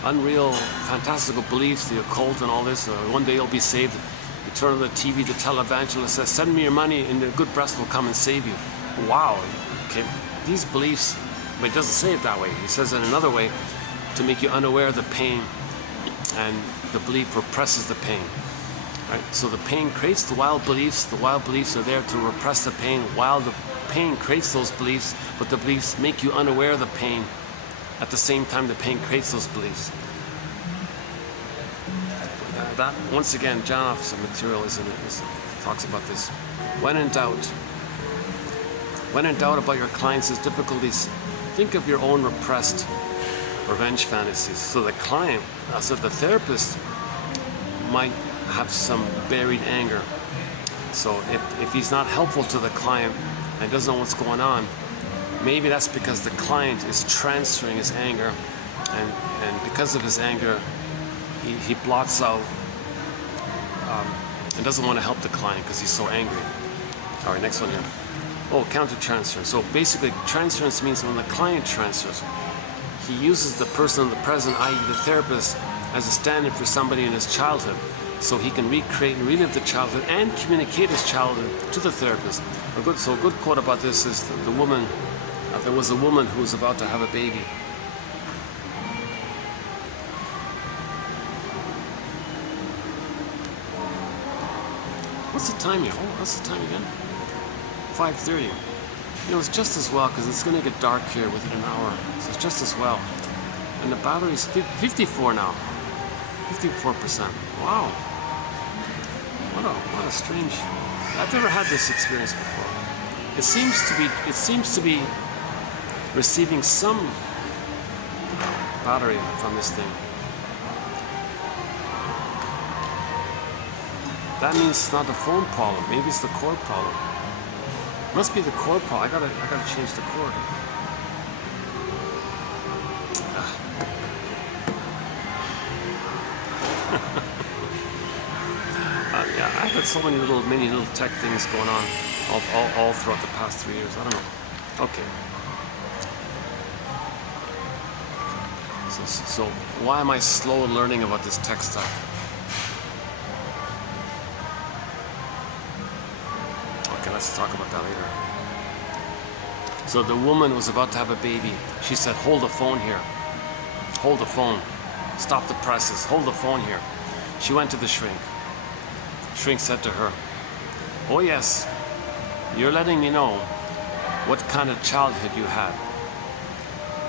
Unreal, fantastical beliefs, the occult and all this. One day you'll be saved. You turn on the TV, the televangelist says, send me your money and the good breast will come and save you. Wow. Okay. These beliefs, but he doesn't say it that way. He says it another way to make you unaware of the pain, and the belief represses the pain. Right? So the pain creates the wild beliefs. The wild beliefs are there to repress the pain, while the pain creates those beliefs, but the beliefs make you unaware of the pain. At the same time, the pain creates those beliefs. That, once again, Janoff's material talks about this. When in doubt about your clients' difficulties, think of your own repressed revenge fantasies. So the client, so the therapist might have some buried anger. So if he's not helpful to the client and doesn't know what's going on, maybe that's because the client is transferring his anger, and because of his anger, he blots out and doesn't want to help the client because he's so angry. All right, next one here. Oh, counter-transfer. So basically, transference means when the client transfers, he uses the person in the present, i.e. the therapist, as a stand-in for somebody in his childhood, so he can recreate and relive the childhood and communicate his childhood to the therapist. A good quote about this is the woman. There was a woman who was about to have a baby. What's the time here? Oh, what's the time again? 5:30. You know, it's just as well because it's going to get dark here within an hour. So it's just as well. And the battery's 54 now. 54%. Wow. What a strange. I've never had this experience before. It seems to be receiving some battery from this thing. That means it's not the phone problem. Maybe it's the cord problem. Must be the cord problem. I gotta change the cord. Yeah, I've had so many many little tech things going on all throughout the past 3 years. I don't know. Okay. So why am I slow learning about this tech stuff? Okay, let's talk about that later. So the woman was about to have a baby. She said, hold the phone here. Hold the phone. stop the presses, hold the phone here. She went to the shrink. Shrink said to her, "Oh yes, you're letting me know what kind of childhood you had."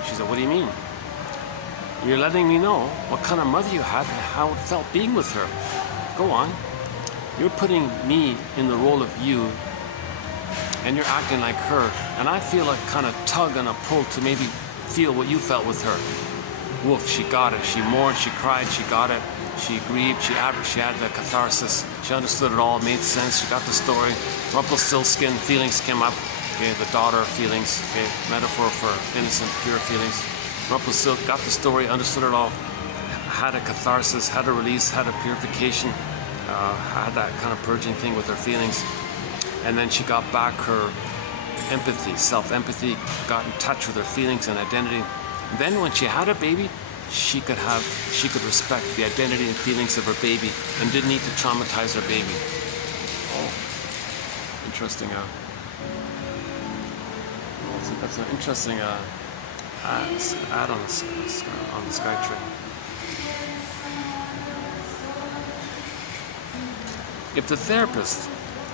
She said, "What do you mean?" "You're letting me know what kind of mother you had and how it felt being with her." "Go on." "You're putting me in the role of you and you're acting like her, and I feel a kind of tug and a pull to maybe feel what you felt with her." Woof, she got it. She mourned, she cried, she got it. She grieved, she had the catharsis. She understood it all, it made sense. She got the story. Rumpelstiltskin, feelings came up. Okay, the daughter feelings, okay, metaphor for innocent, pure feelings. Rumpelstiltskin got the story, understood it all, had a catharsis, had a release, had a purification, had that kind of purging thing with her feelings. And then she got back her empathy, self-empathy, got in touch with her feelings and identity. And then when she had a baby, she could respect the identity and feelings of her baby and didn't need to traumatize her baby. Oh, interesting. That's an interesting add on the sky tree. If the therapist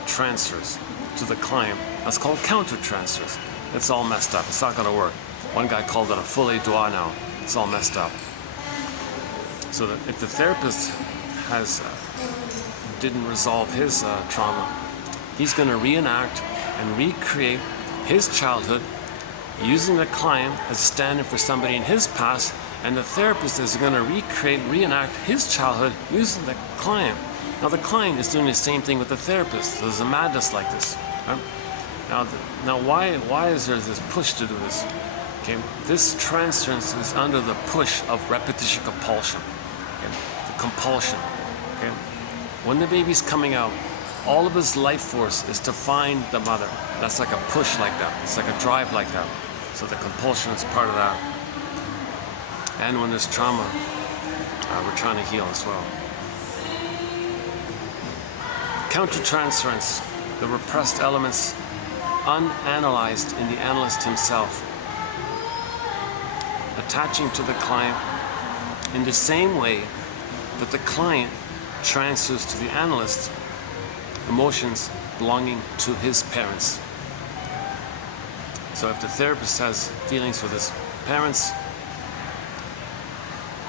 transfers to the client, that's called counter-transfers. It's all messed up. It's not going to work. One guy called it a fully doigt now. It's all messed up. So that if the therapist didn't resolve his trauma, he's going to reenact and recreate his childhood using the client as a stand-in for somebody in his past, and the therapist is going to reenact his childhood using the client. Now the client is doing the same thing with the therapist. So there's a madness like this. Right? Now why is there this push to do this? Okay, this transference is under the push of repetition compulsion. Okay? The compulsion. Okay? When the baby's coming out, all of his life force is to find the mother. That's like a push like that. It's like a drive like that. So the compulsion is part of that. And when there's trauma, we're trying to heal as well. Countertransference, the repressed elements unanalyzed in the analyst himself, attaching to the client in the same way that the client transfers to the analyst emotions belonging to his parents. So if the therapist has feelings for his parents,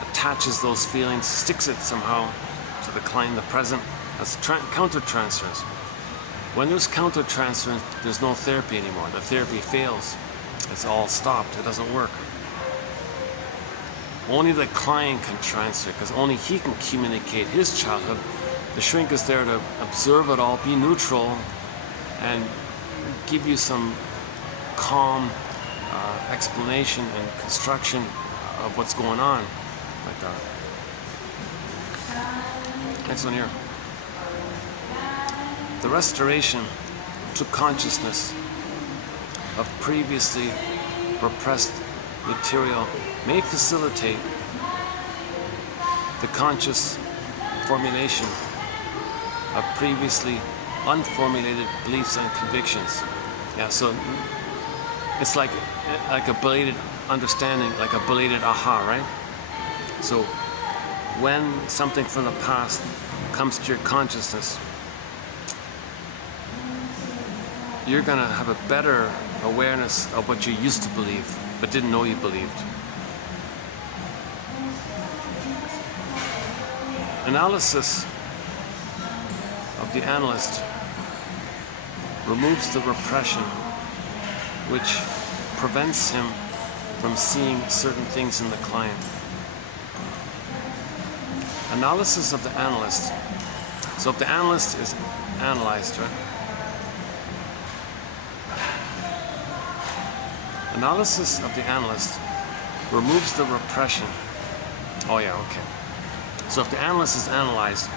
attaches those feelings, sticks it somehow to the client in the present, that's counter-transference. When there's counter-transference, there's no therapy anymore. The therapy fails. It's all stopped. It doesn't work. Only the client can transfer, because only he can communicate his childhood. The shrink is there to observe it all, be neutral, and give you some calm explanation and construction of what's going on, like that. Next one here. The restoration to consciousness of previously repressed material may facilitate the conscious formulation of previously unformulated beliefs and convictions. Yeah, so it's like a belated understanding, like a belated aha, right? So when something from the past comes to your consciousness, you're going to have a better awareness of what you used to believe but didn't know you believed. Analysis of the analyst removes the repression which prevents him from seeing certain things in the client. Analysis of the analyst. So if the analyst is analyzed, right? Analysis of the analyst removes the repression. Oh yeah, okay. So if the analyst is analyzed,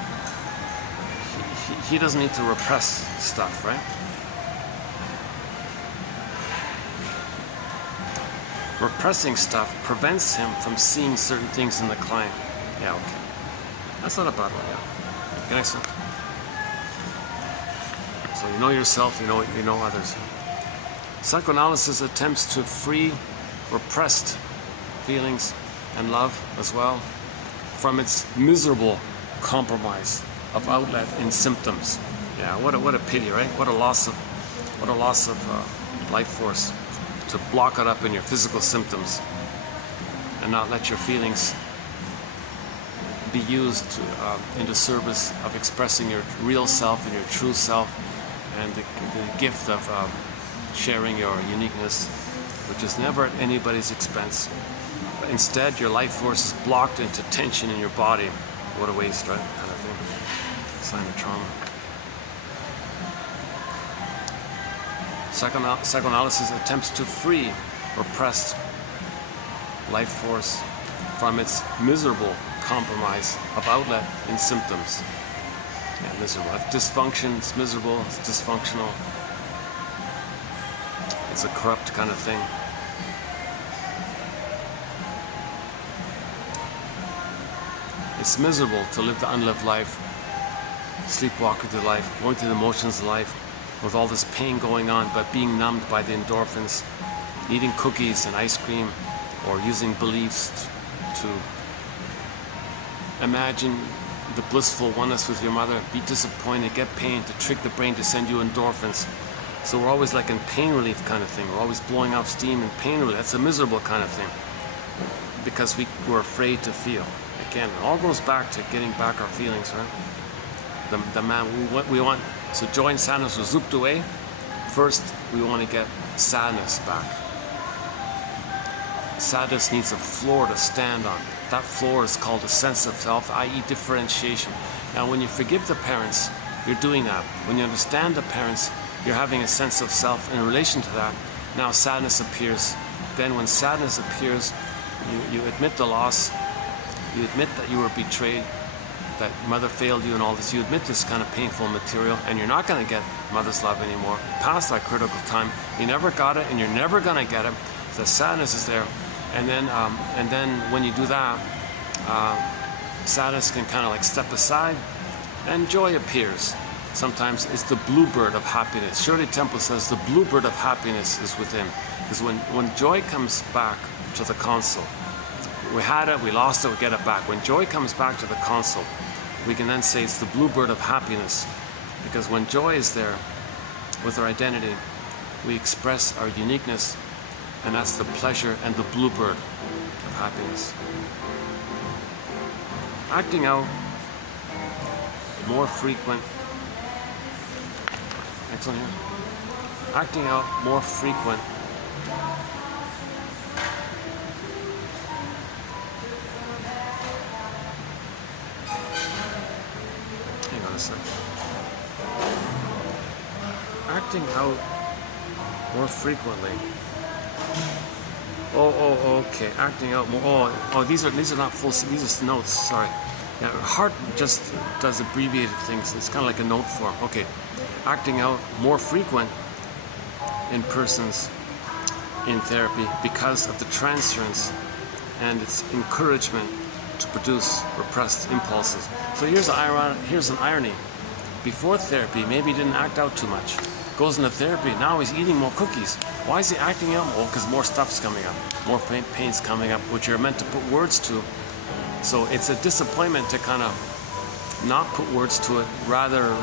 he doesn't need to repress stuff, right? Repressing stuff prevents him from seeing certain things in the client. Yeah, okay. That's not a bad one, yeah. Okay, next one. So you know yourself, you know others. Psychoanalysis attempts to free repressed feelings and love as well, from its miserable compromise of outlet in symptoms. Yeah, what a pity, right? What a loss of life force to block it up in your physical symptoms and not let your feelings be used in the service of expressing your real self and your true self, and the gift of sharing your uniqueness, which is never at anybody's expense. But instead, your life force is blocked into tension in your body. What a waste, right? Kind of thing. Sign of trauma. Psychoanalysis attempts to free repressed life force from its miserable compromise of outlet in symptoms. Yeah, miserable. If dysfunction, it's miserable, it's dysfunctional. It's a corrupt kind of thing. It's miserable to live the unlived life, sleepwalk through life, going through the motions of life with all this pain going on, but being numbed by the endorphins, eating cookies and ice cream, or using beliefs to imagine the blissful oneness with your mother, be disappointed, get pain, to trick the brain to send you endorphins. So we're always like in pain relief kind of thing. We're always blowing off steam in pain relief. That's a miserable kind of thing, because we're afraid to feel. Again, it all goes back to getting back our feelings, right? The man we want. So joy and sadness was zooped away. First, we want to get sadness back. Sadness needs a floor to stand on. That floor is called a sense of self, i.e. differentiation. Now, when you forgive the parents, you're doing that. When you understand the parents, you're having a sense of self. In relation to that, now sadness appears. Then when sadness appears, you admit the loss. You admit that you were betrayed, that mother failed you and all this. You admit this kind of painful material, and you're not going to get mother's love anymore. Past that critical time, you never got it, and you're never going to get it. The sadness is there. And then when you do that, sadness can kind of like step aside, and joy appears. Sometimes it's the bluebird of happiness. Shirley Temple says the bluebird of happiness is within. Because when joy comes back to the console, we had it, we lost it, we get it back. When joy comes back to the console, we can then say it's the bluebird of happiness. Because when joy is there with our identity, we express our uniqueness, and that's the pleasure and the bluebird of happiness. Acting out more frequent. Next one here. Acting out more frequent. Hang on a sec. Acting out more frequently. Okay. Acting out more. These are not full. These are notes. Sorry. Yeah, Hart just does abbreviated things. It's kind of like a note form. Okay. Acting out more frequent in persons in therapy because of the transference and its encouragement to produce repressed impulses. So here's an irony. Before therapy, maybe he didn't act out too much. Goes into therapy, now he's eating more cookies. Why is he acting out? Well, because more stuff's coming up, more pain's coming up, which you're meant to put words to. So it's a disappointment to kind of not put words to it, rather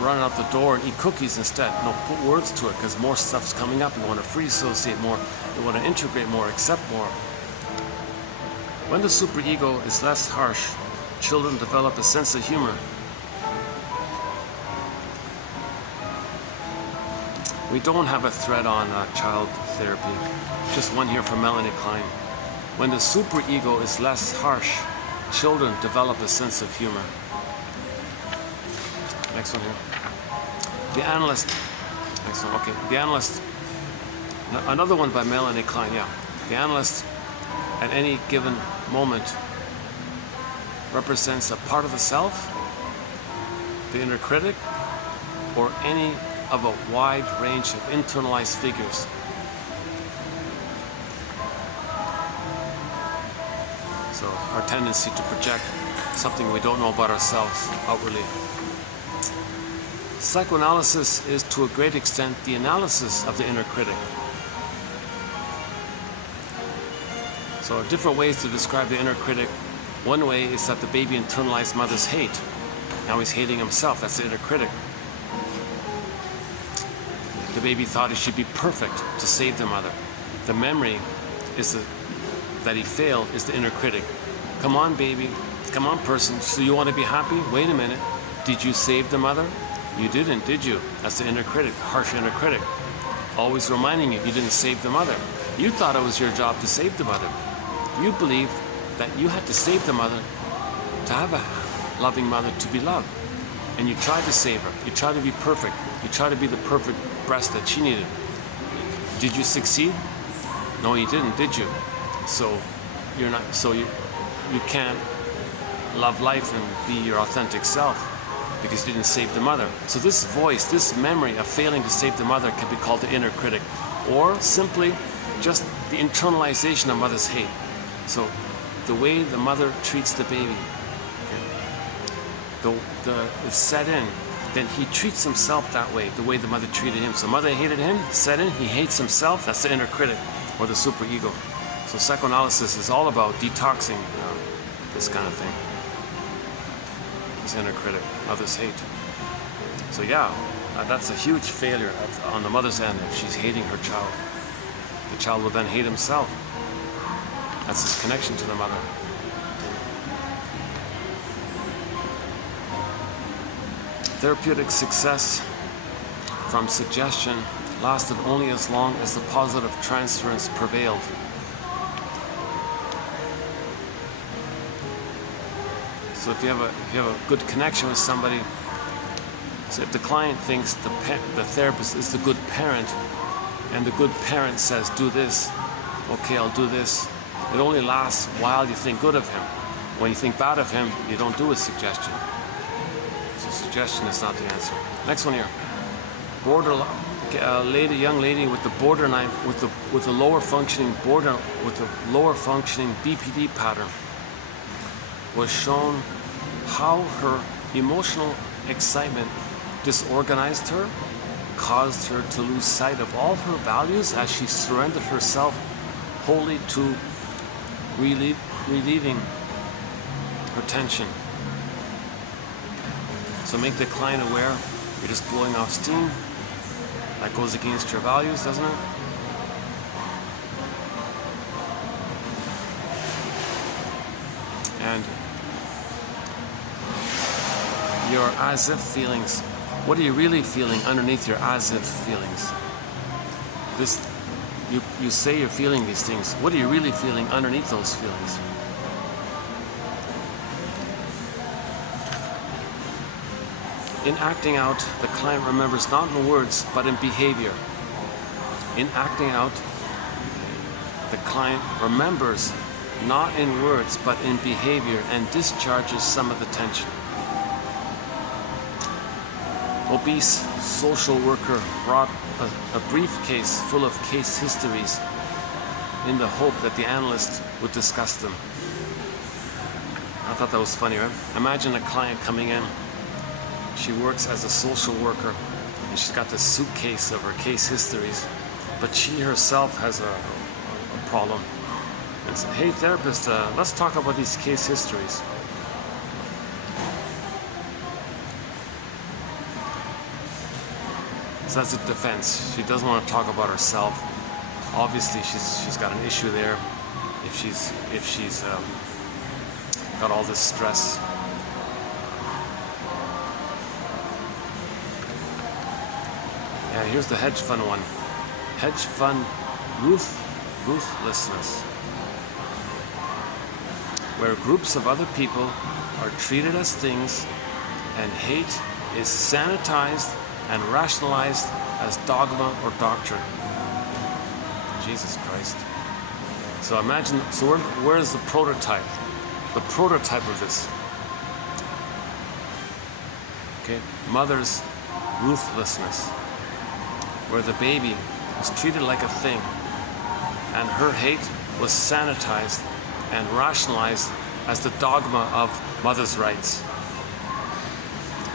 run out the door and eat cookies instead. No, put words to it, because more stuff's coming up. You want to free associate more, you want to integrate more, accept more. When the superego is less harsh, children develop a sense of humor. We don't have a thread on child therapy. Just one here from Melanie Klein. When the superego is less harsh, children develop a sense of humor. Next one here. The Analyst. Next one. Okay. The Analyst. Another one by Melanie Klein. Yeah. The Analyst, at any given moment, represents a part of the self, the inner critic, or any of a wide range of internalized figures. So our tendency to project something we don't know about ourselves outwardly. Psychoanalysis is to a great extent the analysis of the inner critic. So different ways to describe the inner critic. One way is that the baby internalized mother's hate. Now he's hating himself. That's the inner critic. The baby thought he should be perfect to save the mother. The memory is that he failed is the inner critic. Come on, baby. Come on, person. So you want to be happy? Wait a minute. Did you save the mother? You didn't, did you? That's the inner critic, harsh inner critic. Always reminding you didn't save the mother. You thought it was your job to save the mother. You believed that you had to save the mother to have a loving mother to be loved. And you tried to save her. You tried to be perfect. You tried to be the perfect breast that she needed. Did you succeed? No, you didn't, did you? So you're not. So you can't love life and be your authentic self because you didn't save the mother. So this voice, this memory of failing to save the mother can be called the inner critic, or simply just the internalization of mother's hate. So the way the mother treats the baby, it's set in. Then he treats himself that way, the way the mother treated him. So mother hated him, set in, he hates himself. That's the inner critic, or the superego. So psychoanalysis is all about detoxing this kind of thing. This inner critic, mother's hate. So yeah, that's a huge failure on the mother's end if she's hating her child. The child will then hate himself. That's his connection to the mother. Therapeutic success from suggestion lasted only as long as the positive transference prevailed. So if you have a good connection with somebody, so if the client thinks the therapist is the good parent, and the good parent says, do this, okay, I'll do this, it only lasts while you think good of him. When you think bad of him, you don't do a suggestion. So suggestion is not the answer. Next one here. Young lady with the borderline, with the lower functioning BPD pattern, was shown how her emotional excitement disorganized her, caused her to lose sight of all her values as she surrendered herself wholly to relieving her tension. So make the client aware you're just blowing off steam. That goes against your values, doesn't it? And your as-if feelings. What are you really feeling underneath your as-if feelings? You say you're feeling these things. What are you really feeling underneath those feelings? In acting out, the client remembers not in words, but in behavior. In acting out, the client remembers not in words, but in behavior, and discharges some of the tension. Obese social worker brought a briefcase full of case histories in the hope that the analyst would discuss them. I thought that was funny, right? Imagine a client coming in. She works as a social worker, and she's got this suitcase of her case histories, but she herself has a problem. And say, hey therapist, let's talk about these case histories. So that's a defense. She doesn't want to talk about herself. Obviously, she's got an issue there. If she's got all this stress. Yeah, here's the hedge fund one. Hedge fund ruthlessness, where groups of other people are treated as things, and hate is sanitized and rationalized as dogma or doctrine. Jesus Christ. So imagine, so where is the prototype? The prototype of this. Okay, mother's ruthlessness, where the baby was treated like a thing, and her hate was sanitized and rationalized as the dogma of mother's rights.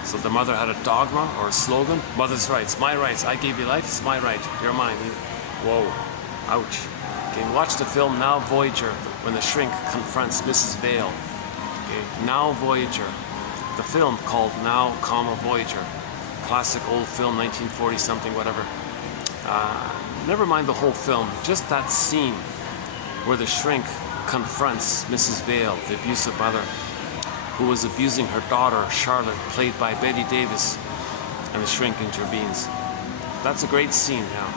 So the mother had a dogma or a slogan, mother's rights, my rights, I gave you life, it's my right, you're mine. Whoa, ouch. Okay, watch the film Now Voyager when the shrink confronts Mrs. Vale. okay? Now Voyager, the film called Now, Voyager, classic old film, 1940 something, whatever. Never mind the whole film, just that scene where the shrink confronts Mrs. Vale, the abusive mother, who was abusing her daughter, Charlotte, played by Betty Davis, and the shrink intervenes. That's a great scene now.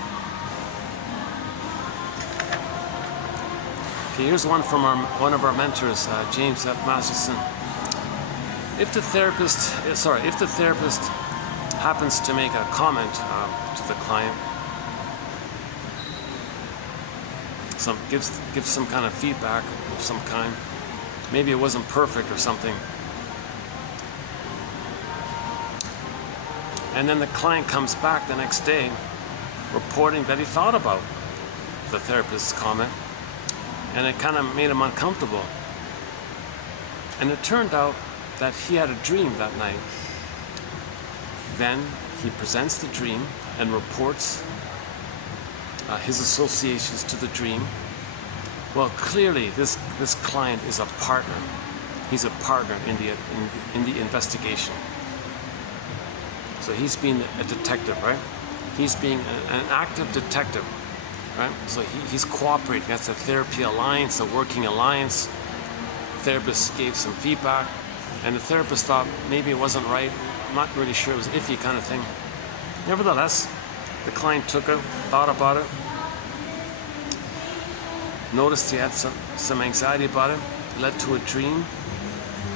Okay, here's one from one of our mentors, James F. Masterson. If the therapist happens to make a comment to the client, gives some kind of feedback of some kind, maybe it wasn't perfect or something, and then the client comes back the next day reporting that he thought about the therapist's comment, and it kind of made him uncomfortable. And it turned out that he had a dream that night. Then he presents the dream and reports his associations to the dream. Well, clearly this client is a partner. He's a partner in the investigation. So he's being a detective, right? He's being an active detective, right? So he's cooperating. That's a therapy alliance, a working alliance. The therapist gave some feedback, and the therapist thought maybe it wasn't right. I'm not really sure, it was iffy kind of thing. Nevertheless, the client took it, thought about it, noticed he had some anxiety about it, led to a dream.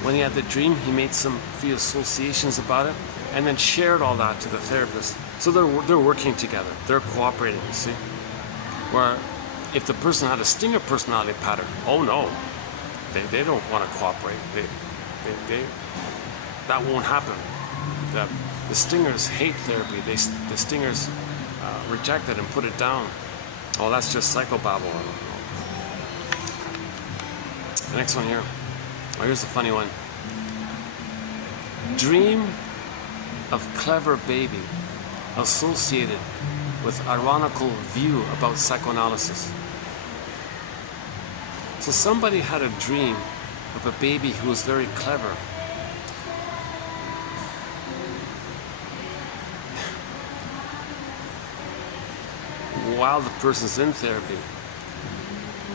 When he had the dream, he made some few associations about it, and then shared all that to the therapist. So they're working together, they're cooperating, you see. Where if the person had a stinger personality pattern, oh no, they don't want to cooperate. That won't happen. The stingers hate therapy. The stingers reject it and put it down. Oh, that's just psychobabble. The next one here. Oh, here's a funny one. Dream of clever baby associated with ironical view about psychoanalysis. So somebody had a dream of a baby who was very clever. While the person's in therapy.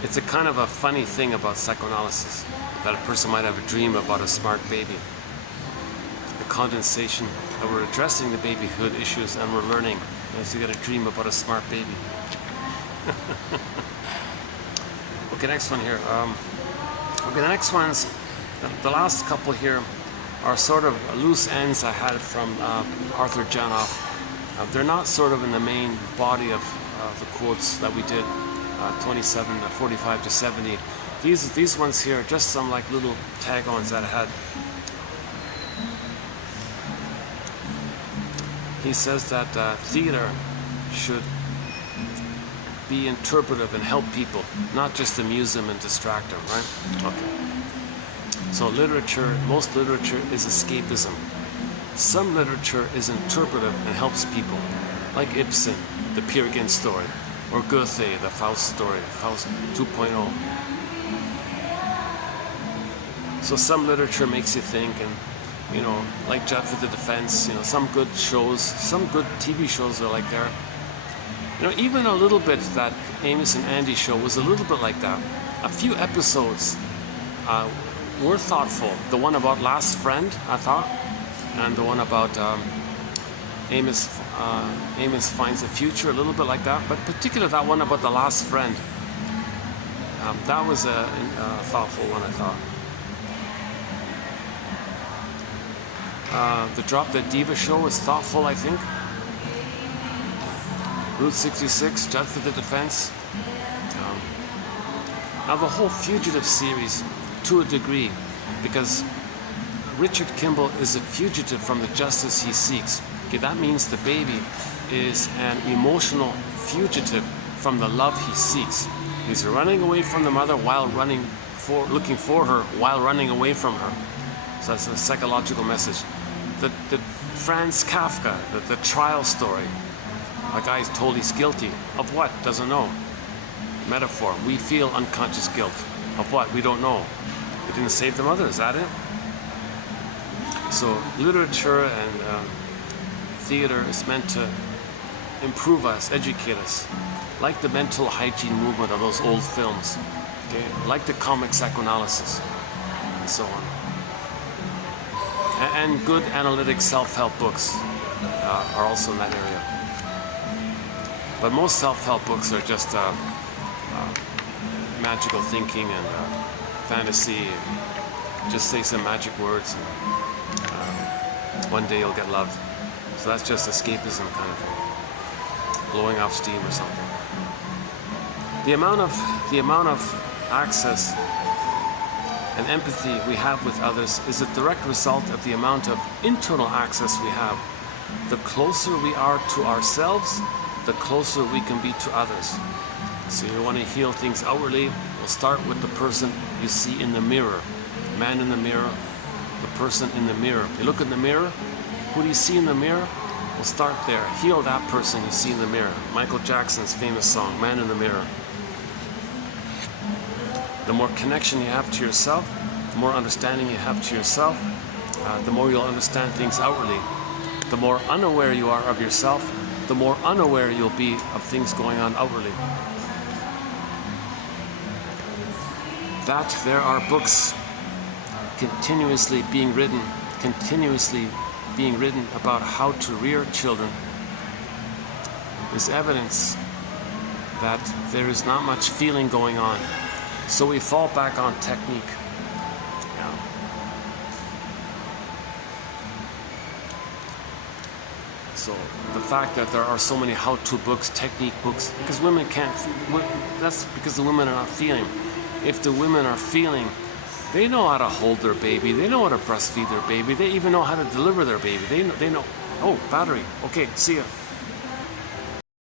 It's a kind of a funny thing about psychoanalysis, that a person might have a dream about a smart baby. The condensation, that we're addressing the babyhood issues and we're learning. And so you got a dream about a smart baby. Okay, next one here. Okay, the next ones, the last couple here are sort of loose ends I had from Arthur Janoff. They're not sort of in the main body of the quotes that we did, 27, 45 to 70. These ones here are just some like little tag-ons that I had. He says that theater should be interpretive and help people, not just amuse them and distract them, right? Okay. So literature, most literature is escapism. Some literature is interpretive and helps people, like Ibsen, the Peer Gynt story, or Goethe, the Faust story, Faust 2.0. So some literature makes you think, and you know, like Jet for the Defense, you know, some good shows, some good TV shows are like there. You know, even a little bit, that Amos and Andy show was a little bit like that. A few episodes were thoughtful. The one about Last Friend, I thought, and the one about Amos Finds a Future, a little bit like that. But particularly that one about the Last Friend, that was a thoughtful one, I thought. The Drop Dead Diva show was thoughtful, I think. Route 66, Judge for the Defense. Now the whole Fugitive series, to a degree, because Richard Kimball is a fugitive from the justice he seeks. Okay, that means the baby is an emotional fugitive from the love he seeks. He's running away from the mother while looking for her while running away from her. So that's a psychological message. The Franz Kafka, the trial story. A guy is told he's guilty. Of what? Doesn't know. Metaphor. We feel unconscious guilt. Of what? We don't know. It didn't save the mother, is that it? So literature and theater is meant to improve us, educate us, like the mental hygiene movement of those old films, okay? Like the comic psychoanalysis, and so on. And good analytic self-help books are also in that area. But most self-help books are just magical thinking and fantasy. And just say some magic words and one day you'll get loved. So that's just escapism, kind of blowing off steam or something. The amount of access and empathy we have with others is a direct result of the amount of internal access we have. The closer we are to ourselves, the closer we can be to others. So you want to heal things outwardly, we'll start with the person you see in the mirror. Man in the mirror, the person in the mirror. You look in the mirror, who do you see in the mirror? We'll start there. Heal that person you see in the mirror. Michael Jackson's famous song, Man in the Mirror. The more connection you have to yourself, the more understanding you have to yourself, the more you'll understand things outwardly. The more unaware you are of yourself, the more unaware you'll be of things going on outwardly. That there are books continuously being written about how to rear children is evidence that there is not much feeling going on. So we fall back on technique. Yeah. So the fact that there are so many how-to books, technique books, because women can't, that's because the women are not feeling. If the women are feeling, they know how to hold their baby, they know how to breastfeed their baby, they even know how to deliver their baby, they know, oh, battery, okay, see ya.